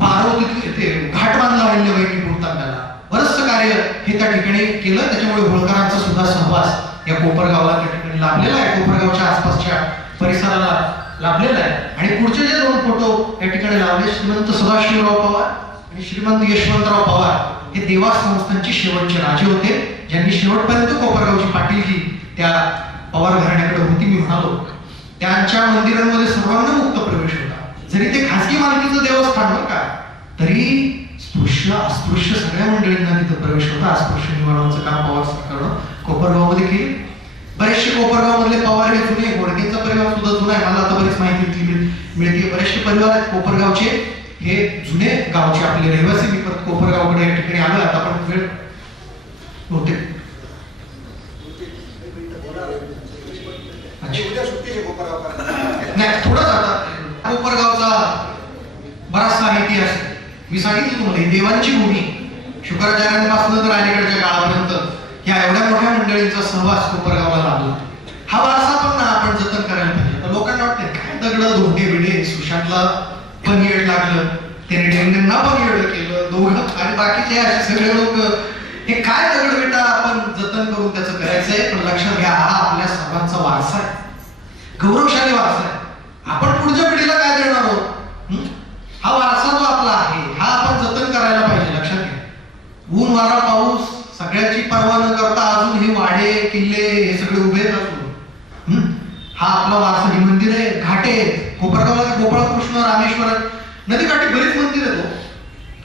बारव ते घाट बांधला अहिल्याबाईंनी पुरतांब्याला. बरंचसं कार्य हे त्या ठिकाणी केलं. त्याच्यामुळे होळकरांचा सुद्धा सहवास या कोपरगावला त्या ठिकाणी लाभलेला आहे. कोपरगावच्या आसपासच्या परिसराला लाभलेला आहे. आणि पुढचे जे दोन फोटो या ठिकाणी लावले, श्रीमंत सदाशिवराव पवार आणि श्रीमंत यशवंतराव पवार हे देवास संस्थांचे शेवटचे राजे होते, ज्यांनी शेवटपर्यंत कोपरगावची पाटीलकी त्या पवार घराण्याकडे होती. मी म्हणालो त्यांच्या मंदिरांमध्ये सर्वांना मुक्त प्रवेश होता. जरी ते खासगी मालकीचं देवस्थान बरं का, तरी स्पृश्य अस्पृश्य सगळ्या मंडळींना तिथं प्रवेश होता. अस्पृश्य निवारणाचं काम पवार सरकारनं कोपरगावमध्ये केले. बरेचसे कोपरगाव मधले पवार हे जुने, घोडकेंचा परिवार सुद्धा जुना आहे. मला आता बरीच माहिती मिळते. बरेचसे परिवार आहेत कोपरगावचे, हे जुने गावचे आपले रहिवासी. मी परत कोपरगावकडे या ठिकाणी आलो. आता आपण वेळ होते नाही थोडंच. आता कोपरगावचा बराचसा इतिहास मी सांगितलं तुम्हाला. ही देवांची भूमी. शुक्राचार्यांपासून तर अलीकडच्या काळापर्यंत या एवढ्या मोठ्या मंडळींचा सहवास कोपरगावला लाभला. हा वारसा पण ना आपण जतन करायला पाहिजे. लोकांना वाटते काय दगड धोंडे बिडे, सुशांतला पण येड लागलं, त्याने डेंगेंना पण येड केलं दोघं, आणि बाकीचे असे सगळे लोक हे काय दगड बेटा आपण जतन करून त्याचं करायचंय. पण लक्षात घ्या, हा आपल्या सर्वांचा वारसा आहे, गौरवशाली वारसा आहे. आपण पुढच्या पिढीला काय देणार आहोत? हा वारसा जो आपला आहे हा आपण जतन करायला पाहिजे. लक्षात घ्या, ऊन वारा पाऊस सगळ्याची पर्वा न करता अजून हे वाडे किल्ले हे सगळे उभे असून हा आपला वारसा. ही मंदिर आहे, घाटे आहेत कोपरगावाला. गोपाळकृष्ण रामेश्वर नदीकाठी बरीच मंदिर आहेत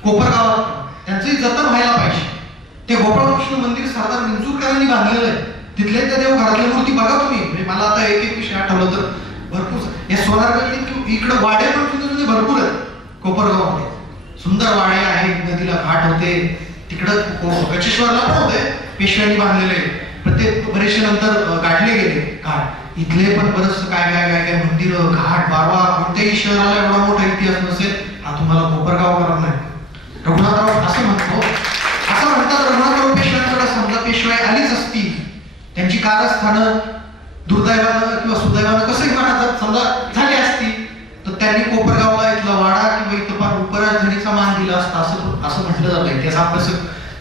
कोपरगावात, त्यांचंही जतन व्हायला पाहिजे. ते गोपाळकृष्ण मंदिर सरदार विंचूरकरांनी बांधलेलं आहे. तिथले त्या देव घरातल्या मूर्ती बघा तुम्ही. म्हणजे मला आता एक विषय आठवलं तर भरपूर हे सोनारगड इकडे वाडे पण जुने भरपूर आहेत कोपरगावमध्ये. सुंदर वाडे आहेत, नदीला घाट होते. तिकडं कचेश्वरला पण होते, पेशव्यांनी बांधलेले. प्रत्येक बरेचसे नंतर गाठले गेले घाट. इथले पण बरंच काय काय काय काय मंदिर, घाट, बारवा. कोणत्याही शहराला एवढा मोठा इतिहास नसेल हा तुम्हाला कोपरगाव करत नाही. रघुनाथराव असं म्हणतात रघुनाथराव पेशव्यांकडे समजा पेशवाई आलीच असती, त्यांची कारस्थानं दुर्दैवानं किंवा सुदैवानं कसंही म्हणतात समजा झाली असती, तर त्यांनी कोपरगावला इथला वाडा किंवा इथं फार उपराजधानीचा मान दिला असता असं म्हटलं जातं. इतिहास आपलं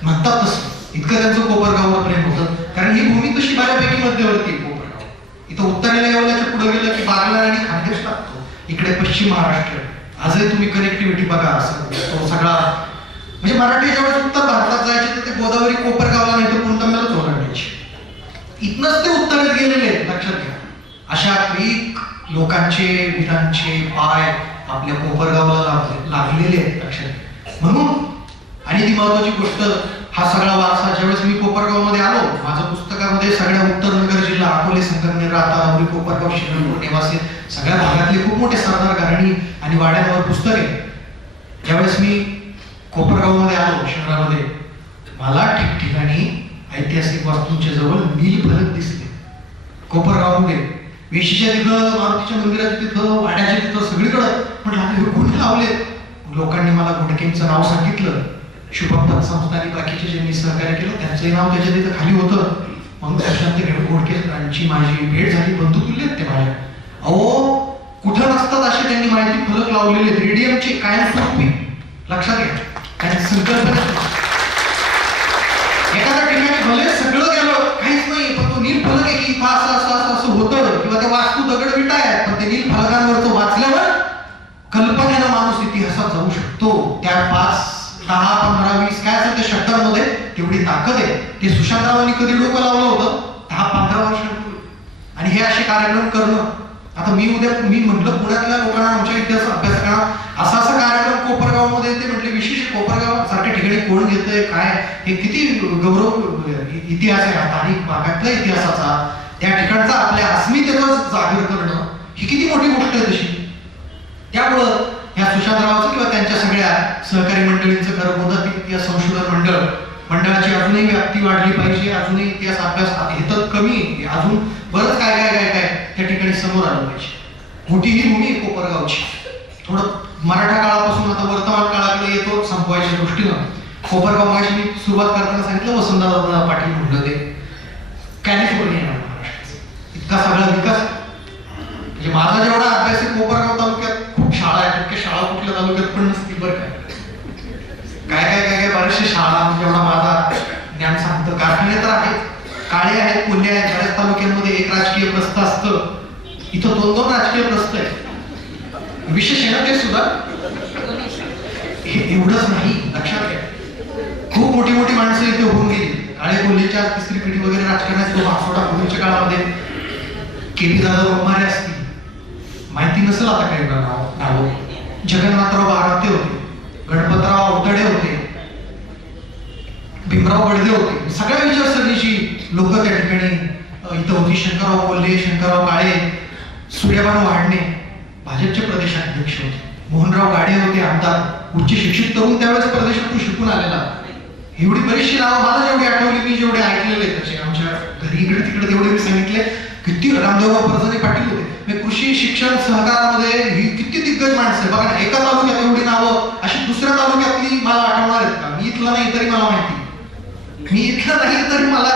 म्हणतात तसं. इतकं त्यांचं कोपरगाववर प्रेम होतं. कारण ही भूमी तशी बऱ्यापैकी मध्यवर्ती कोपरगाव. इथं उत्तरेला येवल्याच्या पुढे गेलं की बागला आणि खानदेश लागतो. इकडे पश्चिम महाराष्ट्र. आजही तुम्ही कनेक्टिव्हिटी बघा. असं तो सगळा म्हणजे मराठी जेव्हा उत्तर भारतात जायचे तर ते गोदावरी कोपरगावला नाही तर पुणतांब्यालाच ओलांडायचे. इथनच ते उत्तरेत गेलेले आहेत. लक्षात घ्या, अशा काही लोकांचे वीरांचे पाय आपल्या कोपरगावला लागलेले आहेत. लक्षात घ्या. म्हणून आणि ती महत्वाची गोष्ट, हा सगळा वारसा ज्यावेळेस मी कोपरगावमध्ये आलो, माझ्या पुस्तकामध्ये सगळ्या उत्तरनगर जिल्हा, अकोले, संगमनेर, राहता, कोपरगाव, शिरपूर निवासी सगळ्या भागातले खूप मोठे सरदार घराणी आणि वाड्यांवर पुस्तक आहे. ज्यावेळेस मी कोपरगावमध्ये आलो शहरामध्ये, मला ठिकठिकाणी ऐतिहासिक वास्तूंच्या जवळ नील फलक दिसले. कोपरगावमध्ये वेशीच्या तिथं, मारुतीच्या मंदिराच्या तिथं, वाड्याच्या तिथं, सगळीकडं. म्हटलं आता हे कोणी लावले? लोकांनी मला घोडकेंचं नाव सांगितलं. शुभम संस्थानी बाकीचे ज्यांनी सहकार्य केलं त्यांचंही नाव त्याच्या तिथं खाली होतं. मग प्रशांत घोडकेंची माझी भेट झाली. बंधुतुल्य आहेत ते माझ्या. अहो कुठं नसतात असे त्यांनी माहिती फलक लावलेले, रेडियमचे कायमस्वरूपी. लक्षात घ्या, त्यांची संकल्पना एखाद्या ठिकाणी भले काय 5, 10, 15, 20 काय असेल त्या शब्दांमध्ये तेवढी ताकद आहे. ते सुशांतरावांनी कधी डोकं लावलं होतं 10-15 वर्षांपूर्वी. आणि हे असे कार्यक्रम करणं, आता मी म्हटलं पुण्यातल्या लोकांना आमच्या इतिहास अभ्यास करा, असा कार्यक्रम कोपरगावमध्ये ते म्हटले विशेष कोपरगाव सारख्या ठिकाणी कोण घेतंय काय, हे किती गौरव इतिहास आहे स्थानिक भागातल्या इतिहासाचा, त्या ठिकाणचा आपल्या अस्मितेचा जागर करणं ही किती मोठी गोष्ट आहे तशी. त्यामुळं या सुशांतरावाचं किंवा त्यांच्या सगळ्या सहकारी मंडळींचं खरं बोलत इतिहास संशोधन मंडळाची अजूनही व्याप्ती वाढली पाहिजे. अजूनही इतिहास अभ्यास इथं कमी, अजून बरंच काय त्या ठिकाणी समोर आलं पाहिजे. मोठी ही भूमी कोपरगावची. थोडं मराठा काळापासून आता वर्तमान काळाकडे येतो संपवायच्या दृष्टीनं. कोपरगाव माशी मी सुरुवात करताना सांगितलं वसंतदादा पाटील म्हटलं ते कॅलिफोर्निया महाराष्ट्राचा इतका सगळा विकास. म्हणजे माझा जेवढा अभ्यास आहे कोपरगाव तालुक्यात खूप शाळा आहेत, तितक्या शाळा कुठल्या तालुक्यात पण नसतील बरं काय बऱ्याचशा शाळा जेवढा माझा ज्ञान सांगतं. कारखाने तर आहेत, काळे आहेत, कोल्हे आहेत. बऱ्याच तालुक्यांमध्ये एक राजकीय प्रस्थ असतं, इथं 2-2 राजकीय प्रस्थ आहेत. विशेष आहे ना ते सुद्धा. हे एवढंच नाही, लक्षात घ्या खूप मोठी माणसं इथे होऊन गेली. काळे कोल्हेच्या तिसरी पिढी वगैरे राजकारणात तो भागसोडा पूर्वीच्या काळामध्ये केपी दादा रोमारे असतील, माहिती नसेल आता काही नाव. जगन्नाथराव बाराते होते, गणपतराव अवतडे होते, भीमराव बडदे होते. सगळ्या विचारसरणीची लोक त्या ठिकाणी इथं होती. शंकरराव कोल्हे, शंकरराव काळे, सूर्यभान वाढणे भाजपचे प्रदेशाध्यक्ष होते. मोहनराव गाडे होते आमदार, उच्च शिक्षित तरुण त्यावेळेस प्रदेशातून शिकून आलेला. एवढी बरीचशी नावं मला जेवढी आठवली, मी जेवढे ऐकलेले त्याचे आमच्या घरी इकडे तिकडे तेवढे मी सांगितले. किती रामदेवराव परजणे पाटील होते. कृषी शिक्षण सहकारामध्ये ही किती दिग्गज माणसं आहे बघा. एका तालुक्यात एवढी नावं अशी दुसऱ्या तालुक्यातली मला आठवणार आहेत का? मी इथला नाही तरी मला माहिती, मी इथला नाही तरी मला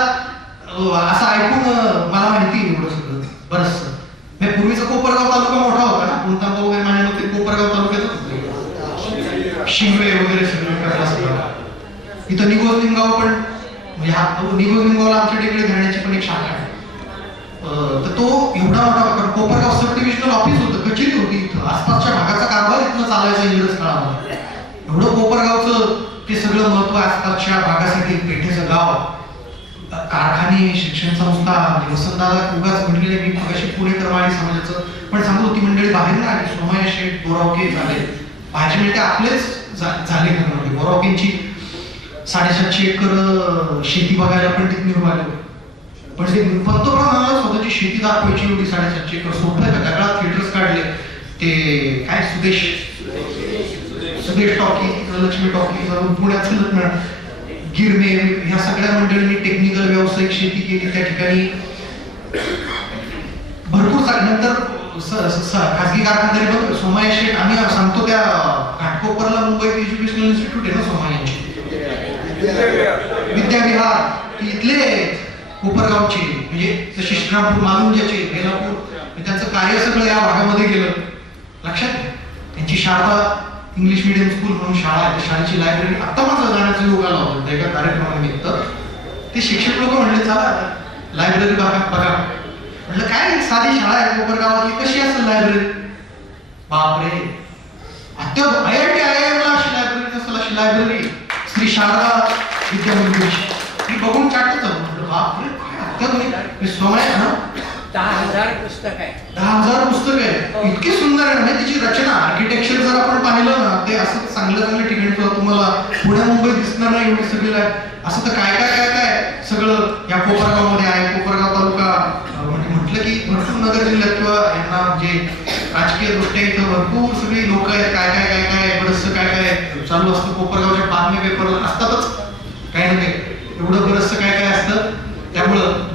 असं ऐकून मला माहिती एवढं सगळं बरंचसं. पूर्वीचा कोपरगाव तालुका मोठा होता ना, कोणता वगैरे माझ्या मते कोपरगाव तालुक्यातच होते. शिंगवे वगैरे सगळं इथं निगोजलिंगाव पण, म्हणजे हा निगोजलिंगावला आमच्या तिकडे घालण्याची पण एक शाखा आहे. तर तो एवढा मोठा कोपरगाव सब डिव्हिजनल ऑफिस होतं, कचेरी होती इथं. आसपासच्या भागाचा कारभार इथनं चालायचा इंग्रज काळामध्ये. एवढं कोपरगावचं ते सगळं महत्व, आसपासच्या भागासाठी पेठेचं गाव, कारखाने, शिक्षण संस्था. वसंतदादा उगाच म्हटलेले मी मगाशी पुणेकर माळी समाजाचं पण सांगतो, ती मंडळी बाहेर ना आली. सोमय्या शेठ बोरावके झाले, भाजी मिळते आपलेच झाले. बोरावकेंची 750 एकर शेती बघायला पण तिथे निघून आले. पण ते पंतप्रधानाला स्वतःची शेती दाखवायची एवढी 750 एकर सोपं आहे का? त्या काळात थिएटर्स काढले, ते काय सुदेश टॉकी, लक्ष्मी टॉकी, पुण्याचं गिरणे, ह्या सगळ्या मंडळींनी टेक्निकल व्यावसायिक शेती केली त्या ठिकाणी. भरपूर नंतर खासगी कारखानदारी बघ. सोमय्या शेठ आम्ही सांगतो त्या घाटकोपरला मुंबईत एज्युकेशनल इन्स्टिट्यूट आहे ना सोमय्यांची, विद्याविहार, इथले कोपरगावचे, म्हणजे तसे श्रीरामपूर, मालुंजाचे, बेलापूर, त्यांचं कार्य सगळं या भागामध्ये गेलं. लक्षात घ्या. त्यांची शारदा इंग्लिश मिडियम स्कूल म्हणून शाळा आहे, त्या शाळेची लायब्ररी. आता माझा जाण्याचा योग आला होता एका कार्यक्रमानिमित्त. ते शिक्षक लोक म्हणले चला लायब्ररी बघा. म्हटलं काय साधी शाळा आहे कोपरगावातली, कशी असेल लायब्ररी? बापरे, IIT IIM ला अशी लायब्ररी नसेल, अशी लायब्ररी श्री शारदा विद्यामंदिरची. मी बघून चाटत जाऊ, म्हटलं बापरे काय अत्याधुनिक. सोमय्या ना 10,000 पुस्तक आहे. 10,000 पुस्तक आहे, इतकी सुंदर आहे ना. तिची रचना, आर्किटेक्चर जर आपण पाहिलं ना, ते असं चांगल्या ठिकाणी तुम्हाला पुण्या मुंबईत दिसणार नाही एवढी सगळी असं. तर काय सगळं या कोपरगावमध्ये आहे. कोपरगाव तालुका म्हटलं की भरपूर नगर जिल्ह्यात किंवा यांना जे राजकीय दृष्ट्या इथं भरपूर सगळी लोक आहेत. काय बरंचसं काय चालू असतं. कोपरगावच्या बातमी पेपर असतातच काही ना काही, एवढं बरंचसं काय असतं. त्यामुळं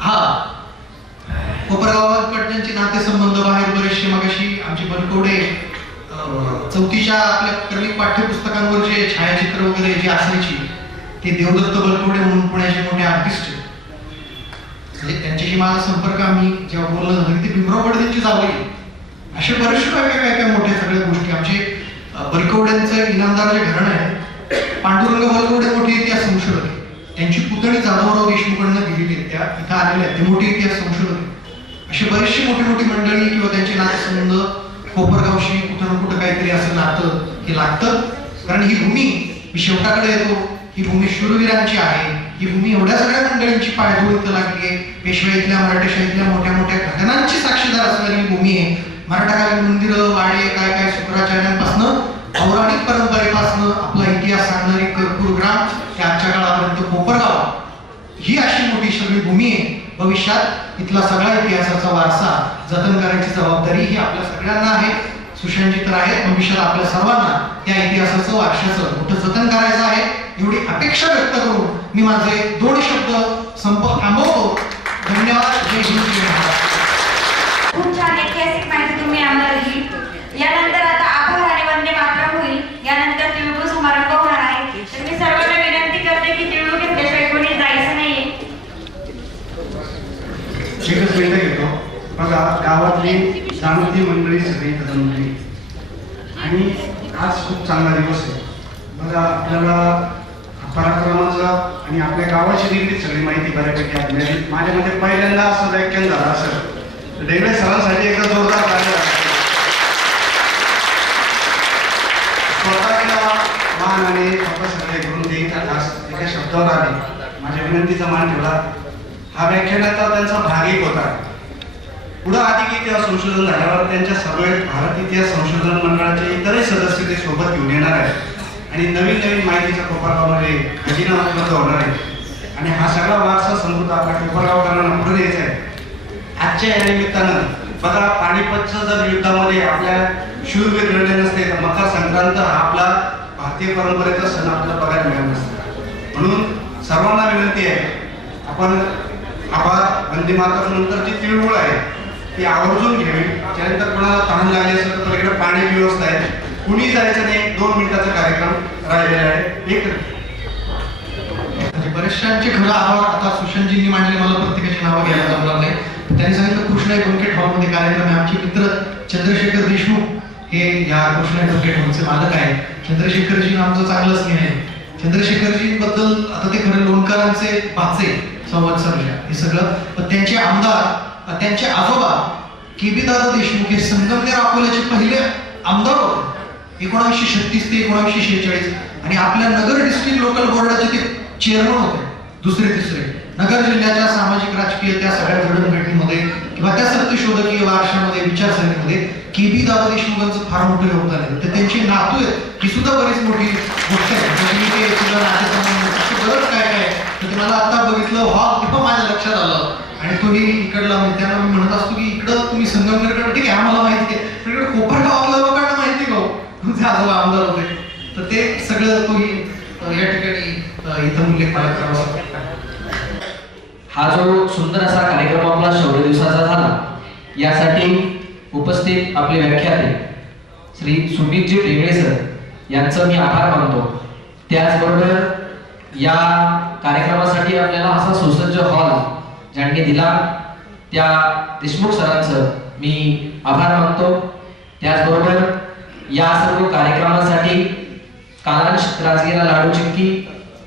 हा कोपरगावाकडच्यांचे नातेसंबंध बाहेर बरेचसे. मगाशी आमची बनकोडे चौथीच्या आपल्या क्रमिक पाठ्यपुस्तकांवर जे छायाचित्र वगैरे जे असायची, ते देवदत्त बनकोडे म्हणून पुण्याचे मोठे आर्टिस्ट, म्हणजे त्यांच्याशी माझा संपर्क आम्ही जेव्हा बोलणं झालं ते भीमराव बडदेंची जावई. असे बरेचसे काय मोठ्या सगळ्या गोष्टी. आमचे बलकवड्यांचं इनामदार जे घराणं आहे, पांडुरंग बलकवडे मोठे इतिहास संशोधक आहे. त्यांची पुतणी जाधवराव देशमुखांना दिलेली आहे, त्या इथं आलेल्या आहेत, ते मोठे इतिहास संशोधक. असे बरेचसे मोठी मंडळी किंवा त्यांचे नातेसंबंध कोपरगावशी कुठं ना कुठं काहीतरी असं नातं हे लागतं. कारण ही भूमी, मी शेवटाकडे येतो, ही भूमी शूरवीरांची आहे. ही भूमी एवढ्या सगळ्या मंडळींची पायधूळ इथं लागली आहे. पेशवाईतल्या मराठेशाहीतल्या मोठ्या मोठ्या घटनांची साक्षीदार असणारी ही भूमी आहे. मराठाकालीन मंदिरं, वाडे, काय काय शुक्राचार्यांपासनं पौराणिक परंपरेपासनं आपला इतिहास सांगणारी कर्पूर ग्राम ते आजच्या काळापर्यंत कोपरगाव ही अशी मोठी सगळी भूमी आहे. भविष्यात इथला सगळा इतिहासाचा वारसा जतन करायची जबाबदारी ही आपल्या सगळ्यांना आहे. सुशांतजी तर आहेत, भविष्यात आपल्या सर्वांना त्या इतिहासाचं वारशाचं मोठं जतन करायचं आहे. एवढी अपेक्षा व्यक्त करून मी माझे 2 शब्द थांबवतो. धन्यवाद. जय हिंद, जय महाराष्ट्र. खूप छान ऐतिहासिक माहिती तुम्ही आम्हाला दिली. यानंतर आता आभार आणि वंदे मातरम होईल. यानंतर तिळगुळ समारंभ होणार आहे. तर मी सर्वांना विनंती करते की तिळगुळ घेतल्याशिवाय कोणी जायचं नाहीये. एकच मिनिटं घेतो. बघा, गावातली जाणती मंडळी सगळी जमली आणि आज खूप चांगला दिवस आहे. बघा, आपल्याला पराक्रमाचं आणि आपल्या गावाची निगडीत सगळी माहिती बऱ्यापैकी आज मिळाली. माझ्या मते पहिल्यांदा असं व्याख्यान झालं असेल. डेगळे सरांसाठी एकदा जोरदार कार्य स्वतःच्या मान आणि स्वतः सगळे करून देईचा खास एका शब्दावर आले. माझ्या विनंतीचा मान ठेवला. हा व्याख्यानाचा त्यांचा भाग 1 होता. पुढे अधिक इतिहास संशोधन झाल्यावर त्यांच्या सर्व भारत इतिहास संशोधन मंडळाचे इतरही सदस्य ते सोबत घेऊन येणार आहेत आणि नवीन नवीन माहितीच्या कोपरगावमध्ये खजिना उपलब्ध होणार आहे. आणि हा सगळा वारसा समृद्ध आपल्या कोपरगावकरांना पुढे द्यायचा आहे. आजच्या या निमित्तानं बघा, पानिपतचं जर युद्धामध्ये आपल्या शूरवीर लढले नसते तर मकर संक्रांत हा आपला भारतीय परंपरेचा सण आपल्याला बघायला मिळाला नसता. म्हणून सर्वांना विनंती आहे, आपण आभार वंदे मातरम नंतर जी तिळगुळ आहे ती आवर्जून घ्यावी. त्यानंतर कोणाला तहान लागली असेल तर इकडे पाण्याची व्यवस्था आहे. कुणी जायचं नाही. 2 मिनिटाचा कार्यक्रम राहिलेला आहे. एक बरेचशांचे खरं आभार आता सुशांतजींनी मांडले. मला प्रत्येकाची नावं घ्यायला जमणार नाही. त्यांनी सांगितलं कृष्णाई बंकेट हॉलमध्ये कार्यक्रम आहे. आमचे मित्र चंद्रशेखर देशमुख हे या कृष्णाई बंकेट हॉलचे मालक आहेत. चंद्रशेखरजी आमचं चांगलं स्नेह आहे. चंद्रशेखरजींबद्दल आता ते खरं लोणकरांचे भाचे संवत्सरच्या हे सगळं, पण त्यांचे आमदार, त्यांचे आजोबा KB दादा देशमुख हे संगमनेर अकोल्याचे पहिले आमदार होते 1936 ते 1946 आणि आपल्या नगर डिस्ट्रिक्ट लोकल बोर्डाचे ते चेअरमन होते 2रे 3रे. नगर जिल्ह्याच्या सामाजिक राजकीय त्या सगळ्या जडणघडणीमध्ये किंवा त्या सत्यशोधकीय वारशामध्ये विचारसरणीमध्ये KB दादा देशमुखांचं फार मोठं योगदान आहे. तर त्यांची नातू आहेत ही सुद्धा बरीच मोठी गोष्ट आहे. ते सुद्धा नातेसंबंध बरंच काय काय. तर मला आता बघितलं हॉल तेव्हा माझ्या लक्षात आलं. आणि तुम्ही इकडला त्यांना मी म्हणत असतो की इकडं तुम्ही संगमनेरकडे ठीक आहे आम्हाला माहिती आहे, पण इकडे कोपरगावातल्या लोकांना माहिती का तुमचे आजोबा आमदार होते. तर ते सगळं तुम्ही या ठिकाणी इथं उल्लेख करावा. हा जो सुंदर असा कार्यक्रम आपला शौर्य दिवसाचा झाला यासाठी उपस्थित आपले व्याख्याते श्री सुमितजी ढेगळे सर यांचं मी आभार मानतो. त्याचबरोबर या कार्यक्रमासाठी आपल्याला असा सुसज्ज हॉल ज्यांनी दिला त्या देशमुख सरांचं मी आभार मानतो. त्याचबरोबर या सर्व कार्यक्रमासाठी कालांश राजगिरा लाडू चिक्की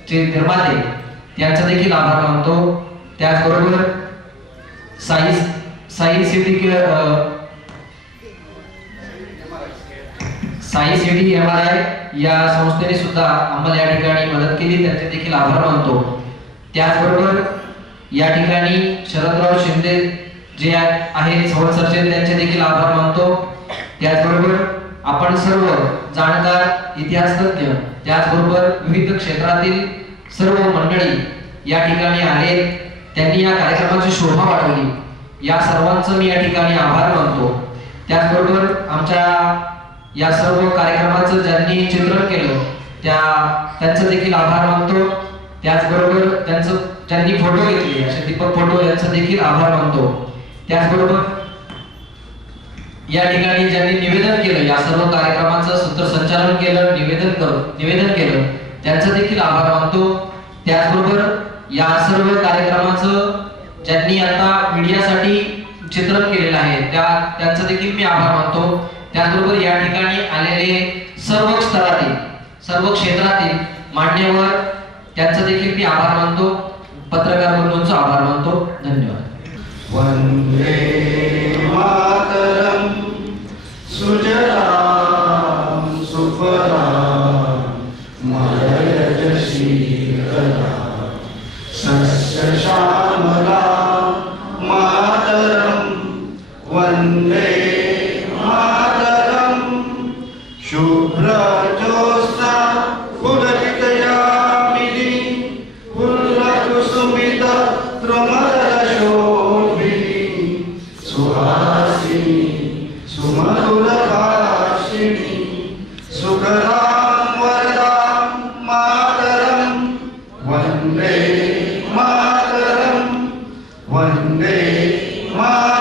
चे निर्माते त्यांचा देखील आभार मानतो. त्याचबरोबर साई सिटी MRI या संस्थेने सुद्धा आम्हाला या ठिकाणी मदत केली, त्यांचे देखील आभार मानतो. त्याचबरोबर या ठिकाणी शरदराव शिंदे जे आहे संवत्सरचे त्यांचे देखील आभार मानतो. त्याचबरोबर आपण सर्व जाणकार इतिहासतज्ञ त्याचबरोबर विविध क्षेत्रातील सर्व मंडळी या ठिकाणी आले, त्यांनी या कार्यक्रमाची शोभा वाढवली. या सर्वांचं मी या ठिकाणी आभार मानतो. त्याचबरोबर आमच्या या सर्व कार्यक्रमाचं ज्यांनी चित्रण केलं त्यांचं देखील आभार मानतो. त्याचबरोबर ज्यांनी फोटो घेतले असे दीपक फोटो यांचं देखील आभार मानतो. त्याचबरोबर या ठिकाणी ज्यांनी निवेदन केलं, या सर्व कार्यक्रमाचं सूत्रसंचालन केलं, निवेदन केलं त्यांचं देखील आभार मानतो. त्याचबरोबर या सर्व कार्यक्रमाचं ज्यांनी आता मीडियासाठी चित्रण केलेलं आहे त्यांचं देखील मी आभार मानतो. त्याचबरोबर या ठिकाणी आलेले सर्व स्तरातील सर्व क्षेत्रातील मान्यवर त्यांचं देखील मी आभार मानतो. पत्रकार बंधूंचा आभार मानतो. धन्यवाद. वंदे मातरम सुजलाम सुफलाम मलयज शीतलाम सस्यश्यामलाम मातरम वंदे मातरम शुभ्रजोत्स्ना पुलकितयामिनी फुल्लकुसुमित द्रुमदलशोभिनी सुहासिनी सुमधुरभाषिणी सुखदां वरदां मातरं वन्दे मातरं वन्दे मातरम्